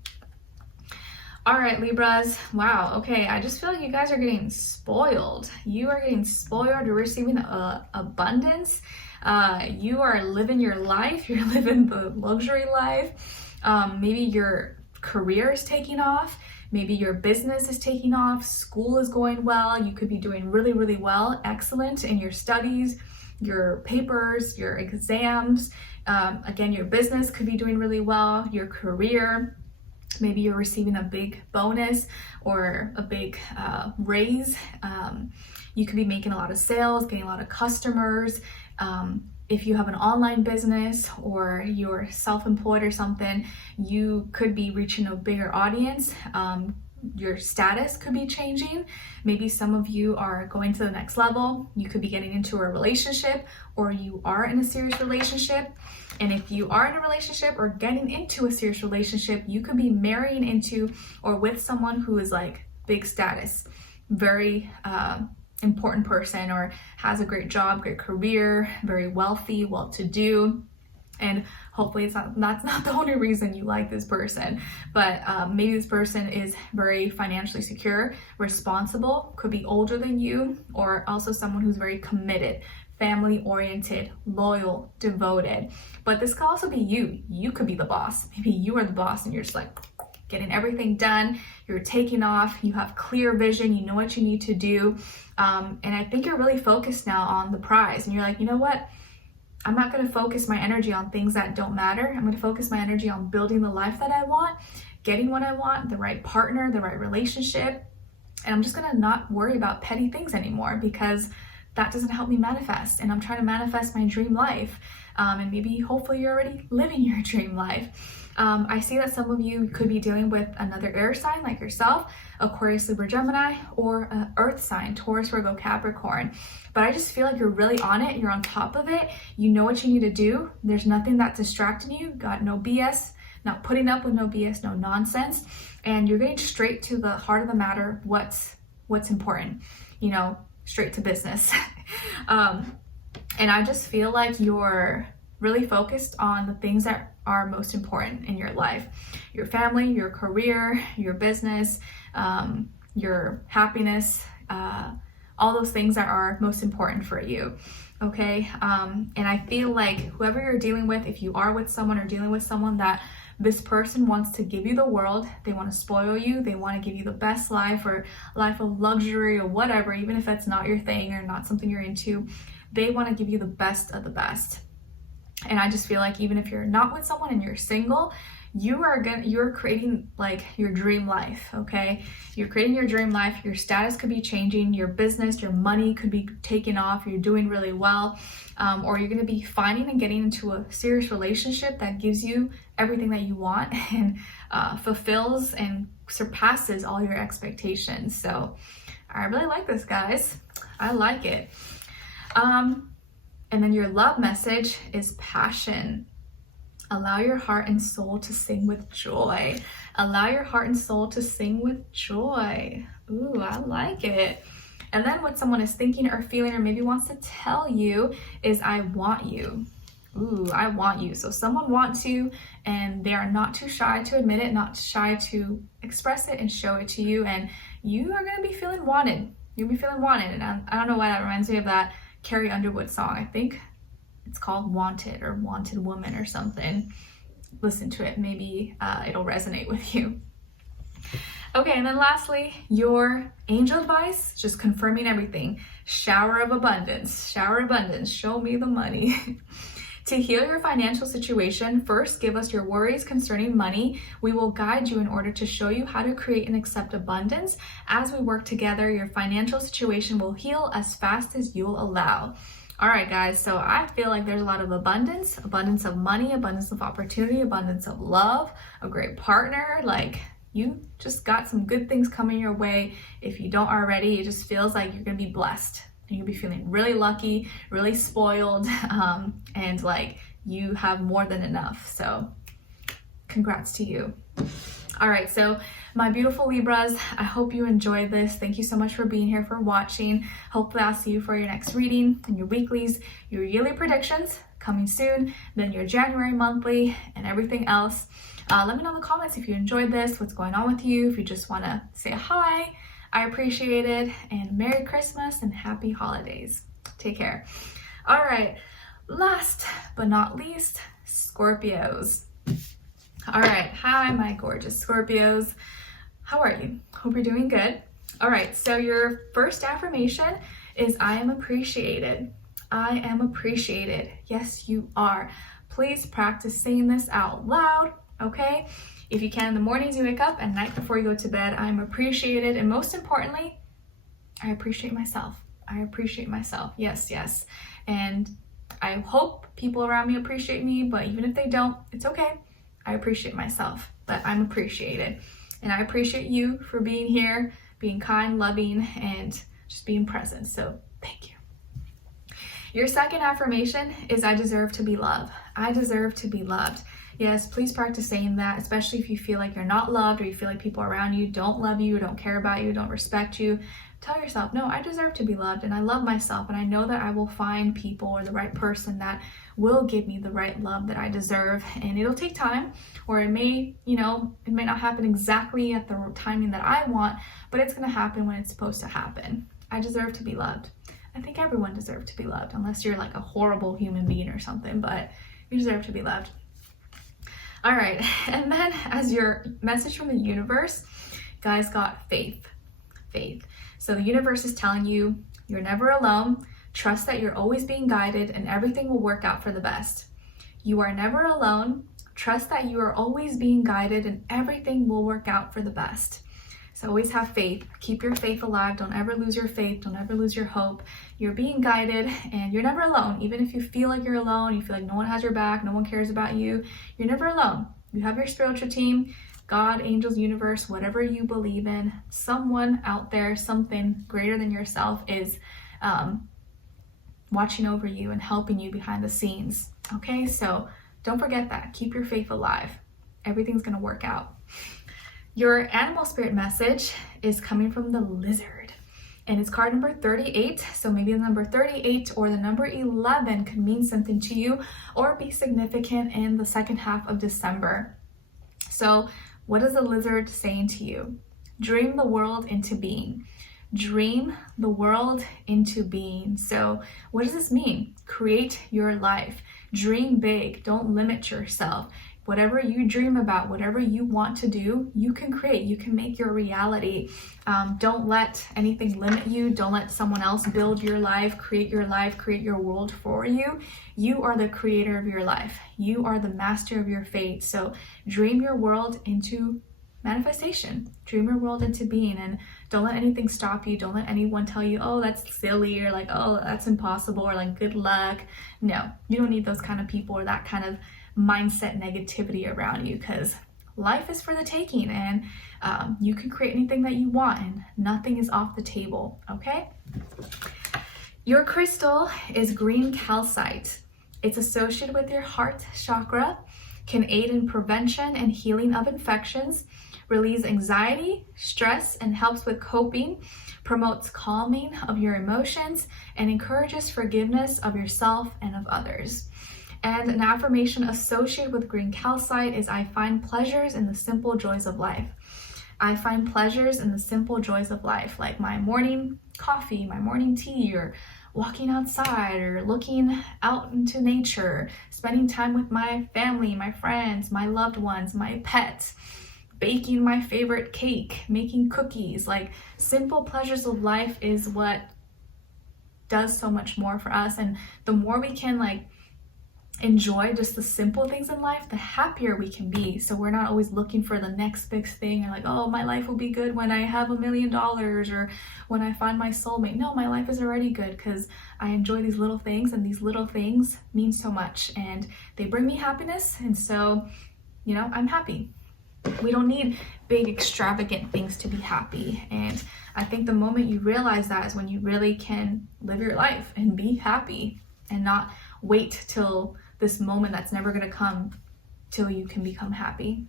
All right, Libras, wow, okay, I just feel like you guys are getting spoiled. You are getting spoiled, you're receiving abundance. You are living your life, you're living the luxury life. Maybe your career is taking off. Maybe your business is taking off. School is going well. You could be doing really, really well, excellent in your studies, your papers, your exams. Again, your business could be doing really well. Your career, maybe you're receiving a big bonus or a big raise. You could be making a lot of sales, getting a lot of customers. If you have an online business or you're self-employed or something, you could be reaching a bigger audience. Your status could be changing. Maybe some of you are going to the next level. You could be getting into a relationship, or you are in a serious relationship. And if you are in a relationship or getting into a serious relationship, you could be marrying into or with someone who is like big status, very important person, or has a great job, great career, very wealthy, well-to-do. And hopefully that's not the only reason you like this person, but maybe this person is very financially secure, responsible, could be older than you, or also someone who's very committed, family-oriented, loyal, devoted. But this could also be you. You could be the boss. Maybe you are the boss and you're just like getting everything done. You're taking off. You have clear vision. You know what you need to do. And I think you're really focused now on the prize. And you're like, you know what? I'm not going to focus my energy on things that don't matter. I'm going to focus my energy on building the life that I want, getting what I want, the right partner, the right relationship. And I'm just going to not worry about petty things anymore, because that doesn't help me manifest. And I'm trying to manifest my dream life. And maybe hopefully you're already living your dream life. I see that some of you could be dealing with another air sign like yourself, Aquarius, Libra, Gemini, or an earth sign, Taurus, Virgo, Capricorn. But I just feel like you're really on it. You're on top of it. You know what you need to do. There's nothing that's distracting you. Got no BS, not putting up with no BS, no nonsense. And you're getting straight to the heart of the matter. What's important, you know, straight to business. And I just feel like you're really focused on the things that are most important in your life. Your family, your career, your business, your happiness, all those things that are most important for you, okay? And I feel like whoever you're dealing with, if you are with someone or dealing with someone, that this person wants to give you the world. They want to spoil you. They want to give you the best life, or life of luxury, or whatever, even if that's not your thing or not something you're into. They want to give you the best of the best. And I just feel like even if you're not with someone and you're single, you're creating like your dream life, okay? You're creating your dream life. Your status could be changing, your business, your money could be taking off, you're doing really well, or you're going to be finding and getting into a serious relationship that gives you everything that you want and fulfills and surpasses all your expectations. So I really like this, guys. I like it. And then your love message is passion. Allow your heart and soul to sing with joy. Allow your heart and soul to sing with joy. Ooh, I like it. And then what someone is thinking or feeling or maybe wants to tell you is, I want you. Ooh, I want you. So someone wants you and they are not too shy to admit it, not shy to express it and show it to you. And you are going to be feeling wanted. You'll be feeling wanted. And I don't know why that reminds me of that Carrie Underwood song. I think it's called Wanted or Wanted Woman or something. Listen to it. Maybe it'll resonate with you. Okay, and then lastly, your angel advice, just confirming everything. Shower of abundance. Shower abundance. Show me the money. To heal your financial situation, first give us your worries concerning money. We will guide you in order to show you how to create and accept abundance. As we work together, your financial situation will heal as fast as you'll allow. All right, guys, so I feel like there's a lot of abundance of money, abundance of opportunity, abundance of love, a great partner. Like, you just got some good things coming your way. If you don't already, it just feels like you're gonna be blessed. You'll be feeling really lucky, really spoiled, and like you have more than enough. So congrats to you. All right, so my beautiful Libras, I hope you enjoyed this. Thank you so much for being here, for watching. Hopefully I'll see you for your next reading and your weeklies, your yearly predictions coming soon, then your January monthly and everything else. Let me know in the comments if you enjoyed this, what's going on with you, if you just want to say hi. I appreciate it, and Merry Christmas and Happy Holidays. Take care. All right, last but not least, Scorpios. All right, hi my gorgeous Scorpios. How are you? Hope you're doing good. All right, so your first affirmation is I am appreciated. I am appreciated. Yes, you are. Please practice saying this out loud, okay? If you can in the mornings you wake up and night before you go to bed, I'm appreciated. And most importantly, I appreciate myself. I appreciate myself. Yes, yes. And I hope people around me appreciate me, but even if they don't, it's okay. I appreciate myself, but I'm appreciated. And I appreciate you for being here, being kind, loving, and just being present. So thank you. Your second affirmation is I deserve to be loved. I deserve to be loved. Yes, please practice saying that, especially if you feel like you're not loved or you feel like people around you don't love you, don't care about you, don't respect you. Tell yourself, no, I deserve to be loved and I love myself, and I know that I will find people or the right person that will give me the right love that I deserve. And it'll take time, or it may, it may not happen exactly at the timing that I want, but it's going to happen when it's supposed to happen. I deserve to be loved. I think everyone deserves to be loved, unless you're like a horrible human being or something, but you deserve to be loved. All right, and then as your message from the universe, guys, got faith. Faith. So the universe is telling you you're never alone. Trust that you're always being guided and everything will work out for the best. You are never alone. Trust that you are always being guided and everything will work out for the best. So always have faith. Keep your faith alive. Don't ever lose your faith. Don't ever lose your hope. You're being guided and you're never alone. Even if you feel like you're alone, you feel like no one has your back, no one cares about you, you're never alone. You have your spiritual team, God, angels, universe, whatever you believe in. Someone out there, something greater than yourself is watching over you and helping you behind the scenes. Okay, so don't forget that. Keep your faith alive. Everything's going to work out. Your animal spirit message is coming from the lizard, and it's card number 38. So maybe the number 38 or the number 11 could mean something to you or be significant in the second half of December. So what is the lizard saying to you? Dream the world into being. Dream the world into being. So what does this mean? Create your life. Dream big. Don't limit yourself. Whatever you dream about, whatever you want to do, you can create, you can make your reality. Don't let anything limit you. Don't let someone else build your life, create your world for you. You are the creator of your life. You are the master of your fate. So dream your world into manifestation. Dream your world into being, and don't let anything stop you. Don't let anyone tell you, oh, that's silly, or like, oh, that's impossible, or like, good luck. No, you don't need those kind of people or that kind of mindset negativity around you, because life is for the taking, and you can create anything that you want and nothing is off the table. Okay, your crystal is green calcite. It's associated with your heart chakra, can aid in prevention and healing of infections, relieves anxiety, stress, and helps with coping, promotes calming of your emotions, and encourages forgiveness of yourself and of others. And an affirmation associated with green calcite is I find pleasures in the simple joys of life. I find pleasures in the simple joys of life, like my morning coffee, my morning tea, or walking outside, or looking out into nature, spending time with my family, my friends, my loved ones, my pets, baking my favorite cake, making cookies. Like, simple pleasures of life is what does so much more for us. And the more we can enjoy just the simple things in life, the happier we can be. So we're not always looking for the next big thing, or like, oh, my life will be good when I have $1 million, or when I find my soulmate. No, my life is already good because I enjoy these little things, and these little things mean so much, and they bring me happiness. And so, I'm happy. We don't need big extravagant things to be happy. And I think the moment you realize that is when you really can live your life and be happy, and not wait till this moment that's never going to come till you can become happy.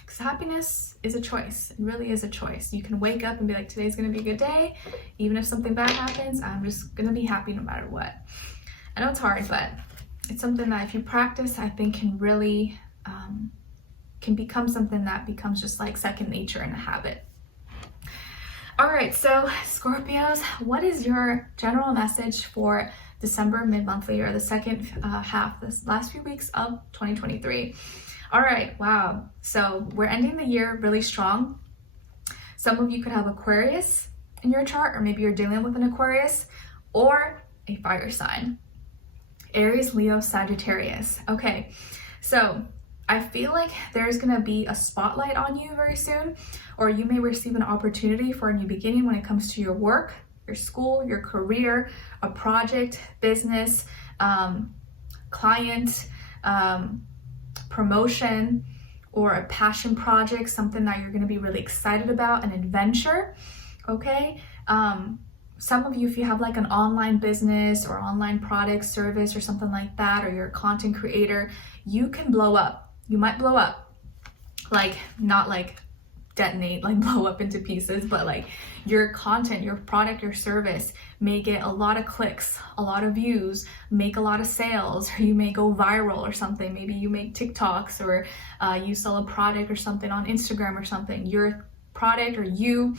Because happiness is a choice. It really is a choice. You can wake up and be like, today's gonna be a good day. Even if something bad happens, I'm just gonna be happy no matter what. I know it's hard, but it's something that if you practice, I think can really, can become something that becomes just like second nature and a habit. All right, so Scorpios, what is your general message for December mid-monthly, or the second half, this last few weeks of 2023? All right, wow. So we're ending the year really strong. Some of you could have Aquarius in your chart, or maybe you're dealing with an Aquarius or a fire sign. Aries, Leo, Sagittarius. Okay, so I feel like there's gonna be a spotlight on you very soon, or you may receive an opportunity for a new beginning when it comes to your work, your school, your career, a project, business, client, promotion, or a passion project, something that you're gonna be really excited about, an adventure, okay? Some of you, if you have like an online business or online product, service, or something like that, or you're a content creator, you can blow up. You might blow up, like not like detonate, like blow up into pieces, but like your content, your product, your service may get a lot of clicks, a lot of views, make a lot of sales, or you may go viral or something. Maybe you make TikToks, or you sell a product or something on Instagram or something. Your product or you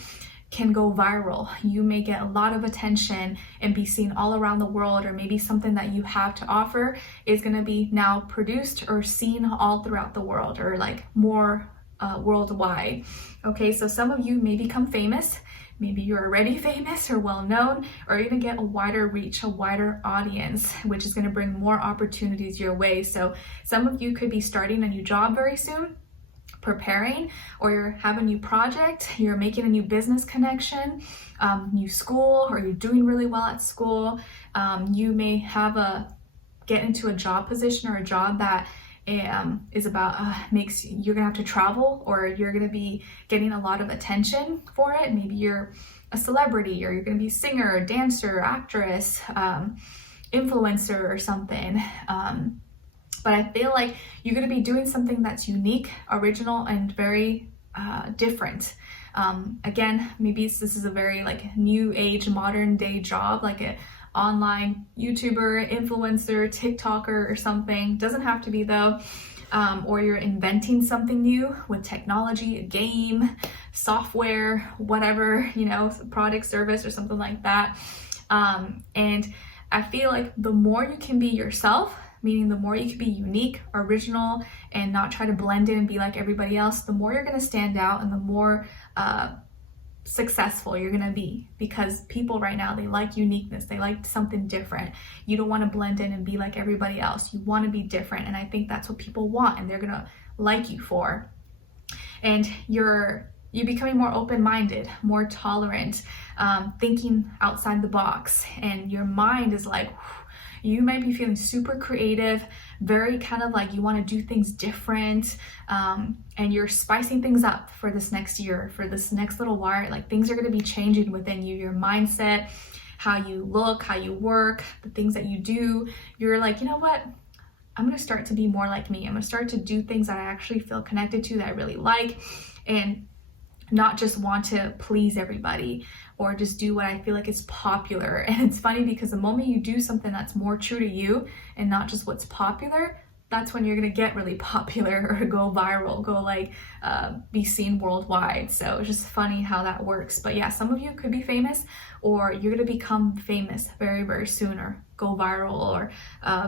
can go viral. You may get a lot of attention and be seen all around the world, or maybe something that you have to offer is going to be now produced or seen all throughout the world, or like more worldwide. Okay, so some of you may become famous. Maybe you're already famous or well known, or you're gonna get a wider reach, a wider audience, which is gonna bring more opportunities your way. So some of you could be starting a new job very soon, preparing, or you have a new project, you're making a new business connection, new school, or you're doing really well at school. You may have get into a job position or a job that is about you're gonna have to travel, or you're gonna be getting a lot of attention for it. Maybe you're a celebrity, or you're gonna be a singer, dancer, actress, influencer, or something. But I feel like you're gonna be doing something that's unique, original, and very different. Again, maybe this is a very like new age, modern day job, like a online YouTuber, influencer, TikToker, or something. Doesn't have to be though. Or you're inventing something new with technology, a game, software, whatever, you know, product, service, or something like that. And I feel like the more you can be yourself, meaning the more you can be unique, original, and not try to blend in and be like everybody else, the more you're going to stand out, and the more successful you're gonna be, because people right now, they like uniqueness, they like something different. You don't want to blend in and be like everybody else. You want to be different, and I think that's what people want, and they're gonna like you for. And you're becoming more open-minded, more tolerant, thinking outside the box, and your mind is like, you might be feeling super creative, very kind of like you want to do things different, and you're spicing things up for this next year, for this next little while. Like things are going to be changing within you, your mindset, how you look, how you work, the things that you do. You're like, you know what? I'm going to start to be more like me. I'm going to start to do things that I actually feel connected to, that I really like, and not just want to please everybody or just do what I feel like is popular. And it's funny because the moment you do something that's more true to you and not just what's popular, that's when you're gonna get really popular or go viral, go like be seen worldwide. So it's just funny how that works. But yeah, some of you could be famous, or you're gonna become famous very, very soon, or go viral, or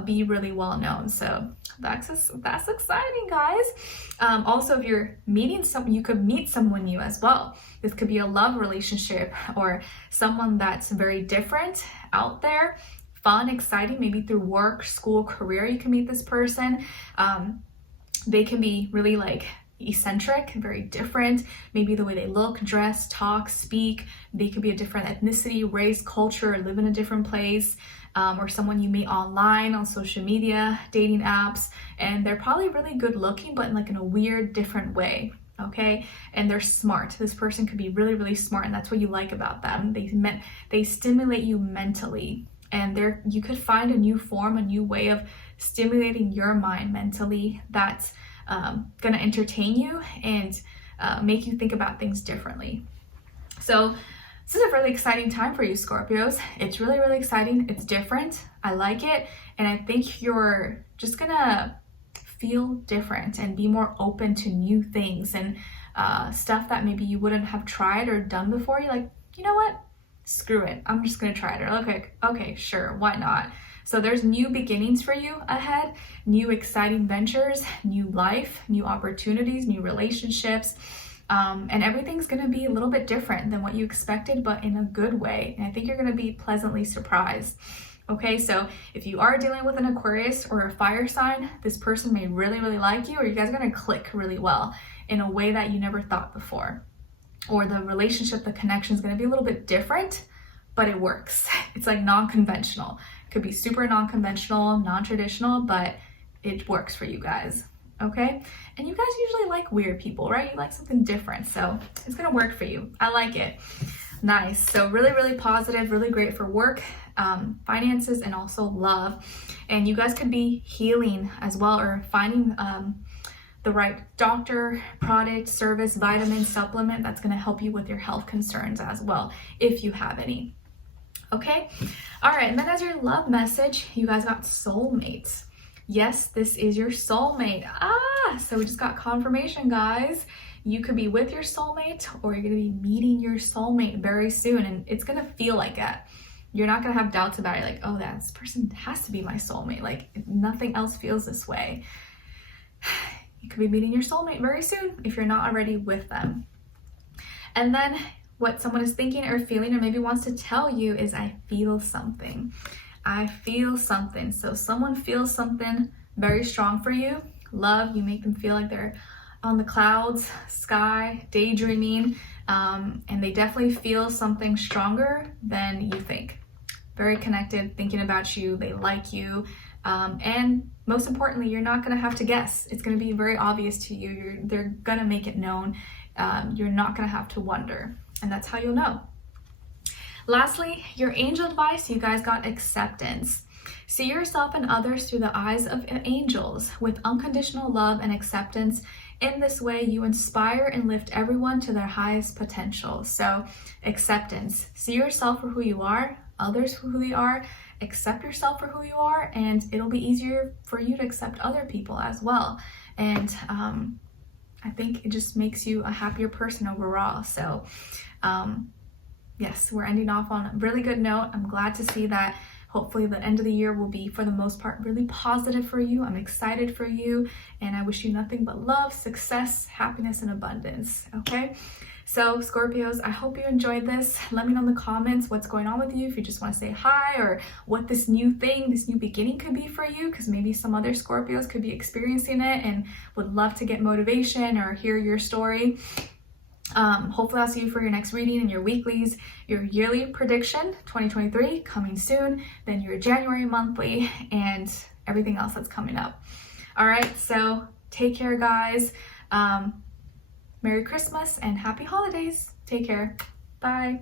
be really well known. So that's exciting, guys. Also, if you're meeting someone, you could meet someone new as well. This could be a love relationship, or someone that's very different, out there, fun, exciting, maybe through work, school, career. You can meet this person. They can be really like eccentric, very different, maybe the way they look, dress, talk, speak. They could be a different ethnicity, race, culture, or live in a different place. Or someone you meet online, on social media, dating apps, and they're probably really good looking, but in a weird, different way. Okay, and they're smart. This person could be really, really smart, and that's what you like about them. They stimulate you mentally, and you could find a new form, a new way of stimulating your mind mentally, that's going to entertain you and make you think about things differently. So this is a really exciting time for you, Scorpios. It's really, really exciting. It's different. I like it. And I think you're just going to feel different and be more open to new things and stuff that maybe you wouldn't have tried or done before. You're like, you know what? Screw it. I'm just going to try it. Or okay, sure. Why not? So there's new beginnings for you ahead, new exciting ventures, new life, new opportunities, new relationships. And everything's going to be a little bit different than what you expected, but in a good way. And I think you're going to be pleasantly surprised. Okay, so if you are dealing with an Aquarius or a fire sign, this person may really, really like you, or you guys are going to click really well in a way that you never thought before. Or the relationship, the connection is going to be a little bit different, but it works. It's like non-conventional. It could be super non-conventional, non-traditional, but it works for you guys. Okay, and you guys usually like weird people, right? You like something different, so it's gonna work for you. I like it. Nice. So really, really positive, really great for work, finances, and also love. And you guys could be healing as well, or finding the right doctor, product, service, vitamin, supplement that's gonna help you with your health concerns as well, if you have any. Okay, all right, and then as your love message, you guys got soulmates. Yes, this is your soulmate. So we just got confirmation, guys. You could be with your soulmate, or you're gonna be meeting your soulmate very soon, and it's gonna feel like that. You're not gonna have doubts about it, like, oh, that person has to be my soulmate. Like, nothing else feels this way. You could be meeting your soulmate very soon if you're not already with them. And then what someone is thinking or feeling, or maybe wants to tell you, is I feel something. I feel something. So someone feels something very strong for you. Love, you make them feel like they're on the clouds, sky, daydreaming, and they definitely feel something stronger than you think. Very connected, thinking about you, they like you, and most importantly, you're not gonna have to guess. It's gonna be very obvious to you. They're gonna make it known. You're not gonna have to wonder, and that's how you'll know. Lastly, your angel advice, you guys got acceptance. See yourself and others through the eyes of angels with unconditional love and acceptance. In this way, you inspire and lift everyone to their highest potential. So, acceptance. See yourself for who you are, others for who they are, accept yourself for who you are, and it'll be easier for you to accept other people as well. And I think it just makes you a happier person overall. So, yes, we're ending off on a really good note. I'm glad to see that hopefully the end of the year will be, for the most part, really positive for you. I'm excited for you, and I wish you nothing but love, success, happiness, and abundance, okay? So, Scorpios, I hope you enjoyed this. Let me know in the comments what's going on with you, if you just want to say hi, or what this new thing, this new beginning could be for you, because maybe some other Scorpios could be experiencing it and would love to get motivation or hear your story. Hopefully I'll see you for your next reading and your weeklies, your yearly prediction 2023 coming soon, then your January monthly, and everything else that's coming up. All right, so take care, guys. Merry Christmas and happy holidays. Take care. Bye.